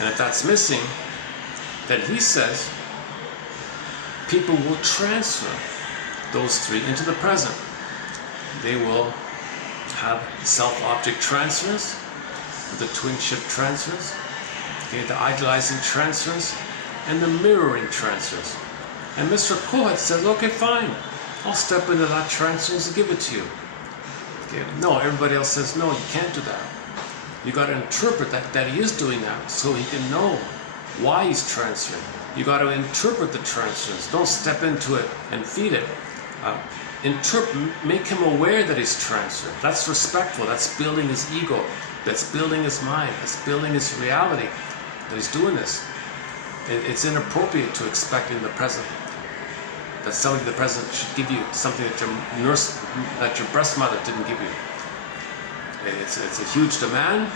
And if that's missing, then he says people will transfer those three into the present. They will have self-object transference, the twinship transference, okay, the idealizing transference, and the mirroring transference. And Mr. Kohut says, okay, fine, I'll step into that transference and give it to you. Okay, no, everybody else says, no, you can't do that. You got to interpret that he is doing that so he can know why he's transferring. You got to interpret the transference. Don't step into it and feed it. Make him aware that he's transferring. That's respectful. That's building his ego. That's building his mind. That's building his reality that he's doing this. It's inappropriate to expect in the present that somebody in the present should give you something that your breast mother didn't give you. It's a huge demand.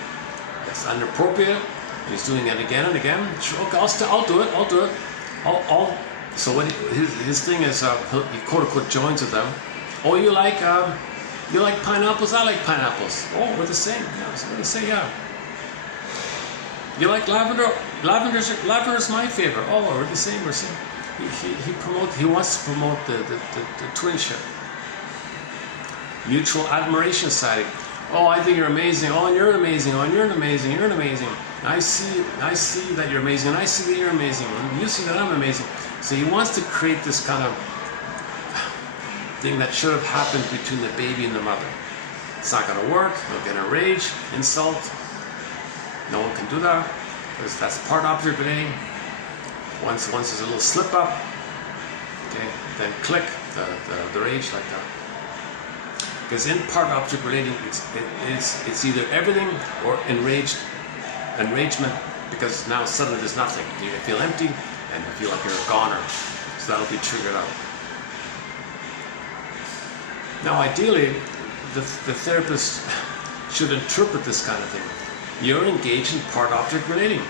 It's inappropriate. And he's doing it again and again. Sure, okay, I'll do it. I'll do it. So what his thing is, he quote unquote joins with them. Oh, you like pineapples? I like pineapples. Oh, we're the same. Yeah, so they say, yeah. You like lavender? Lavender's my favorite. Oh, we're the same. We're the same. He wants to promote the twinship. Mutual admiration society. Oh, I think you're amazing. Oh, and you're amazing. Oh, and you're amazing. You're amazing. I see that you're amazing, and I see that you're amazing, and you see that I'm amazing. So he wants to create this kind of thing that should have happened between the baby and the mother. It's not going to work. He'll get enraged, insult, No one can do that because that's part object relating. Once there's a little slip up, okay, then click the rage like that. Because in part object relating, it's either everything or enragement, because now suddenly there's nothing. You feel empty and you feel like you're a goner. So that'll be triggered out. Now ideally, the therapist should interpret this kind of thing. You're engaged in part object relating.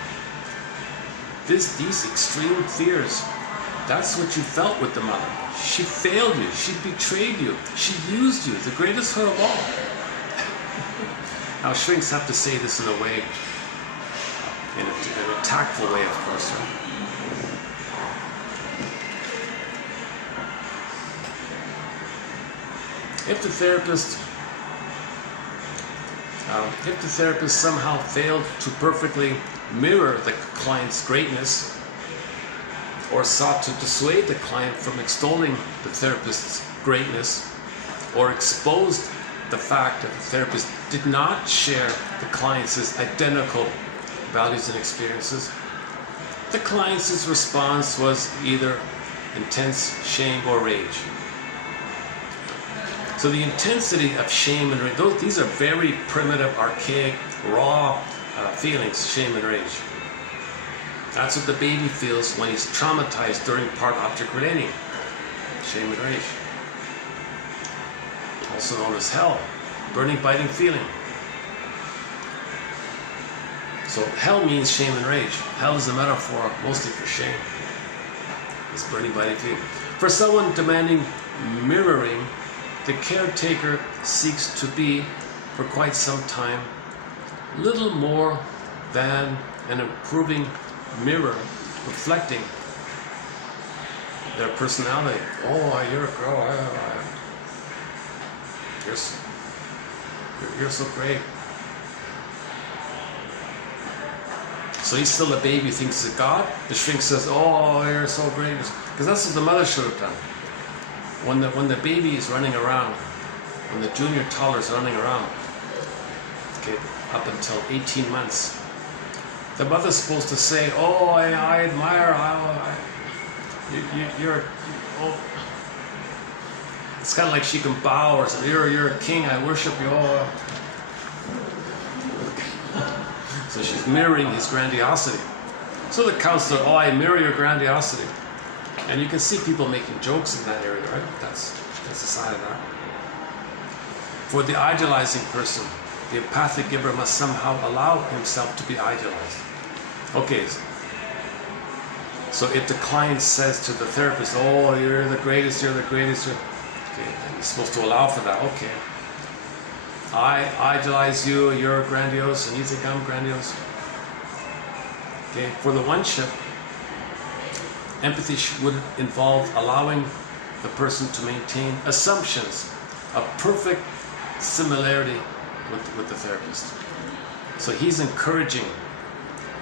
These extreme fears, that's what you felt with the mother. She failed you, she betrayed you, she used you, the greatest hurt of all. Now shrinks have to say this in a way, in a tactful way, of course. Right? If the therapist somehow failed to perfectly mirror the client's greatness, or sought to dissuade the client from extolling the therapist's greatness, or exposed the fact that the therapist did not share the client's identical values and experiences, the client's response was either intense shame or rage. So the intensity of shame and rage, these are very primitive, archaic, raw feelings, shame and rage. That's what the baby feels when he's traumatized during part object relating. Shame and rage. Also known as hell, burning, biting feeling. So hell means shame and rage. Hell is a metaphor mostly for shame. It's burning, biting feeling. For someone demanding mirroring, the caretaker seeks to be, for quite some time, little more than an improving mirror reflecting their personality. Oh, you're a girl. You're so great. So he's still a baby, thinks he's a god. The shrink says, oh, you're so great. Because that's what the mother should have done. When the baby is running around, when the junior toddler is running around, okay, up until 18 months, the mother's supposed to say, oh, I admire, oh. It's kind of like she can bow or say, you're a king, I worship you. Oh. So she's mirroring his grandiosity. So the counselor, oh, I mirror your grandiosity. And you can see people making jokes in that area, right? That's the side of that. For the idealizing person, the empathic giver must somehow allow himself to be idealized. Okay, so if the client says to the therapist, oh, you're the greatest, okay, and he's supposed to allow for that, okay. I idealize you, you're grandiose, and you think I'm grandiose. Okay, for the one-ship, empathy would involve allowing the person to maintain assumptions of perfect similarity with the therapist. So he's encouraging,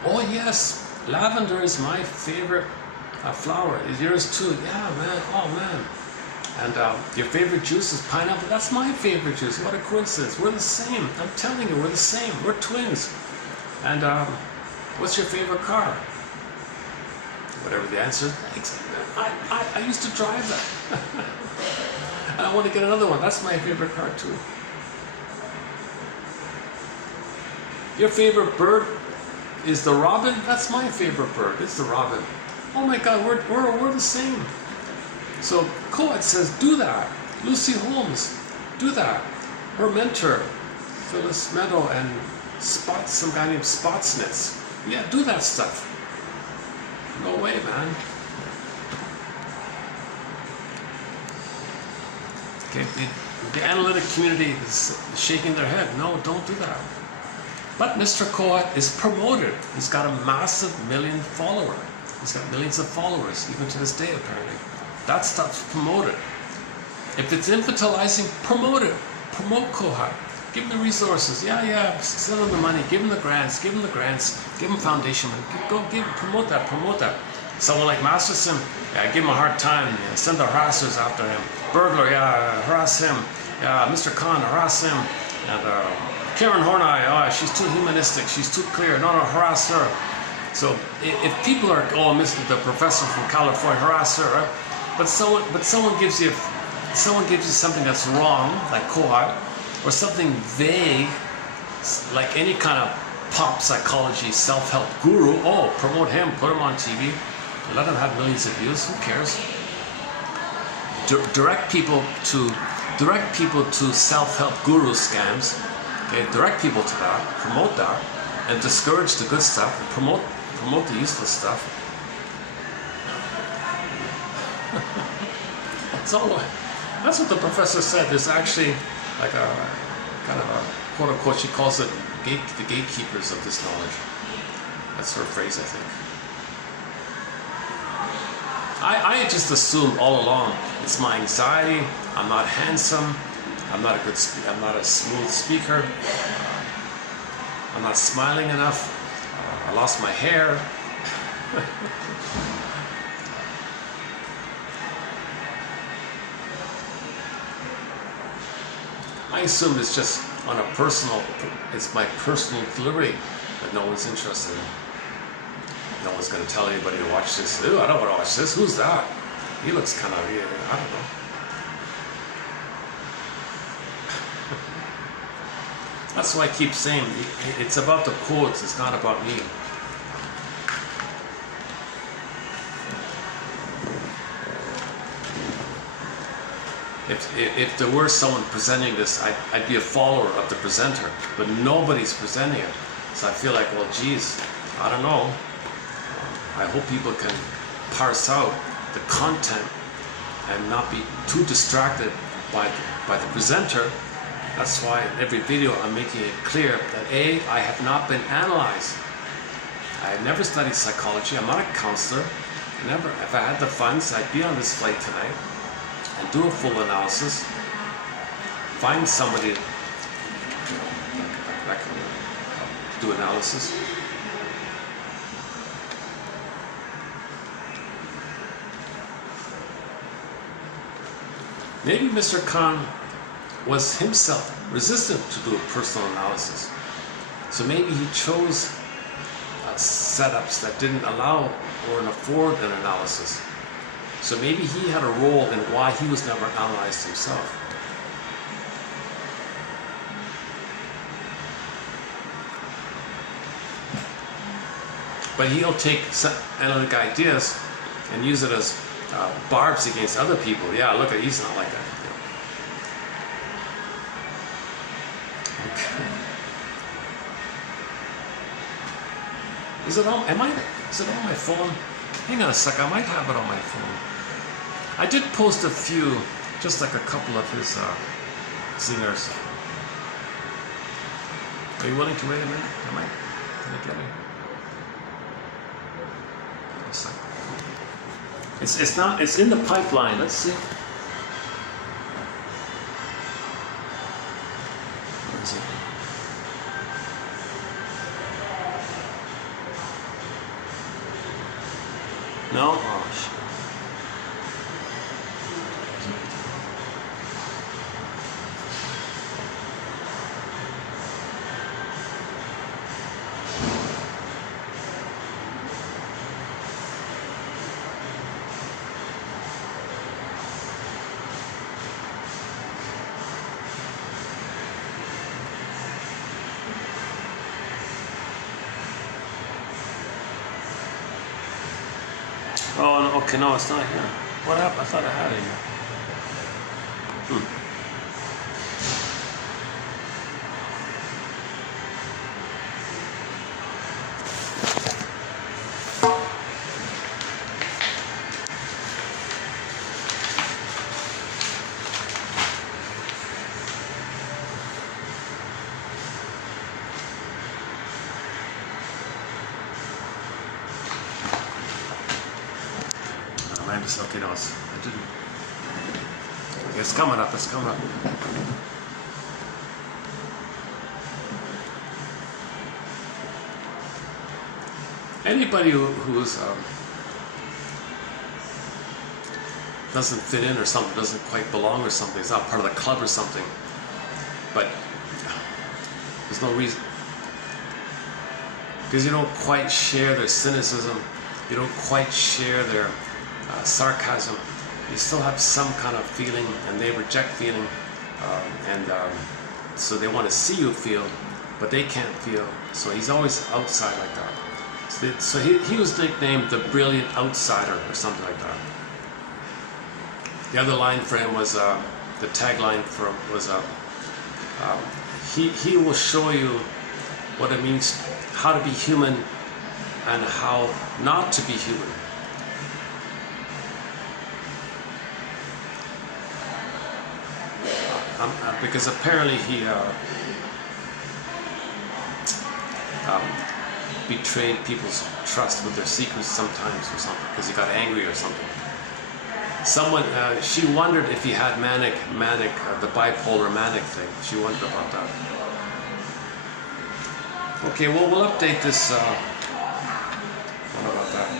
oh yes, lavender is my favorite flower. Is yours too? Yeah, man. Oh man. And your favorite juice is pineapple. That's my favorite juice. What a coincidence. We're the same. I'm telling you, we're the same. We're twins. And what's your favorite car? Whatever the answer is. I used to drive that. And I want to get another one. That's my favorite car too. Your favorite bird is the robin? That's my favorite bird. It's the robin. Oh my God, we're the same. So Kohut says, do that. Lucy Holmes, do that. Her mentor, Phyllis Meadow, and some guy named Spotsnitz. Yeah, do that stuff. No way, man. Okay, the analytic community is shaking their head. No, don't do that. But Mr. Kohut is promoted. He's got a massive million follower. He's got millions of followers, even to this day, apparently. That stuff's promoted. If it's infantilizing, promote it. Promote Kohut. Give him the resources. Yeah, send him the money. Give him the grants. Give him foundation money. Promote that. Someone like Masterson, yeah, give him a hard time. Yeah, send the harassers after him. Burglar, yeah, harass him. Yeah, Mr. Khan, harass him. And Karen Horney, oh, she's too humanistic, she's too clear, no, harass her. So if people are, oh, the professor from California, harass her, right? But someone gives you something that's wrong, like Kohut, or something vague, like any kind of pop psychology self-help guru. Oh, promote him, put him on TV, let him have millions of views. Who cares? Direct people to self-help guru scams. Okay, direct people to that, promote that, and discourage the good stuff, and promote the useless stuff. So that's what the professor said. There's actually like a kind of a quote unquote, she calls it the gatekeepers of this knowledge. That's her phrase, I think. I just assumed all along it's my anxiety. I'm not handsome. I'm not a smooth speaker. I'm not smiling enough. I lost my hair. I assume it's just on a personal, it's my personal delivery that no one's interested in. No one's going to tell anybody to watch this. Ooh, I don't want to watch this. Who's that? He looks kind of, I don't know. That's why I keep saying, it's about the quotes, it's not about me. If there were someone presenting this, I'd be a follower of the presenter, but nobody's presenting it. So I feel like, well, geez, I don't know. I hope people can parse out the content and not be too distracted by the presenter. That's why in every video I'm making it clear that A, I have not been analyzed. I have never studied psychology. I'm not a counselor. Never. If I had the funds, I'd be on this flight tonight and do a full analysis. Find somebody that can do analysis. Maybe Mr. Khan was himself resistant to do a personal analysis. So maybe he chose setups that didn't allow or afford an analysis. So maybe he had a role in why he was never analyzed himself. But he'll take analytic ideas and use it as barbs against other people. Yeah, look at, he's not like that. Okay. Is it on my phone? Hang on a sec, I might have it on my phone. I did post a few, just like a couple of his singers. Are you willing to wait a minute? Can I get it? A sec. It's not, it's in the pipeline. Let's see. Where is it? No? Oh, shit. Oh, okay, no, it's not here. What happened? I thought I had it here. Okay, no, I didn't. Okay, it's coming up, it's coming up. Anybody who's doesn't fit in or something, doesn't quite belong or something, is not part of the club or something, but there's no reason. Because you don't quite share their cynicism, you don't quite share their sarcasm. You still have some kind of feeling, and they reject feeling, so they want to see you feel, but they can't feel. So he's always outside like that. So he was nicknamed the brilliant outsider or something like that. The other line for him was the tagline for him was he will show you what it means, how to be human and how not to be human. Because apparently he betrayed people's trust with their secrets sometimes or something, because he got angry or something. Someone, she wondered if he had manic, the bipolar manic thing. She wondered about that. Okay, well, we'll update this. What about that?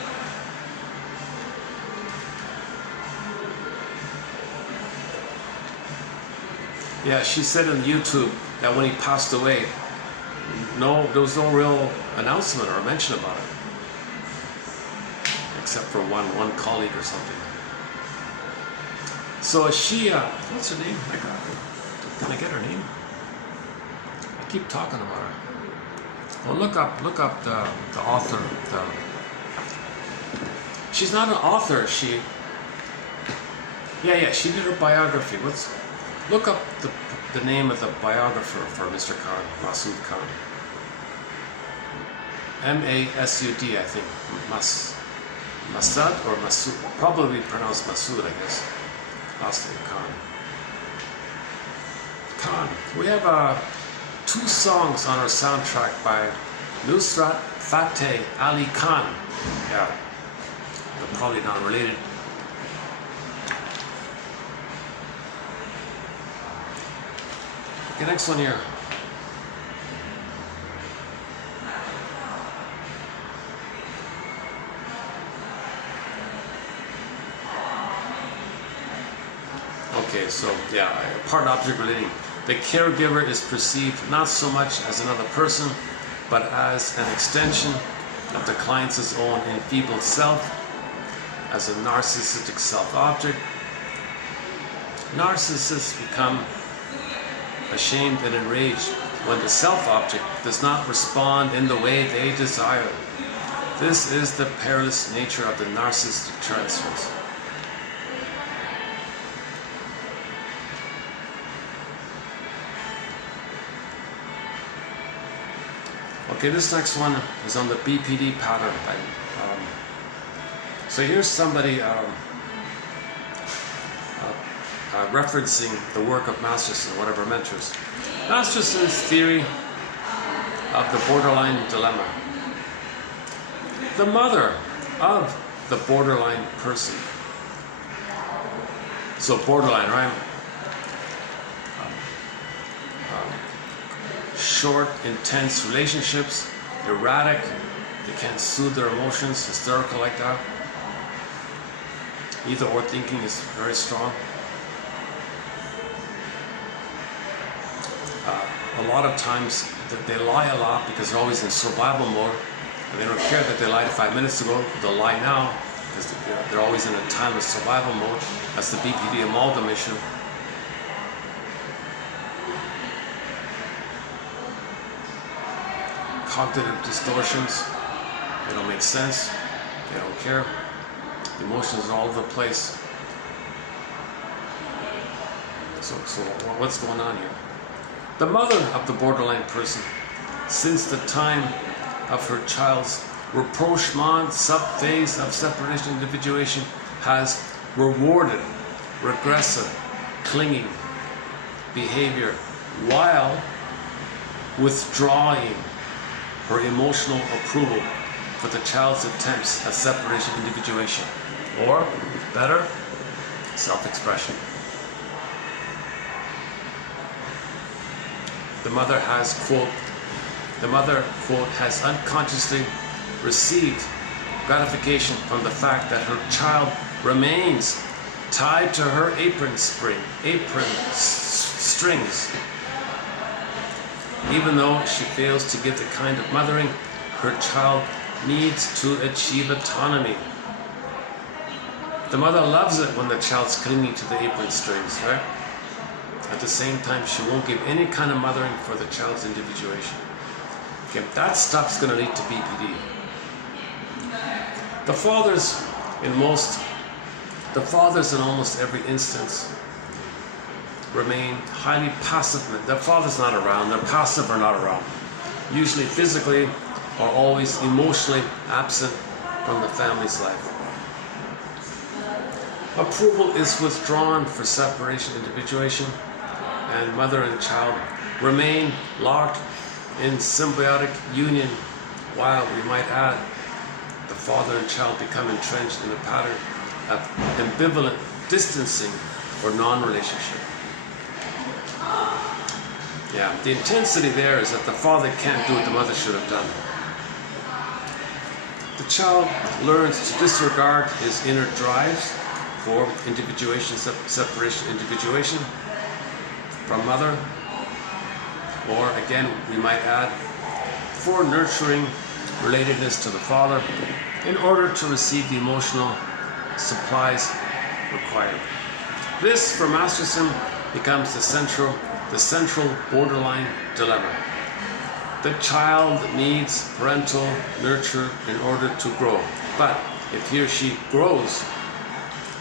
Yeah, she said on YouTube that when he passed away, there was no real announcement or mention about it, except for one colleague or something. So she, what's her name? Can I get her name? I keep talking about her. Well, look up the author. She's not an author. She did her biography. Look up the name of the biographer for Mr. Khan, Masood Khan. M-A-S-U-D, I think. Masud or Masood? Probably pronounced Masood, I guess. Last name Khan. Khan. We have 2 songs on our soundtrack by Nusrat Fateh Ali Khan. Yeah, they're probably not related. Okay, next one here. Okay, so yeah, part object relating. The caregiver is perceived not so much as another person, but as an extension of the client's own enfeebled self, as a narcissistic self-object. Narcissists become ashamed and enraged when the self-object does not respond in the way they desire. This is the perilous nature of the narcissistic transference. Okay, this next one is on the BPD pattern. So here's somebody referencing the work of Masterson, one of our mentors. Masterson's theory of the borderline dilemma. The mother of the borderline person. So borderline, right? Short, intense relationships, erratic, they can't soothe their emotions, hysterical like that. Either or thinking is very strong. A lot of times they lie a lot because they're always in survival mode, and they don't care that they lied 5 minutes ago, they'll lie now because they're always in a time of survival mode. That's the BPD amalgamation. Cognitive distortions, they don't make sense, they don't care, emotions are all over the place. So what's going on here? The mother of the borderline person, since the time of her child's rapprochement sub-phase of separation individuation, has rewarded regressive, clinging behavior while withdrawing her emotional approval for the child's attempts at separation individuation, or better, self-expression. The mother has, quote, has unconsciously received gratification from the fact that her child remains tied to her apron strings, Even though she fails to give the kind of mothering her child needs to achieve autonomy. The mother loves it when the child's clinging to the apron strings, right? At the same time, she won't give any kind of mothering for the child's individuation. Okay, that stuff's going to lead to BPD. The fathers in almost every instance remain highly passive. The father's not around, they're passive or not around. Usually physically or always emotionally absent from the family's life. Approval is withdrawn for separation, individuation, and mother and child remain locked in symbiotic union, while we might add the father and child become entrenched in a pattern of ambivalent distancing or non-relationship. Yeah, the intensity there is that the father can't do what the mother should have done. The child learns to disregard his inner drives for individuation, separation, individuation from mother, or again, we might add, for nurturing relatedness to the father in order to receive the emotional supplies required. This, for Masterson, becomes the central borderline dilemma. The child needs parental nurture in order to grow, but if he or she grows,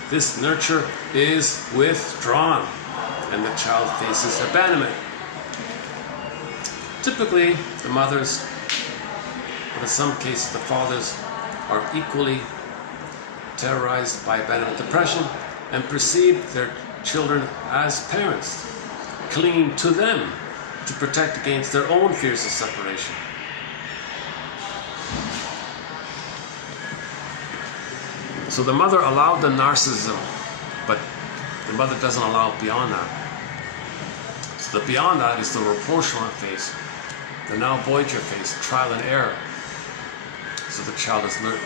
this nurture is withdrawn and the child faces abandonment. Typically, the mothers, but in some cases the fathers, are equally terrorized by abandonment depression and perceive their children as parents, clinging to them to protect against their own fears of separation. So the mother allowed the narcissism, but the mother doesn't allow it beyond that. So the beyond that is the rapprochement phase, the now Voyager phase, trial and error. So the child has learned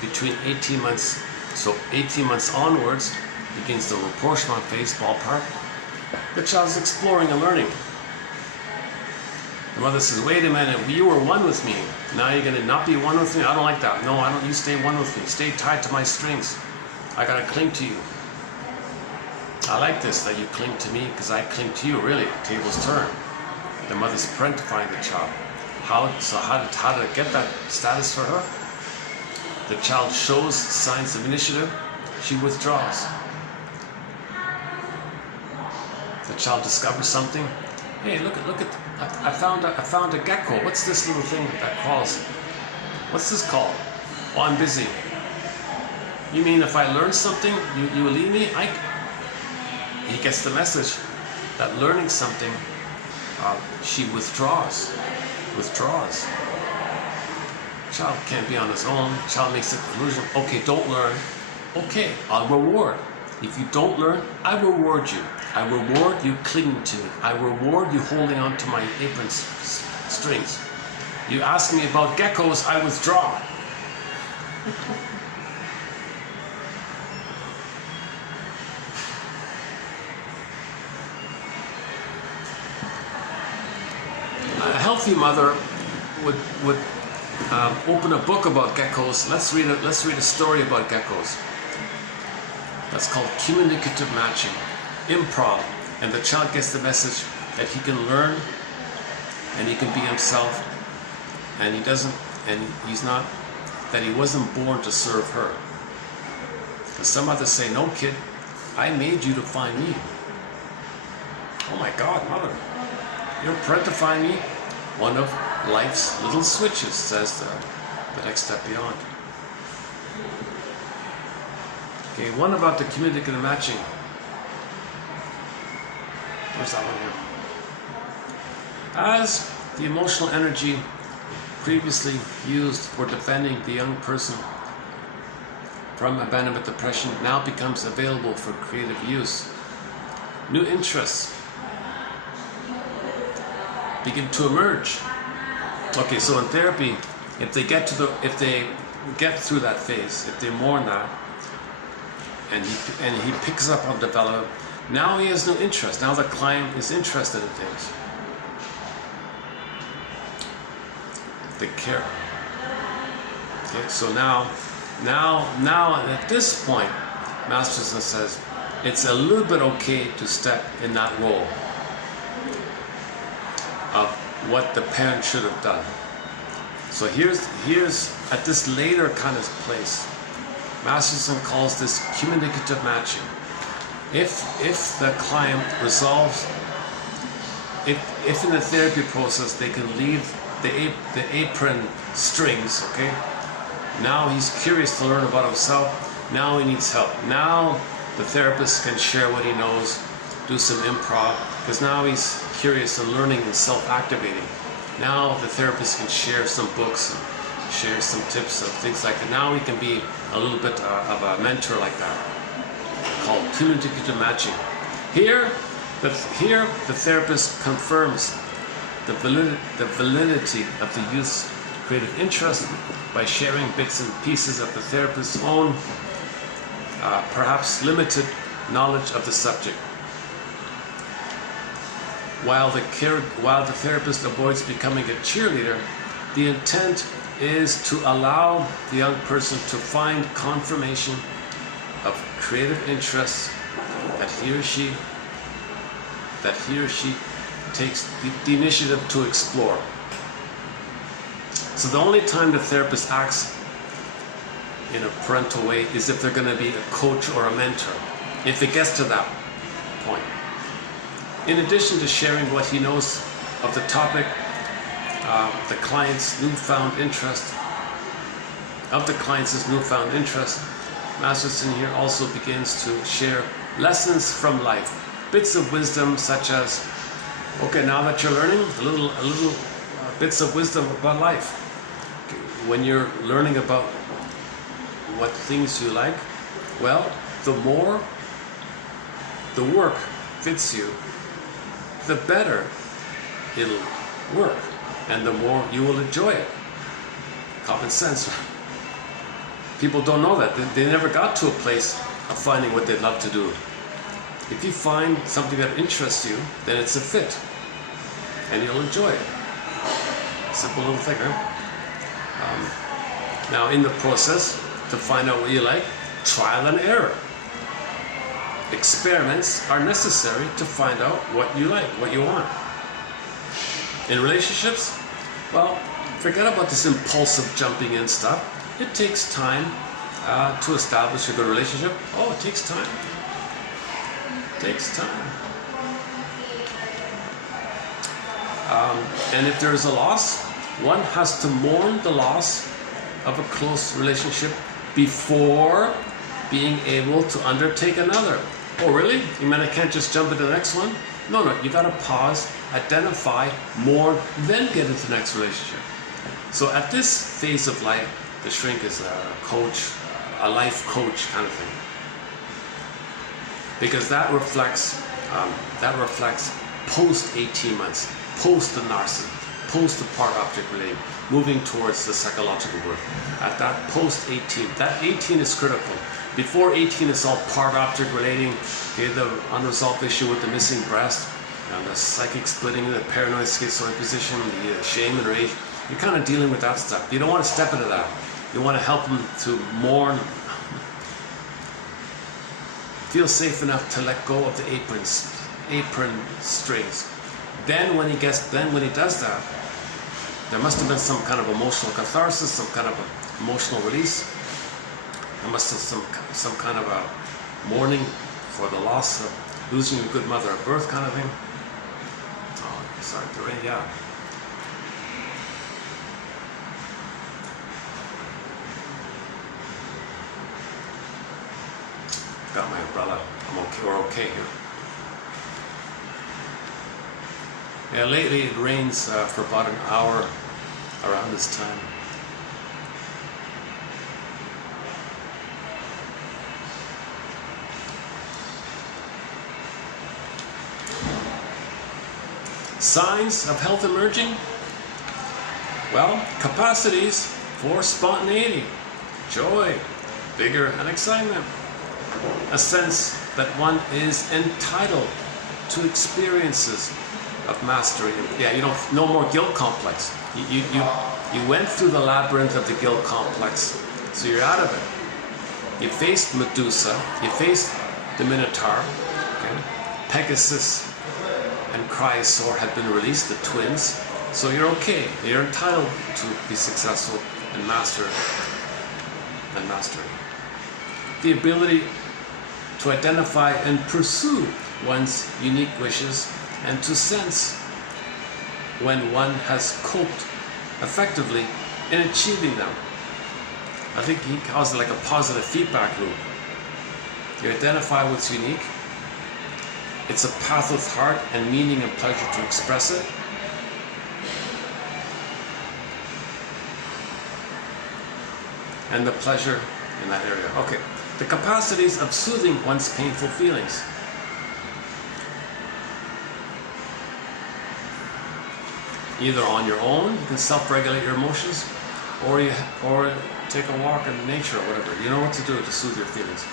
between 18 months, so 18 months onwards begins the rapprochement phase, ballpark. The child is exploring and learning. The mother says, wait a minute, you were one with me. Now you're going to not be one with me? I don't like that. No, I don't. You stay one with me. Stay tied to my strings. I got to cling to you. I like this, that you cling to me because I cling to you. Really, tables turn. The mother's parentifying the child. How did it get that status for her? The child shows signs of initiative. She withdraws. The child discovers something. Hey, look at! I found a gecko. What's this little thing that crawls? What's this called? Oh, I'm busy. You mean if I learn something, you will leave me? He gets the message that learning something, she withdraws. Child can't be on his own. Child makes a conclusion. Okay, don't learn. Okay, I'll reward. If you don't learn, I reward you. I reward you clinging to me. I reward you holding on to my apron strings. You ask me about geckos, I withdraw. A healthy mother would open a book about geckos. Let's read a story about geckos. That's called communicative matching, improv, and the child gets the message that he can learn and he can be himself, and he wasn't born to serve her. Because some others say, no kid, I made you to find me. Oh my God, mother, you're parentifying me? One of life's little switches, says the next step beyond. Okay, one about the communicative matching. Where's that one here? As the emotional energy previously used for defending the young person from abandonment depression now becomes available for creative use, new interests begin to emerge. Okay, so in therapy, if they get through that phase, if they mourn that, and he picks up on development, now he has no interest. Now the client is interested in things. the care. Okay, so now at this point, Masterson says it's a little bit okay to step in that role of what the parent should have done. So here's at this later kind of place, Masterson calls this communicative matching. If the client resolves, if in the therapy process they can leave the apron strings, okay? Now he's curious to learn about himself. Now he needs help. Now the therapist can share what he knows, do some improv, because now he's curious and learning and self-activating. Now the therapist can share some books, and share some tips of things like that. Now he can be a little bit of a mentor like that, called communicative matching. Here the therapist confirms the validity of the youth's creative interest by sharing bits and pieces of the therapist's own, perhaps limited knowledge of the subject. While the therapist avoids becoming a cheerleader, the intent is to allow the young person to find confirmation of creative interests that he or she takes the initiative to explore. So the only time the therapist acts in a parental way is if they're going to be a coach or a mentor, if it gets to that point. In addition to sharing what he knows of the topic, the client's newfound interest, Masterson here also begins to share lessons from life, bits of wisdom such as, okay, now that you're learning a little bits of wisdom about life. When you're learning about what things you like, well, the more the work fits you, the better it'll work, and the more you will enjoy it. Common sense. People don't know that. They never got to a place of finding what they'd love to do. If you find something that interests you, then it's a fit, and you'll enjoy it. Simple little thing, huh? Now, in the process, to find out what you like, trial and error. Experiments are necessary to find out what you like, what you want. In relationships, well, forget about this impulsive jumping in stuff. It takes time to establish a good relationship. Oh, it takes time. It takes time. And if there is a loss, one has to mourn the loss of a close relationship before being able to undertake another. Oh, really? You mean I can't just jump into the next one? No, you gotta pause, identify, mourn, then get into the next relationship. So at this phase of life, the shrink is a coach, a life coach kind of thing. Because that reflects post 18 months, post the narcissism, post the part-object relating, moving towards the psychological work. At that post 18, that 18 is critical. Before 18, it's all part-object relating, okay, the unresolved issue with the missing breast, and the psychic splitting, the paranoid schizoid position, the shame and rage. You're kind of dealing with that stuff. You don't want to step into that. You want to help them to mourn, feel safe enough to let go of the apron strings. Then when he does that, there must have been some kind of emotional catharsis, some kind of emotional release. There must have some kind of a mourning for the loss of losing a good mother at birth kind of thing. Oh, sorry, the rain, yeah. Got my umbrella. We're okay here. Yeah, lately it rains for about an hour around this time. Signs of health emerging? Well, capacities for spontaneity, joy, vigor, and excitement. A sense that one is entitled to experiences of mastery. Yeah, you don't, no more guilt complex. You went through the labyrinth of the guilt complex, so you're out of it. You faced Medusa, you faced the Minotaur, okay? Pegasus and Chrysaor had been released, the twins, so you're okay. You're entitled to be successful and master it. The ability to identify and pursue one's unique wishes and to sense when one has coped effectively in achieving them. I think he calls it like a positive feedback loop. You identify what's unique. It's a path with heart and meaning and pleasure to express it. And the pleasure in that area. Okay. The capacities of soothing one's painful feelings. Either on your own, you can self-regulate your emotions, or take a walk in nature or whatever. You know what to do to soothe your feelings.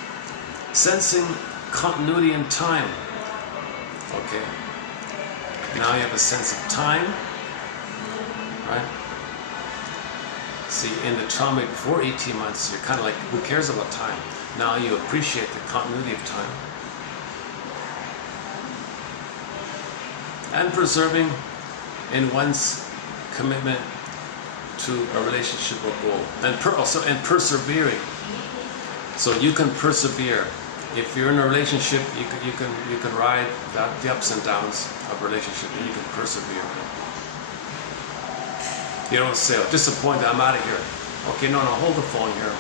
Sensing continuity in time. Okay. Now you have a sense of time, right? See, in the trauma before 18 months, you're kind of like, who cares about time? Now you appreciate the continuity of time. And preserving in one's commitment to a relationship or goal. And persevering. So you can persevere. If you're in a relationship, you can ride the ups and downs of a relationship, and you can persevere. You don't say, oh, disappointed, I'm out of here. Okay, no, hold the phone here.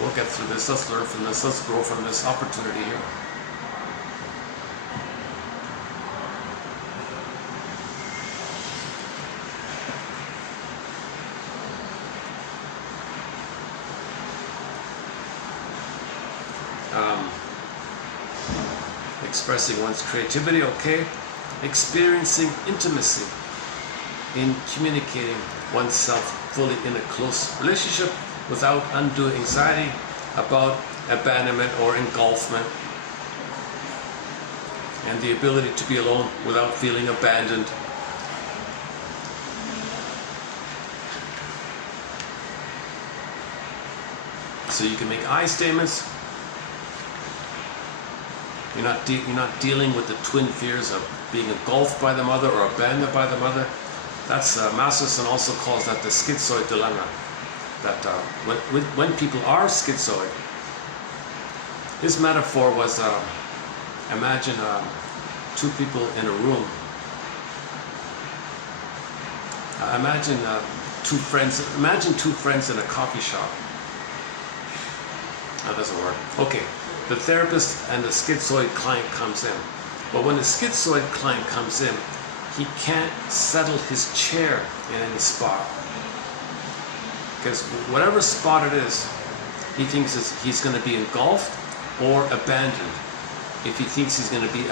We'll get through this, let's learn from this, let's grow from this opportunity here. Expressing one's creativity, okay. Experiencing intimacy in communicating oneself fully in a close relationship without undue anxiety about abandonment or engulfment, and the ability to be alone without feeling abandoned. So you can make I statements. You're not dealing with the twin fears of being engulfed by the mother or abandoned by the mother. That's Masterson also calls that the schizoid dilemma. That when people are schizoid, his metaphor was imagine two people in a room. Imagine two friends in a coffee shop. That doesn't work. Okay. The therapist and the schizoid client comes in. But when the schizoid client comes in, he can't settle his chair in any spot. Because whatever spot it is, he thinks he's going to be engulfed or abandoned. If he thinks he's going to be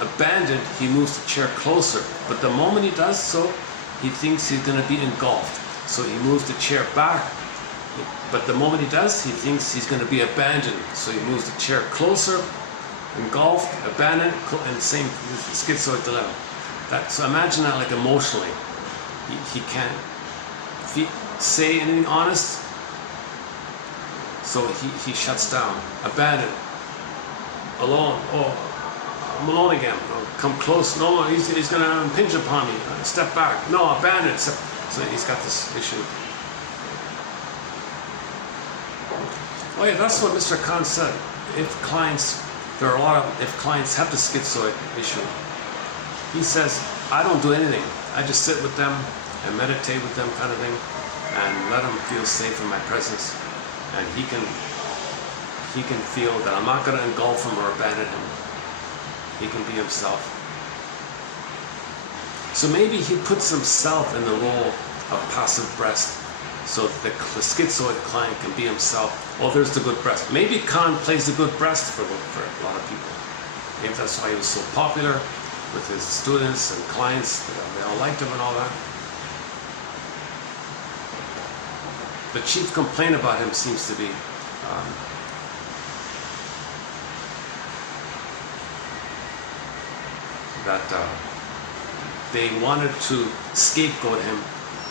abandoned, he moves the chair closer. But the moment he does so, he thinks he's going to be engulfed. So he moves the chair back. But the moment he does, he thinks he's going to be abandoned. So he moves the chair closer, engulfed, abandoned, and the same schizoid dilemma. So imagine that like emotionally. He can't say anything honest, so he shuts down. Abandoned. Alone. Oh, I'm alone again. Oh, come close. No, he's going to impinge upon me. Step back. No, abandoned. So he's got this issue. Oh yeah, that's what Mr. Khan said. If clients have the schizoid issue, he says, I don't do anything. I just sit with them and meditate with them kind of thing and let them feel safe in my presence. And he can feel that I'm not going to engulf him or abandon him. He can be himself. So maybe he puts himself in the role of passive breast, so the schizoid client can be himself. Oh, there's the good breast. Maybe Khan plays the good breast for a lot of people. Maybe that's why he was so popular with his students and clients. They all liked him and all that. The chief complaint about him seems to be that they wanted to scapegoat him,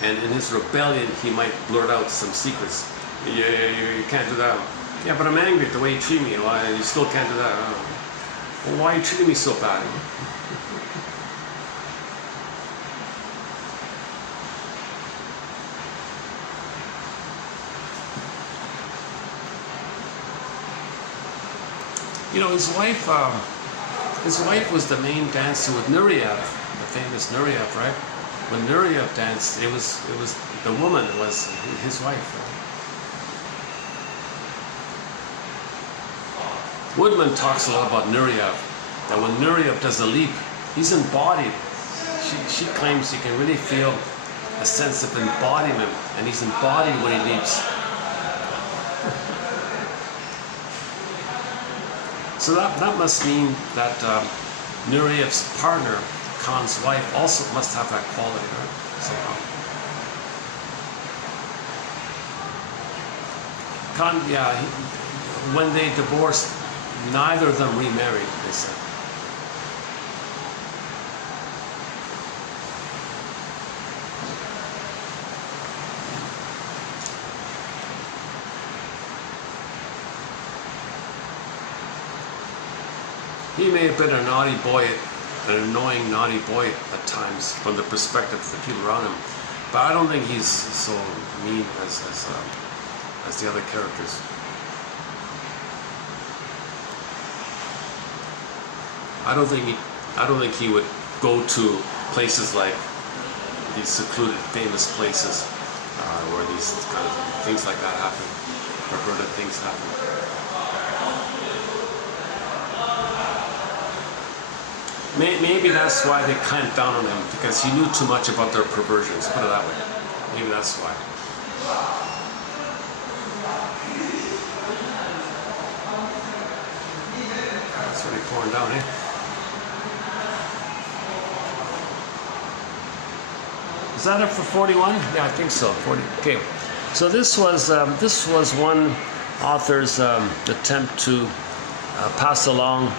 and in his rebellion he might blurt out some secrets. You can't do that. Yeah, but I'm angry at the way you treat me. Why you still can't do that? Well, why are you treating me so bad? You know, his wife was the main dancer with Nureyev, the famous Nureyev, right? When Nureyev danced, it was the woman was his wife. Right? Woodman talks a lot about Nureyev, that when Nureyev does a leap, he's embodied. She claims you can really feel a sense of embodiment, and he's embodied when he leaps. So that must mean that Nureyev's partner, Khan's wife, also must have that quality, right? Somehow. Khan, yeah, when they divorced, neither of them remarried, they said. He may have been a naughty boy, an annoying naughty boy at times from the perspective of the people around him, but I don't think he's so mean as the other characters. I don't think he would go to places like these secluded, famous places where these kind of things like that happen, perverted things happen. Maybe that's why they clamped down on him, because he knew too much about their perversions, put it that way. Maybe that's why. It's really pouring down, eh? Is that it for 41? Yeah, I think so. 40. Okay. So this was one author's attempt to pass along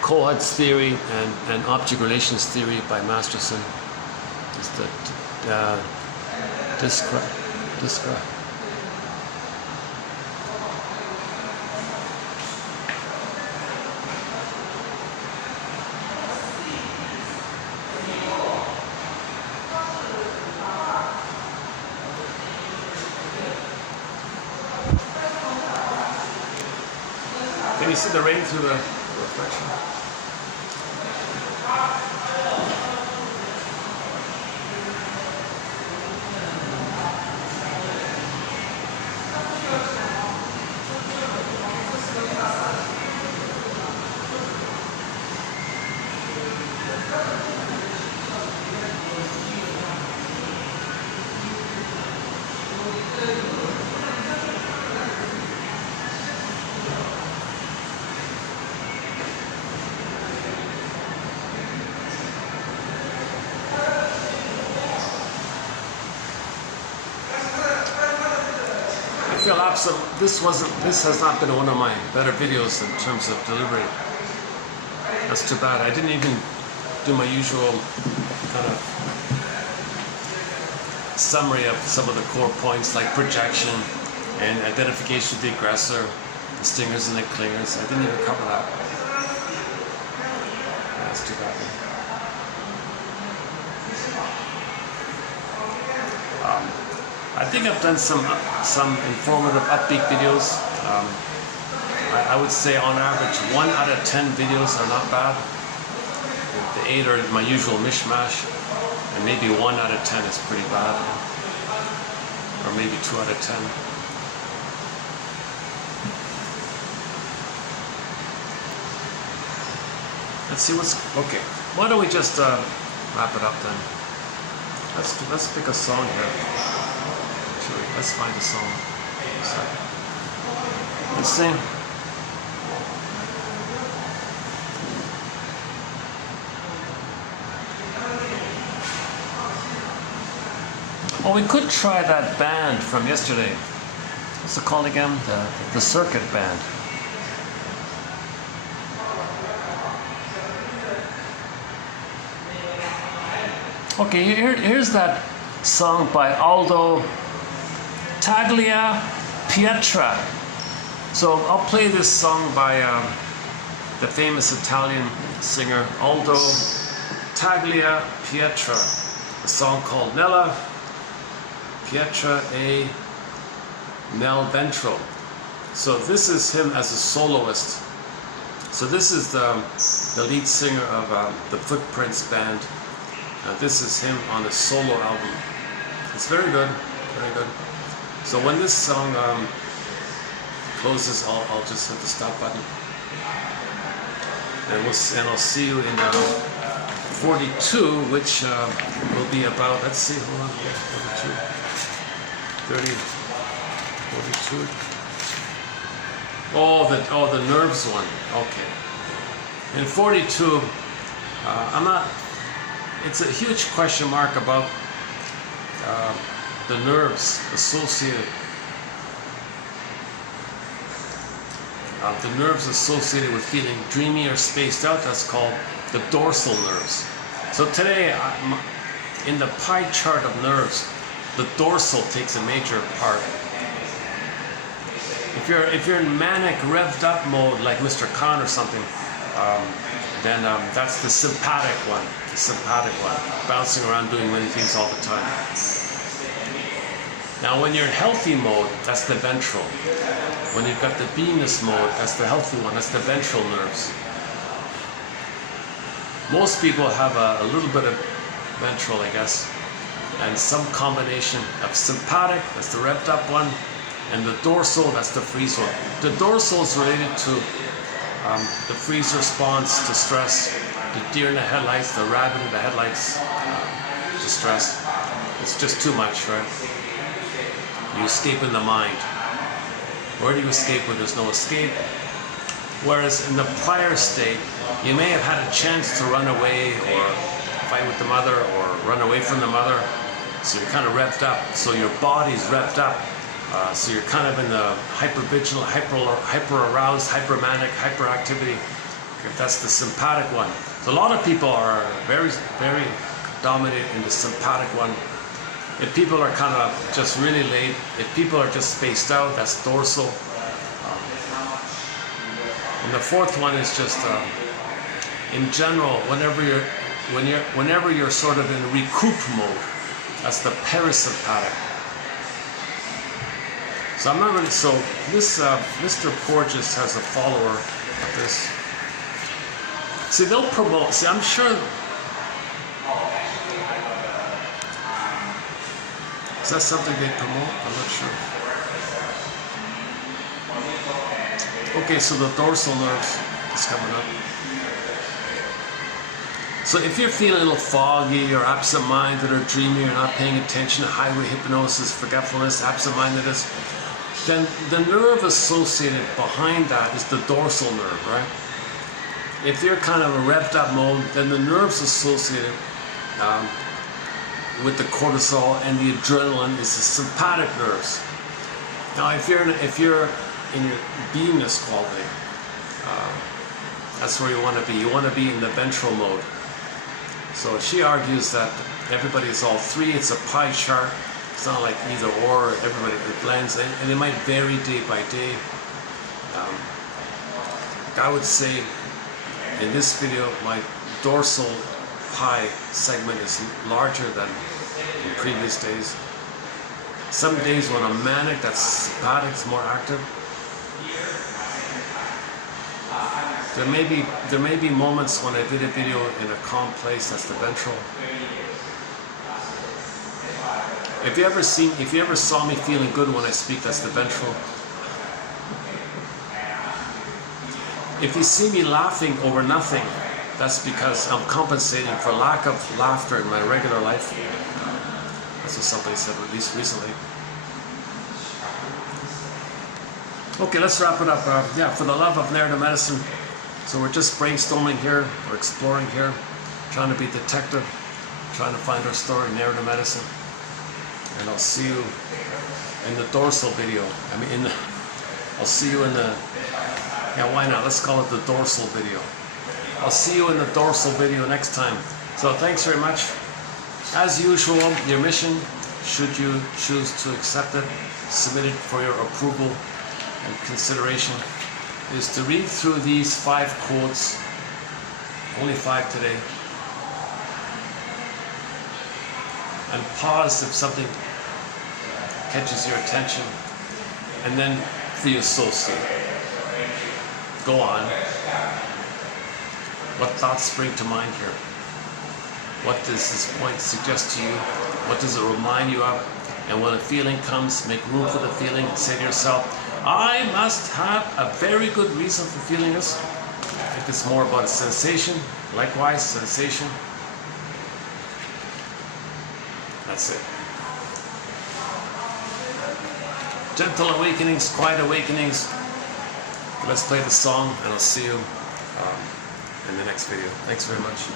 Kohut's theory and object relations theory by Masterson. Is that describe. Can you see the rain through the reflection? I feel this has not been one of my better videos in terms of delivery. That's too bad. I didn't even do my usual kind of summary of some of the core points like projection and identification with the aggressor, the stingers and the clingers. I didn't even cover that. That's too bad. I think I've done some informative, upbeat videos. I would say on average 1 out of 10 videos are not bad. The 8 are my usual mishmash, and maybe 1 out of 10 is pretty bad, or maybe 2 out of 10. Let's see what's okay. Why don't we just wrap it up then? Let's pick a song here. Let's find a song. Let's sing. Oh, we could try that band from yesterday. What's it called again? The Circuit Band. Okay, here's that song by Aldo Taglia Pietra. So I'll play this song by the famous Italian singer Aldo Taglia Pietra. A song called Nella Pietra e nel ventro. So this is him as a soloist. So this is the lead singer of the Footprints band. This is him on a solo album. It's very good, very good. So when this song closes, I'll just hit the stop button, and I'll see you in 42, which will be about. Let's see, hold on, 42, 30, 42. Oh, the nerves one. Okay. In 42, I'm not. It's a huge question mark about the nerves associated. The nerves associated with feeling dreamy or spaced out. That's called the dorsal nerves. So today, in the pie chart of nerves, the dorsal takes a major part. If you're in manic, revved up mode, like Mr. Khan or something, then that's the sympathetic one. The sympathetic one, bouncing around doing many things all the time. Now, when you're in healthy mode, that's the ventral. When you've got the beingness mode, that's the healthy one. That's the ventral nerves. Most people have a little bit of ventral, I guess, and some combination of sympathetic, that's the revved up one, and the dorsal, that's the freeze one. The dorsal is related to the freeze response to stress, the deer in the headlights, the rabbit in the headlights, to stress. It's just too much, right? You escape in the mind. Where do you escape when there's no escape? Whereas in the prior state, you may have had a chance to run away or fight with the mother or run away from the mother. So you're kind of revved up. So your body's revved up. So you're kind of in the hypervigilant, hyper-aroused, hypermanic, hyperactivity. Okay, that's the sympathetic one. So a lot of people are very, very dominant in the sympathetic one. If people are kind of just really late, if people are just spaced out, that's dorsal. And the fourth one is just, in general, whenever you're sort of in recoup mode, that's the parasympathetic. So I'm not really, so this Mr. Porges has a follower of this. See, they'll promote, see, I'm sure, is that something they promote? I'm not sure. Okay, so the dorsal nerves is coming up. So if you're feeling a little foggy or absent-minded or dreamy or not paying attention to highway hypnosis, forgetfulness, absent-mindedness, then the nerve associated behind that is the dorsal nerve, right? If you're kind of a revved up mode, then the nerves associated with the cortisol and the adrenaline is the sympathetic nerves. Now, if you're in your beingness quality, that's where you want to be. You want to be in the ventral mode. So she argues that everybody is all three. It's a pie chart. It's not like either or. Everybody, it blends, and it might vary day by day. I would say in this video, my dorsal pie segment is larger than in previous days. Some days when I'm manic, that's sympathetic, it's more active. There may be moments when I did a video in a calm place, that's the ventral. If you ever saw me feeling good when I speak, that's the ventral. If you see me laughing over nothing, that's because I'm compensating for lack of laughter in my regular life. That's what somebody said, at least recently. Okay, let's wrap it up. Yeah, for the love of narrative medicine. So we're just brainstorming here, we're exploring here, trying to be detective, trying to find our story, narrative medicine. And I'll see you in the dorsal video. I'll see you in the, yeah, why not? Let's call it the dorsal video. I'll see you in the dorsal video next time. So thanks very much. As usual, your mission, should you choose to accept it, submit it for your approval and consideration, is to read through these 5 quotes, only 5 today, and pause if something catches your attention, and then feel associate. Go on. What thoughts spring to mind here? What does this point suggest to you? What does it remind you of? And when a feeling comes, make room for the feeling and say to yourself, I must have a very good reason for feeling this. I think it's more about a sensation. Likewise, sensation. That's it. Gentle awakenings, quiet awakenings. Let's play the song and I'll see you in the next video. Thanks very much.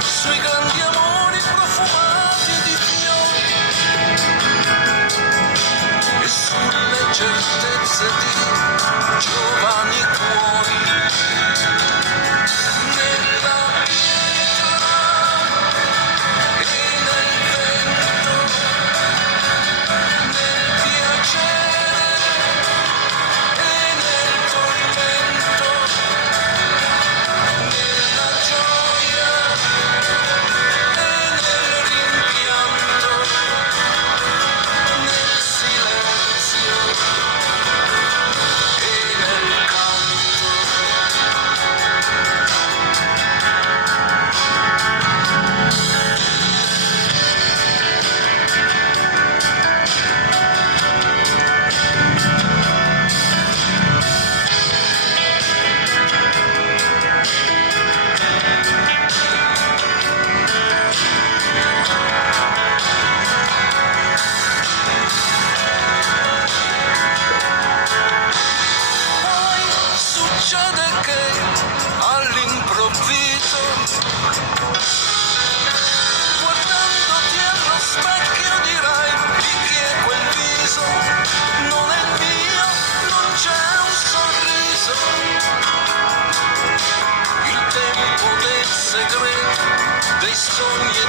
Sui grandi amori profumati di fiori e sulle certezze di giovani cuori, nella pietra e nel vento, nel piacere e nel tormento, nella gioia e nel rimpianto, nel silenzio e nel canto. Poi succede che all'improvviso, guardandoti allo specchio dirai di chi è quel viso, non è il mio, non c'è un sorriso, il tempo del segreto, dei sogni e